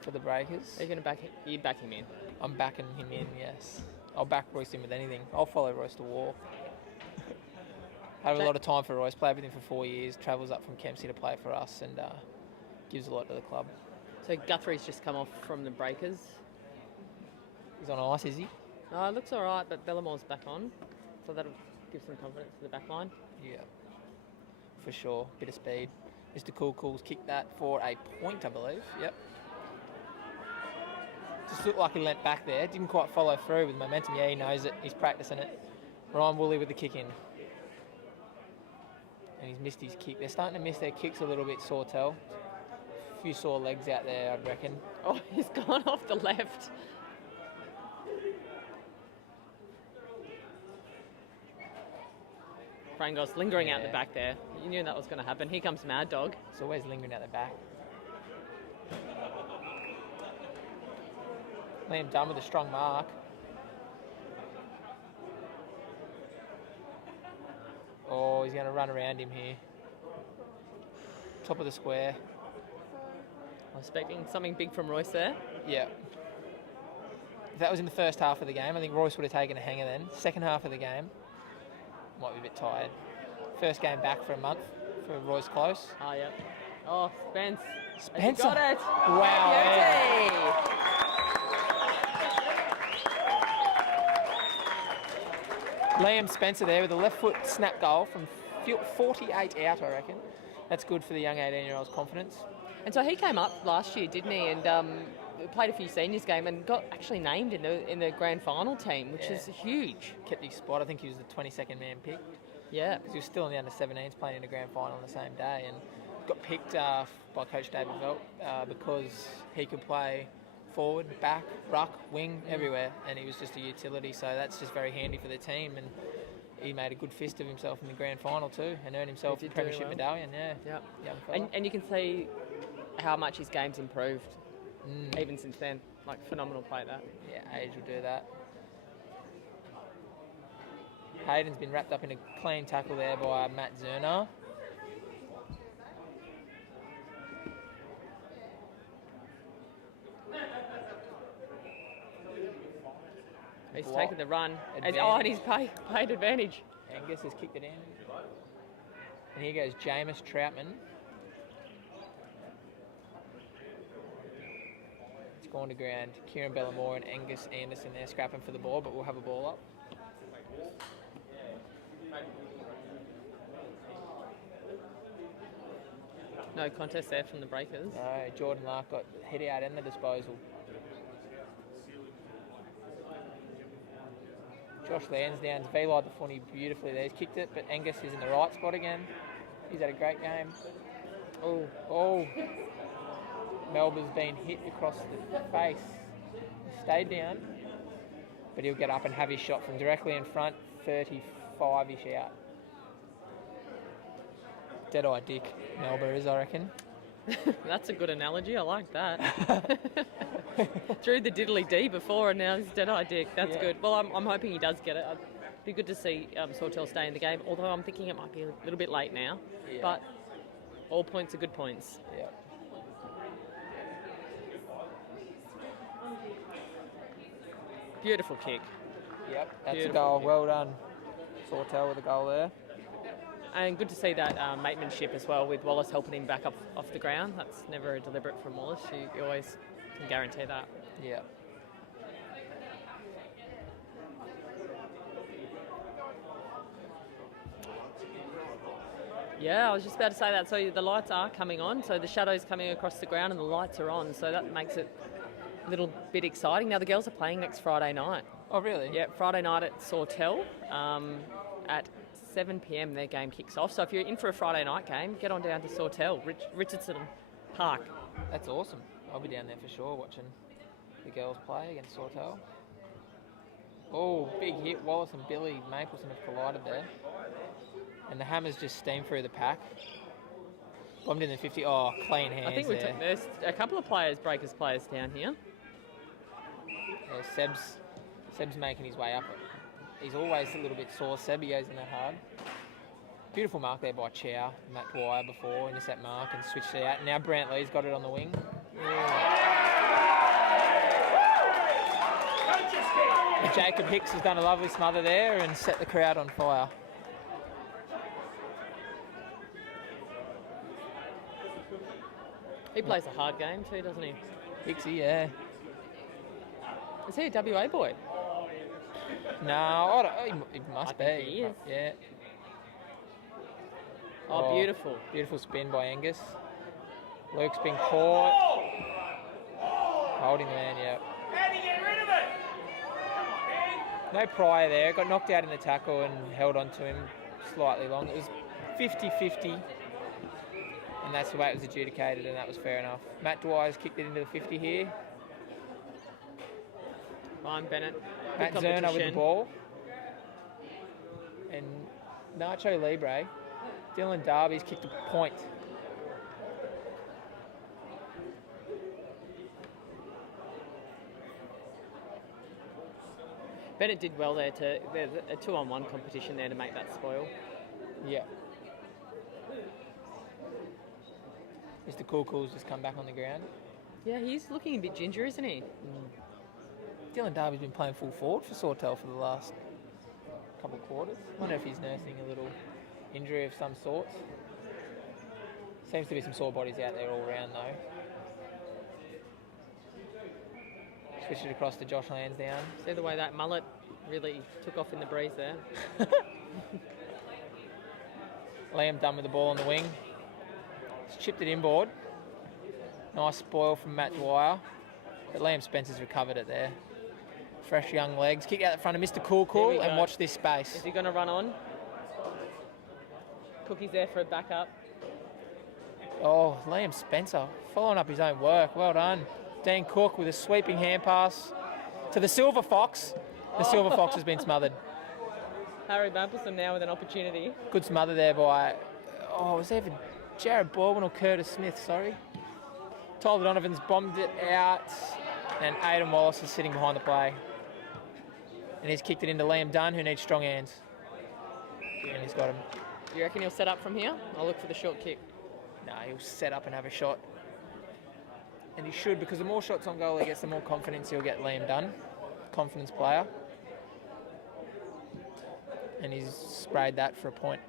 for the Breakers. Are you going to back him? You back him in? I'm backing him in, yes. I'll back Royce in with anything. I'll follow Royce to war. Had a lot of time for Royce. Played with him for 4 years. Travels up from Kempsey to play for us and gives a lot to the club. So Guthrie's just come off from the Breakers. He's on ice, is he? No, it looks all right, but Bellamore's back on. So that'll give some confidence to the back line. Yeah, for sure. Bit of speed. Mr. Cool's kicked that for a point, I believe. Yep. Just looked like he leant back there. Didn't quite follow through with momentum. Yeah, he knows it. He's practicing it. Ryan Woolley with the kick in. And he's missed his kick. They're starting to miss their kicks a little bit, Sawtell. A few sore legs out there, I'd reckon. Oh, he's gone off the left. Frangos lingering out the back there. You knew that was going to happen. Here comes Mad Dog. It's always lingering out the back. Liam Dunn with a strong mark. Oh, he's going to run around him here. Top of the square. I'm expecting something big from Royce there. Yeah. If that was in the first half of the game, I think Royce would have taken a hanger then. Second half of the game, might be a bit tired. First game back for a month for Royce Close. Oh, yeah. Oh, Spence. Spencer. Got it. Wow. Yeah. Liam Spencer there with a left foot snap goal from 48 out, I reckon. That's good for the young 18-year-old's confidence. And so he came up last year, didn't he? And played a few seniors game and got actually named in the grand final team, which is huge. Kept his spot. I think he was the 22nd man picked. Yeah. Because he was still in the under-17s playing in the grand final on the same day and got picked by Coach David Velt because he could play forward, back, ruck, wing, everywhere, and he was just a utility, so that's just very handy for the team, and he made a good fist of himself in the grand final too and earned himself a premiership medallion. And you can see how much his game's improved even since then. Like, phenomenal play that. Yeah, age will do that. Hayden's been wrapped up in a clean tackle there by Matt Zerner. He's taken the run. And he's paid advantage. Angus has kicked it in. And here goes Jameis Troutman. It's gone to ground. Kieran Bellamore and Angus Anderson there scrapping for the ball, but we'll have a ball up. No contest there from the Breakers. No, Jordan Lark got hit out in the disposal. Josh Lansdowne's V-lied the funny beautifully there. He's kicked it, but Angus is in the right spot again. He's had a great game. Oh. Melba's been hit across the face. He stayed down, but he'll get up and have his shot from directly in front, 35-ish out. Dead-eye dick, Melba is, I reckon. That's a good analogy. I like that. Threw the diddly D before, and now he's dead-eye dick. That's good. Well, I'm hoping he does get it. It'd be good to see Sawtell stay in the game, although I'm thinking it might be a little bit late now. Yeah. But all points are good points. Yeah. Beautiful kick. Yep, that's Beautiful a goal. kick. Well done. Sawtell with a goal there. And good to see that matemanship as well, with Wallace helping him back up off the ground. That's never a deliberate from Wallace. You always can guarantee that. Yeah. Yeah, I was just about to say that. So the lights are coming on. So the shadow's coming across the ground and the lights are on. So that makes it a little bit exciting. Now the girls are playing next Friday night. Oh, really? Yeah, Friday night at Sawtell at 7 p.m. their game kicks off. So if you're in for a Friday night game, get on down to Sawtell, Richardson Park. That's awesome. I'll be down there for sure watching the girls play against Sawtell. Oh, big hit. Wallace and Billy Mapleson have collided there. And the Hammers just steam through the pack. Bombed in the 50. Oh, clean hands. I think there. there's a couple of Breakers players down here. Yeah, Seb's making his way up. He's always a little bit sore, Seb. He goes in that hard. Beautiful mark there by Chow. Matt Dwyer before, intercept mark and switched it out. Now Brantley's got it on the wing. And Jacob Hicks has done a lovely smother there and set the crowd on fire. He plays a hard game too, doesn't he? Hicksy, yeah. Is he a WA boy? No, he must I think be. he is. Yeah. Oh, beautiful. Beautiful spin by Angus. Luke's been caught. Holding the man, yeah. No prior there. Got knocked out in the tackle and held on to him slightly long. It was 50-50. And that's the way it was adjudicated, and that was fair enough. Matt Dwyer's kicked it into the 50 here. Ryan Bennett. Matt Zerner with the ball. And Nacho Libre. Dylan Darby's kicked a point. Bennett did well there. There's a 2-on-1 competition there to make that spoil. Yeah. Mr. Cool's just come back on the ground. Yeah, he's looking a bit ginger, isn't he? Dylan Darby's been playing full forward for Sawtell for the last couple of quarters. I wonder if he's nursing a little injury of some sort. Seems to be some sore bodies out there all round though. Switch it across to Josh Lansdowne. See the way that mullet really took off in the breeze there. Liam Dunn with the ball on the wing. He's chipped it inboard. Nice spoil from Matt Dwyer. But Liam Spencer's recovered it there. Fresh young legs. Kick out the front of Mr. Cool and watch this space. Is he going to run on? Cookie's there for a backup. Oh, Liam Spencer following up his own work. Well done. Dean Cook with a sweeping hand pass to the Silver Fox. The Silver Fox has been smothered. Harry Mapleson now with an opportunity. Good smother there by, was it even Jared Baldwin or Curtis Smith, sorry. Tyler Donovan's bombed it out and Aidan Wallace is sitting behind the play. And he's kicked it into Liam Dunn, who needs strong hands. And he's got him. You reckon he'll set up from here? I'll look for the short kick. No, he'll set up and have a shot. And he should, because the more shots on goal he gets, the more confidence he'll get. Liam Dunn, confidence player. And he's sprayed that for a point.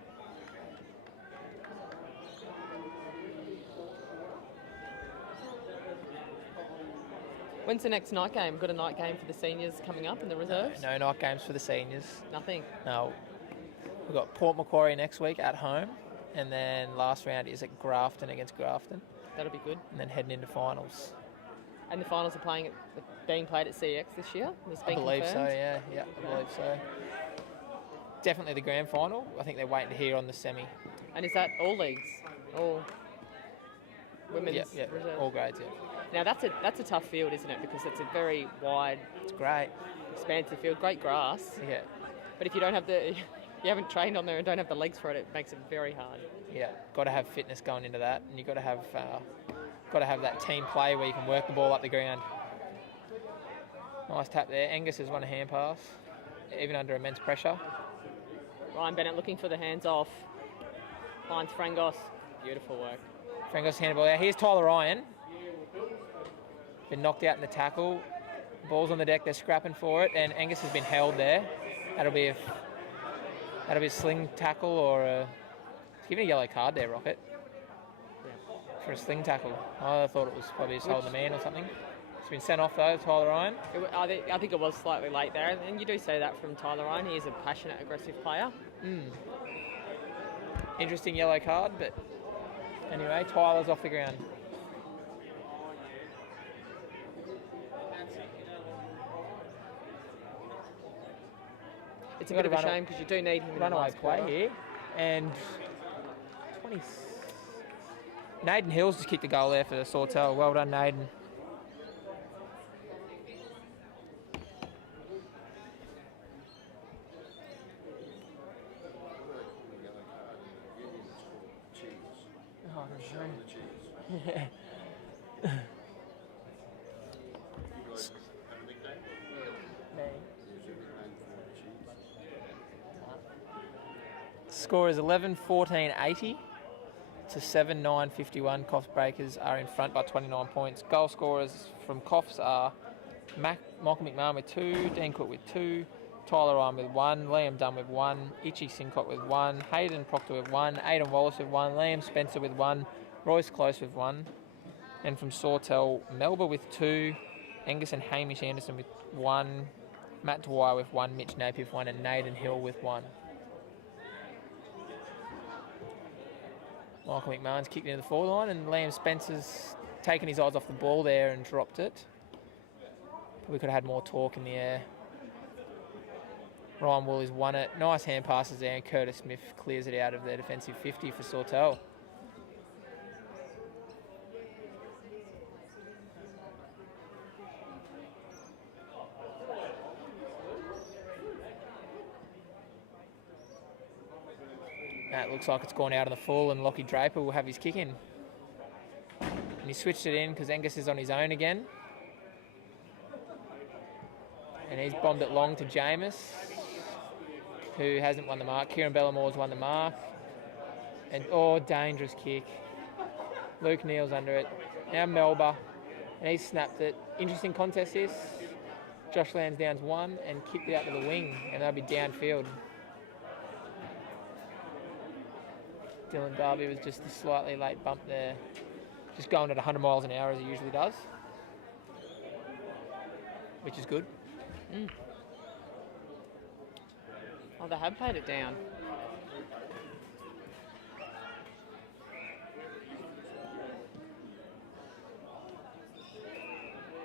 When's the next night game? Got a night game for the seniors coming up in the reserves? No night games for the seniors. Nothing? No. We've got Port Macquarie next week at home. And then last round is at Grafton against Grafton. That'll be good. And then heading into finals. And the finals are being played at CX this year? I believe so, yeah. Yeah, I believe so. Definitely the grand final. I think they're waiting to hear on the semi. And is that all leagues? All women's reserves? All grades, yeah. Now that's a tough field, isn't it? Because it's a very wide, it's great, expansive field, great grass. Yeah. But if you don't have you haven't trained on there and don't have the legs for it, it makes it very hard. Yeah, got to have fitness going into that, and you've got to have that team play where you can work the ball up the ground. Nice tap there. Angus has won a hand pass, even under immense pressure. Ryan Bennett looking for the hands off. Finds Frangos. Beautiful work. Frangos handball out. Here's Tyler Ryan. Been knocked out in the tackle. Ball's on the deck. They're scrapping for it, and Angus has been held there. That'll be a sling tackle or he's giving a yellow card there, Rocket. Yeah. For a sling tackle. I thought it was probably just holding the man or something. It's been sent off though, Tyler Ryan. I think it was slightly late there, and you do say that from Tyler Ryan. He is a passionate, aggressive player. Interesting yellow card, but anyway, Tyler's off the ground. It's a bit of a shame because you do need him in the runaway last play quarter. here. And 20. Naden Hills just kicked a goal there for Sawtell. Well done, Naden. Yeah. Score is 11-14-80 to 7-9-51. Coffs Breakers are in front by 29 points. Goal scorers from Coffs are Michael McMahon with 2, Dean Cook with 2, Tyler Ryan with 1, Liam Dunn with 1, Itchy Sincock with 1, Hayden Proctor with 1, Aidan Wallace with 1, Liam Spencer with 1, Royce Close with 1, and from Sawtell, Melba with 2, Angus and Hamish Anderson with 1, Matt Dwyer with 1, Mitch Napier with 1, and Nathan Hill with 1. Michael McMahon's kicked into the forward line, and Liam Spencer's taken his eyes off the ball there and dropped it. We could have had more torque in the air. Ryan Woolies won it. Nice hand passes there, and Curtis Smith clears it out of their defensive 50 for Sawtell. That looks like it's gone out on the full, and Lockie Draper will have his kick in. And he switched it in because Angus is on his own again. And he's bombed it long to Jameis, who hasn't won the mark. Kieran Bellamore's won the mark. And, dangerous kick. Luke Neal's under it. Now Melba. And he's snapped it. Interesting contest this. Josh Lansdowne's won and kicked it out to the wing, and that'll be downfield. Dylan Darby was just a slightly late bump there. Just going at 100 miles an hour as he usually does, which is good. Oh, they have played it down.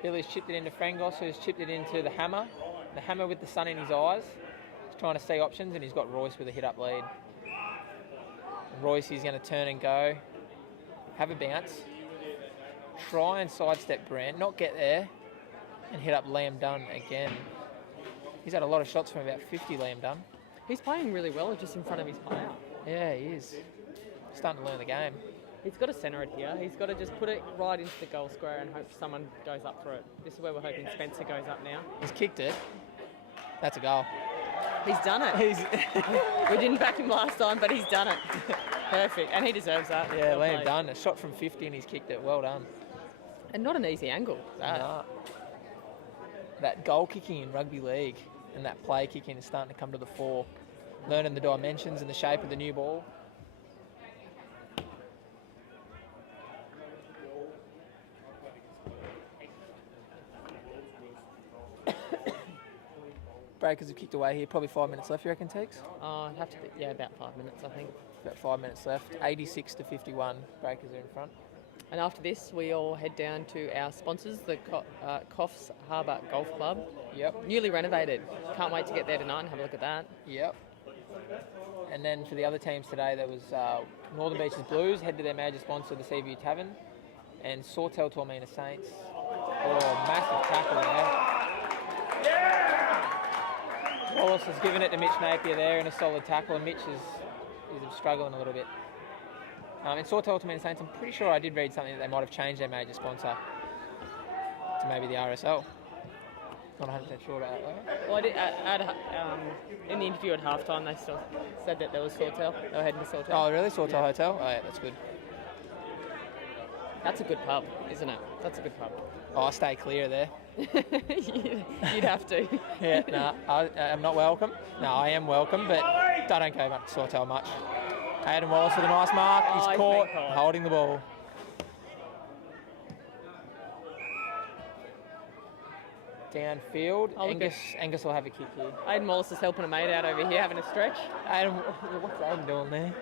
Billy's chipped it into Frangos, who's chipped it into the Hammer. The Hammer with the sun in his eyes. He's trying to see options, and he's got Royce with a hit-up lead. And Royce is going to turn and go. Have a bounce. Try and sidestep Brand, not get there, and hit up Liam Dunn again. He's had a lot of shots from about 50, Liam Dunn. He's playing really well just in front of his player. Yeah, he is. Starting to learn the game. He's got to centre it here. He's got to just put it right into the goal square and hope someone goes up for it. This is where we're hoping Spencer goes up now. He's kicked it. That's a goal. He's done it. We didn't back him last time, but he's done it. Perfect. And he deserves that. Yeah, Liam Dunn. A shot from 50 and he's kicked it. Well done. And not an easy angle. No. That goal kicking in rugby league and that play kicking is starting to come to the fore. Learning the dimensions and the shape of the new ball. Breakers have kicked away here. Probably 5 minutes left, you reckon, Tex? I'd have to be, about 5 minutes, I think. About 5 minutes left. 86-51. Breakers are in front. And after this, we all head down to our sponsors, the Coffs Harbour Golf Club. Yep. Newly renovated. Can't wait to get there tonight and have a look at that. Yep. And then for the other teams today, there was Northern Beaches Blues, head to their major sponsor, the Seaview Tavern, and Sawtell Tormina Saints. Oh, massive tackle there. Yeah! Wallace has given it to Mitch Napier there in a solid tackle, and Mitch is struggling a little bit. And Sawtell Tormina Saints, I'm pretty sure I did read something that they might have changed their major sponsor to maybe the RSL. Not 100% sure about that though. Well, I did, in the interview at halftime, they still said that there was Sawtell. They were heading to Sawtell. Oh, really? Sawtell Hotel? Oh, yeah, that's good. That's a good pub, isn't it? That's a good pub. Oh, I'll stay clear there. You'd have to. Yeah, no, I'm not welcome. No, I am welcome, but I don't go much to Sawtell much. Adam Wallace with a nice mark. He's caught, holding the ball. Downfield. Angus will have a kick here. Aidan Wallace is helping a mate out over here, having a stretch. Adam, what's Aidan doing there?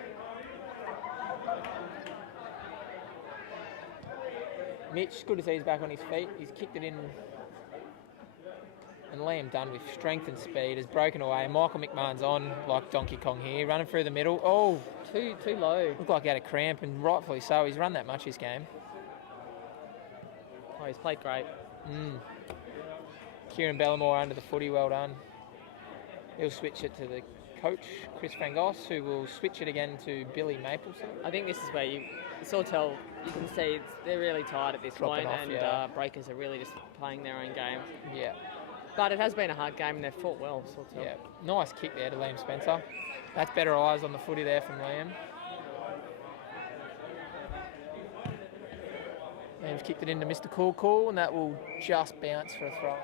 Mitch, good to see he's back on his feet. He's kicked it in. And Liam Dunn with strength and speed has broken away. Michael McMahon's on like Donkey Kong here, running through the middle. Oh, too low. Looked like he had a cramp, and rightfully so. He's run that much this game. Oh, he's played great. Kieran Bellamore under the footy, well done. He'll switch it to the coach, Chris Frangos, who will switch it again to Billy Mapleson. I think this is where Sawtell, you can see they're really tired at this point, Off, and Breakers are really just playing their own game. Yeah. But it has been a hard game, and they've fought well, Sawtell. Yeah. Nice kick there to Liam Spencer. That's better eyes on the footy there from Liam. Liam's kicked it into Mr. Cool, and that will just bounce for a throw.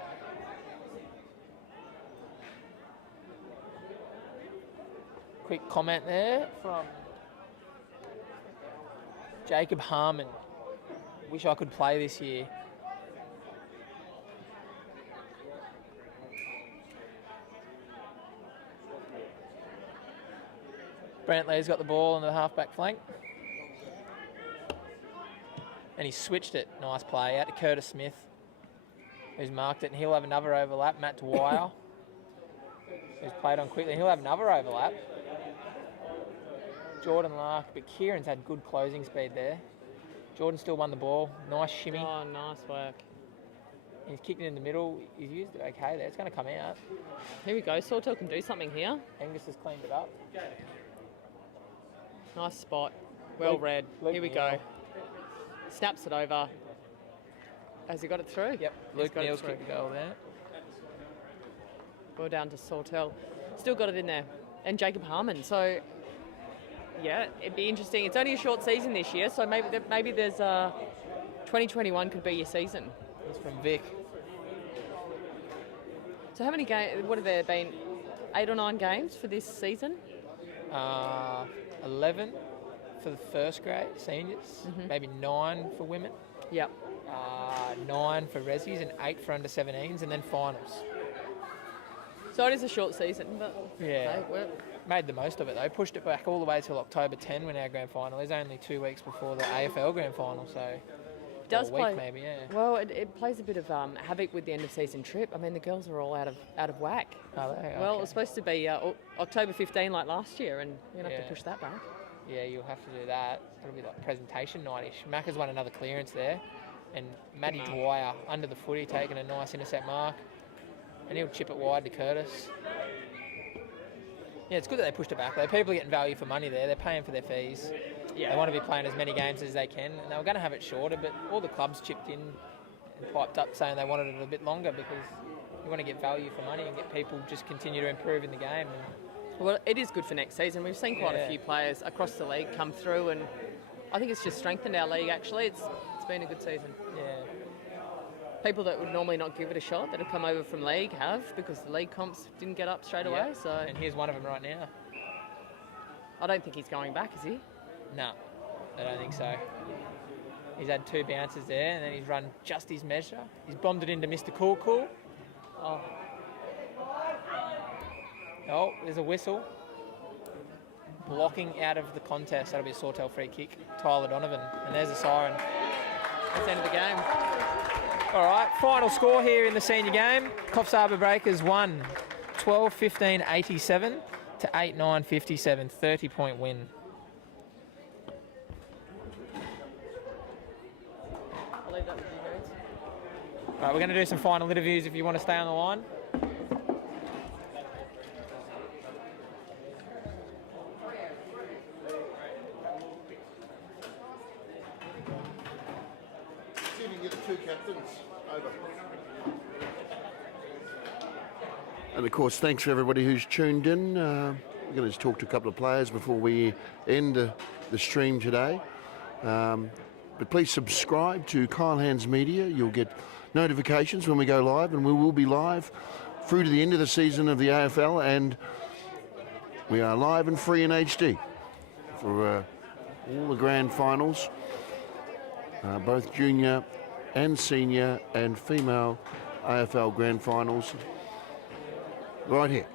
Quick comment there from Jacob Harmon. Wish I could play this year. Brantley's got the ball on the half-back flank. And he switched it. Nice play out to Curtis Smith, who's marked it, and he'll have another overlap. Matt Dwyer, who's played on quickly. He'll have another overlap. Jordan Lark, but Kieran's had good closing speed there. Jordan still won the ball. Nice shimmy. Oh, nice work. He's kicked it in the middle. He's used it okay there. It's going to come out. Here we go. Sawtell can do something here. Angus has cleaned it up. Nice spot. Well read. Here we go. Snaps it over. Has he got it through? Yep. Luke Neal's kicked the goal there. Well down to Sawtell. Still got it in there. And Jacob Harmon. So, yeah, it'd be interesting. It's only a short season this year, so maybe there's 2021 could be your season. It's from Vic. So how many games, what have there been, 8 or 9 games for this season? 11 for the first grade seniors, maybe 9 for women. Yep. 9 for resis and 8 for under 17s, and then finals. So it is a short season, but yeah, hey, made the most of it though. Pushed it back all the way till October 10 when our grand final is, only 2 weeks before the AFL grand final. So does a week play, maybe, yeah. Well, it plays a bit of havoc with the end of season trip. I mean, the girls are all out of whack. Are they? Well, Okay. it was supposed to be October 15 like last year, and you're going to have to push that back. Yeah, you'll have to do that. It'll be like presentation night-ish. Macca's won another clearance there, and Maddie Dwyer under the footy taking a nice intercept mark, and he'll chip it wide to Curtis. Yeah, it's good that they pushed it back though. People are getting value for money there. They're paying for their fees. Yeah. They want to be playing as many games as they can, and they were going to have it shorter, but all the clubs chipped in and piped up saying they wanted it a bit longer because you want to get value for money and get people just continue to improve in the game. Well, it is good for next season. We've seen quite a few players across the league come through, and I think it's just strengthened our league, actually. It's been a good season. Yeah. People that would normally not give it a shot, that have come over from league, have, because the league comps didn't get up straight away. So, and here's one of them right now. I don't think he's going back, is he? No, I don't think so. He's had 2 bounces there, and then he's run just his measure. He's bombed it into Mr. Cool. Oh, there's a whistle. Blocking out of the contest. That'll be a Sawtell free kick. Tyler Donovan. And there's a siren. That's the end of the game. All right, final score here in the senior game. Coffs Harbour Breakers won 12-15-87 to 8-9-57. 30-point win. I'll leave that with you guys. All right, we're going to do some final interviews if you want to stay on the line. See if you can get the 2 captains over. And of course, thanks for everybody who's tuned in. We're going to talk to a couple of players before we end the stream today. But please subscribe to Kyle Hands Media. You'll get notifications when we go live, and we will be live through to the end of the season of the AFL, and we are live and free in HD for all the grand finals, both junior and senior and female AFL grand finals right here.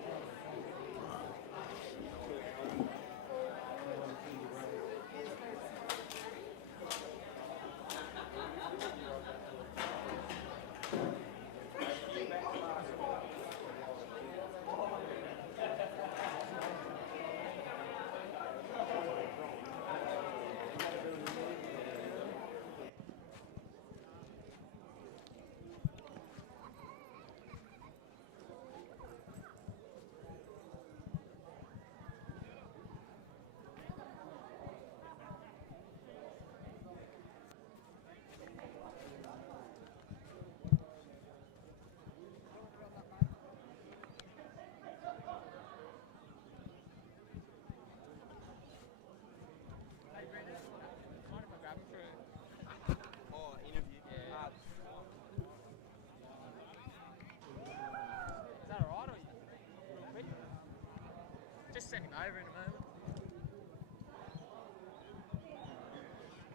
over in a moment.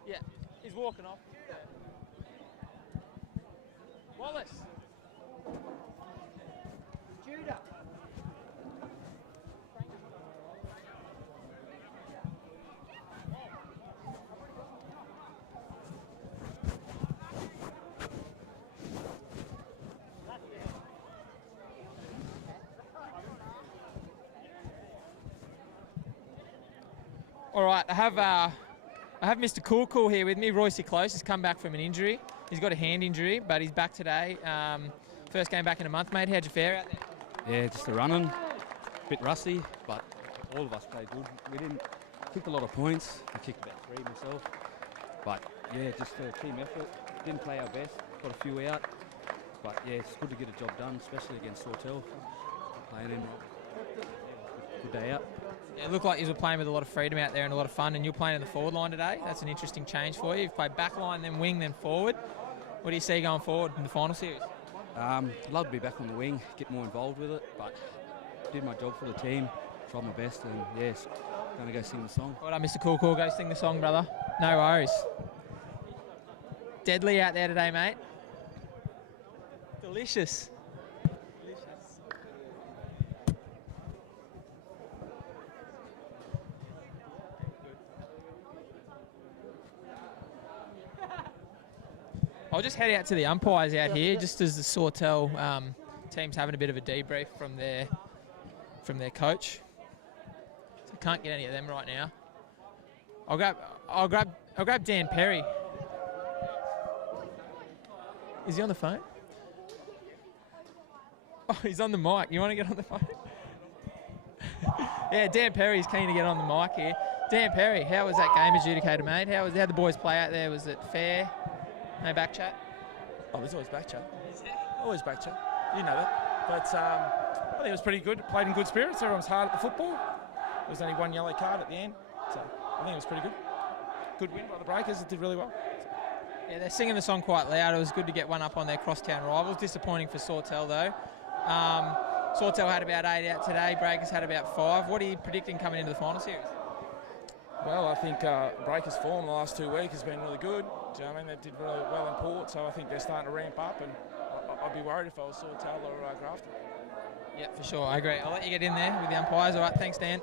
Yeah, he's walking off. Wallace. Judah. All right, I have Mr. Cool here with me. Royce Close has come back from an injury. He's got a hand injury, but he's back today. First game back in a month, mate. How'd you fare out there? Yeah, just the running, a bit rusty, but all of us played good. We didn't kick a lot of points. I kicked about 3 myself, but yeah, just a team effort. Didn't play our best, got a few out, but yeah, it's good to get a job done, especially against Sawtell. Playing in, good day out. Yeah, it looked like you were playing with a lot of freedom out there and a lot of fun, and you're playing in the forward line today. That's an interesting change for you. You've played back line, then wing, then forward. What do you see going forward in the final series? Love to be back on the wing, get more involved with it, but did my job for the team, tried my best, and yes, going to go sing the song. Well done, Mr. Cool. Go sing the song, brother. No worries. Deadly out there today, mate. Delicious. I'll just head out to the umpires out here, just as the Sawtell team's having a bit of a debrief from their coach. So can't get any of them right now. I'll grab Dan Perry. Is he on the phone? Oh, he's on the mic. You want to get on the phone? Yeah, Dan Perry's keen to get on the mic here. Dan Perry, how was that game adjudicated, mate? How'd the boys play out there? Was it fair? No back chat? Oh, there's always back chat. Always back chat. You know that. But I think it was pretty good. Played in good spirits. Everyone was hard at the football. There was only one yellow card at the end. So I think it was pretty good. Good win by the Breakers. It did really well. Yeah, they're singing the song quite loud. It was good to get one up on their crosstown rivals. Disappointing for Sawtell, though. Sawtell had about 8 out today. Breakers had about 5. What are you predicting coming into the final series? Well, I think Breakers' form the last 2 weeks has been really good. Do you know what I mean? They did really well in Port, so I think they're starting to ramp up, and I'd be worried if I was Sawtell or Grafton. Yeah, for sure. I agree. I'll let you get in there with the umpires. All right, thanks, Dan.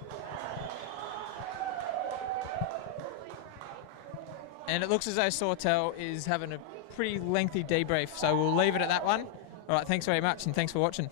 And it looks as though Sawtell is having a pretty lengthy debrief, so we'll leave it at that one. All right, thanks very much, and thanks for watching.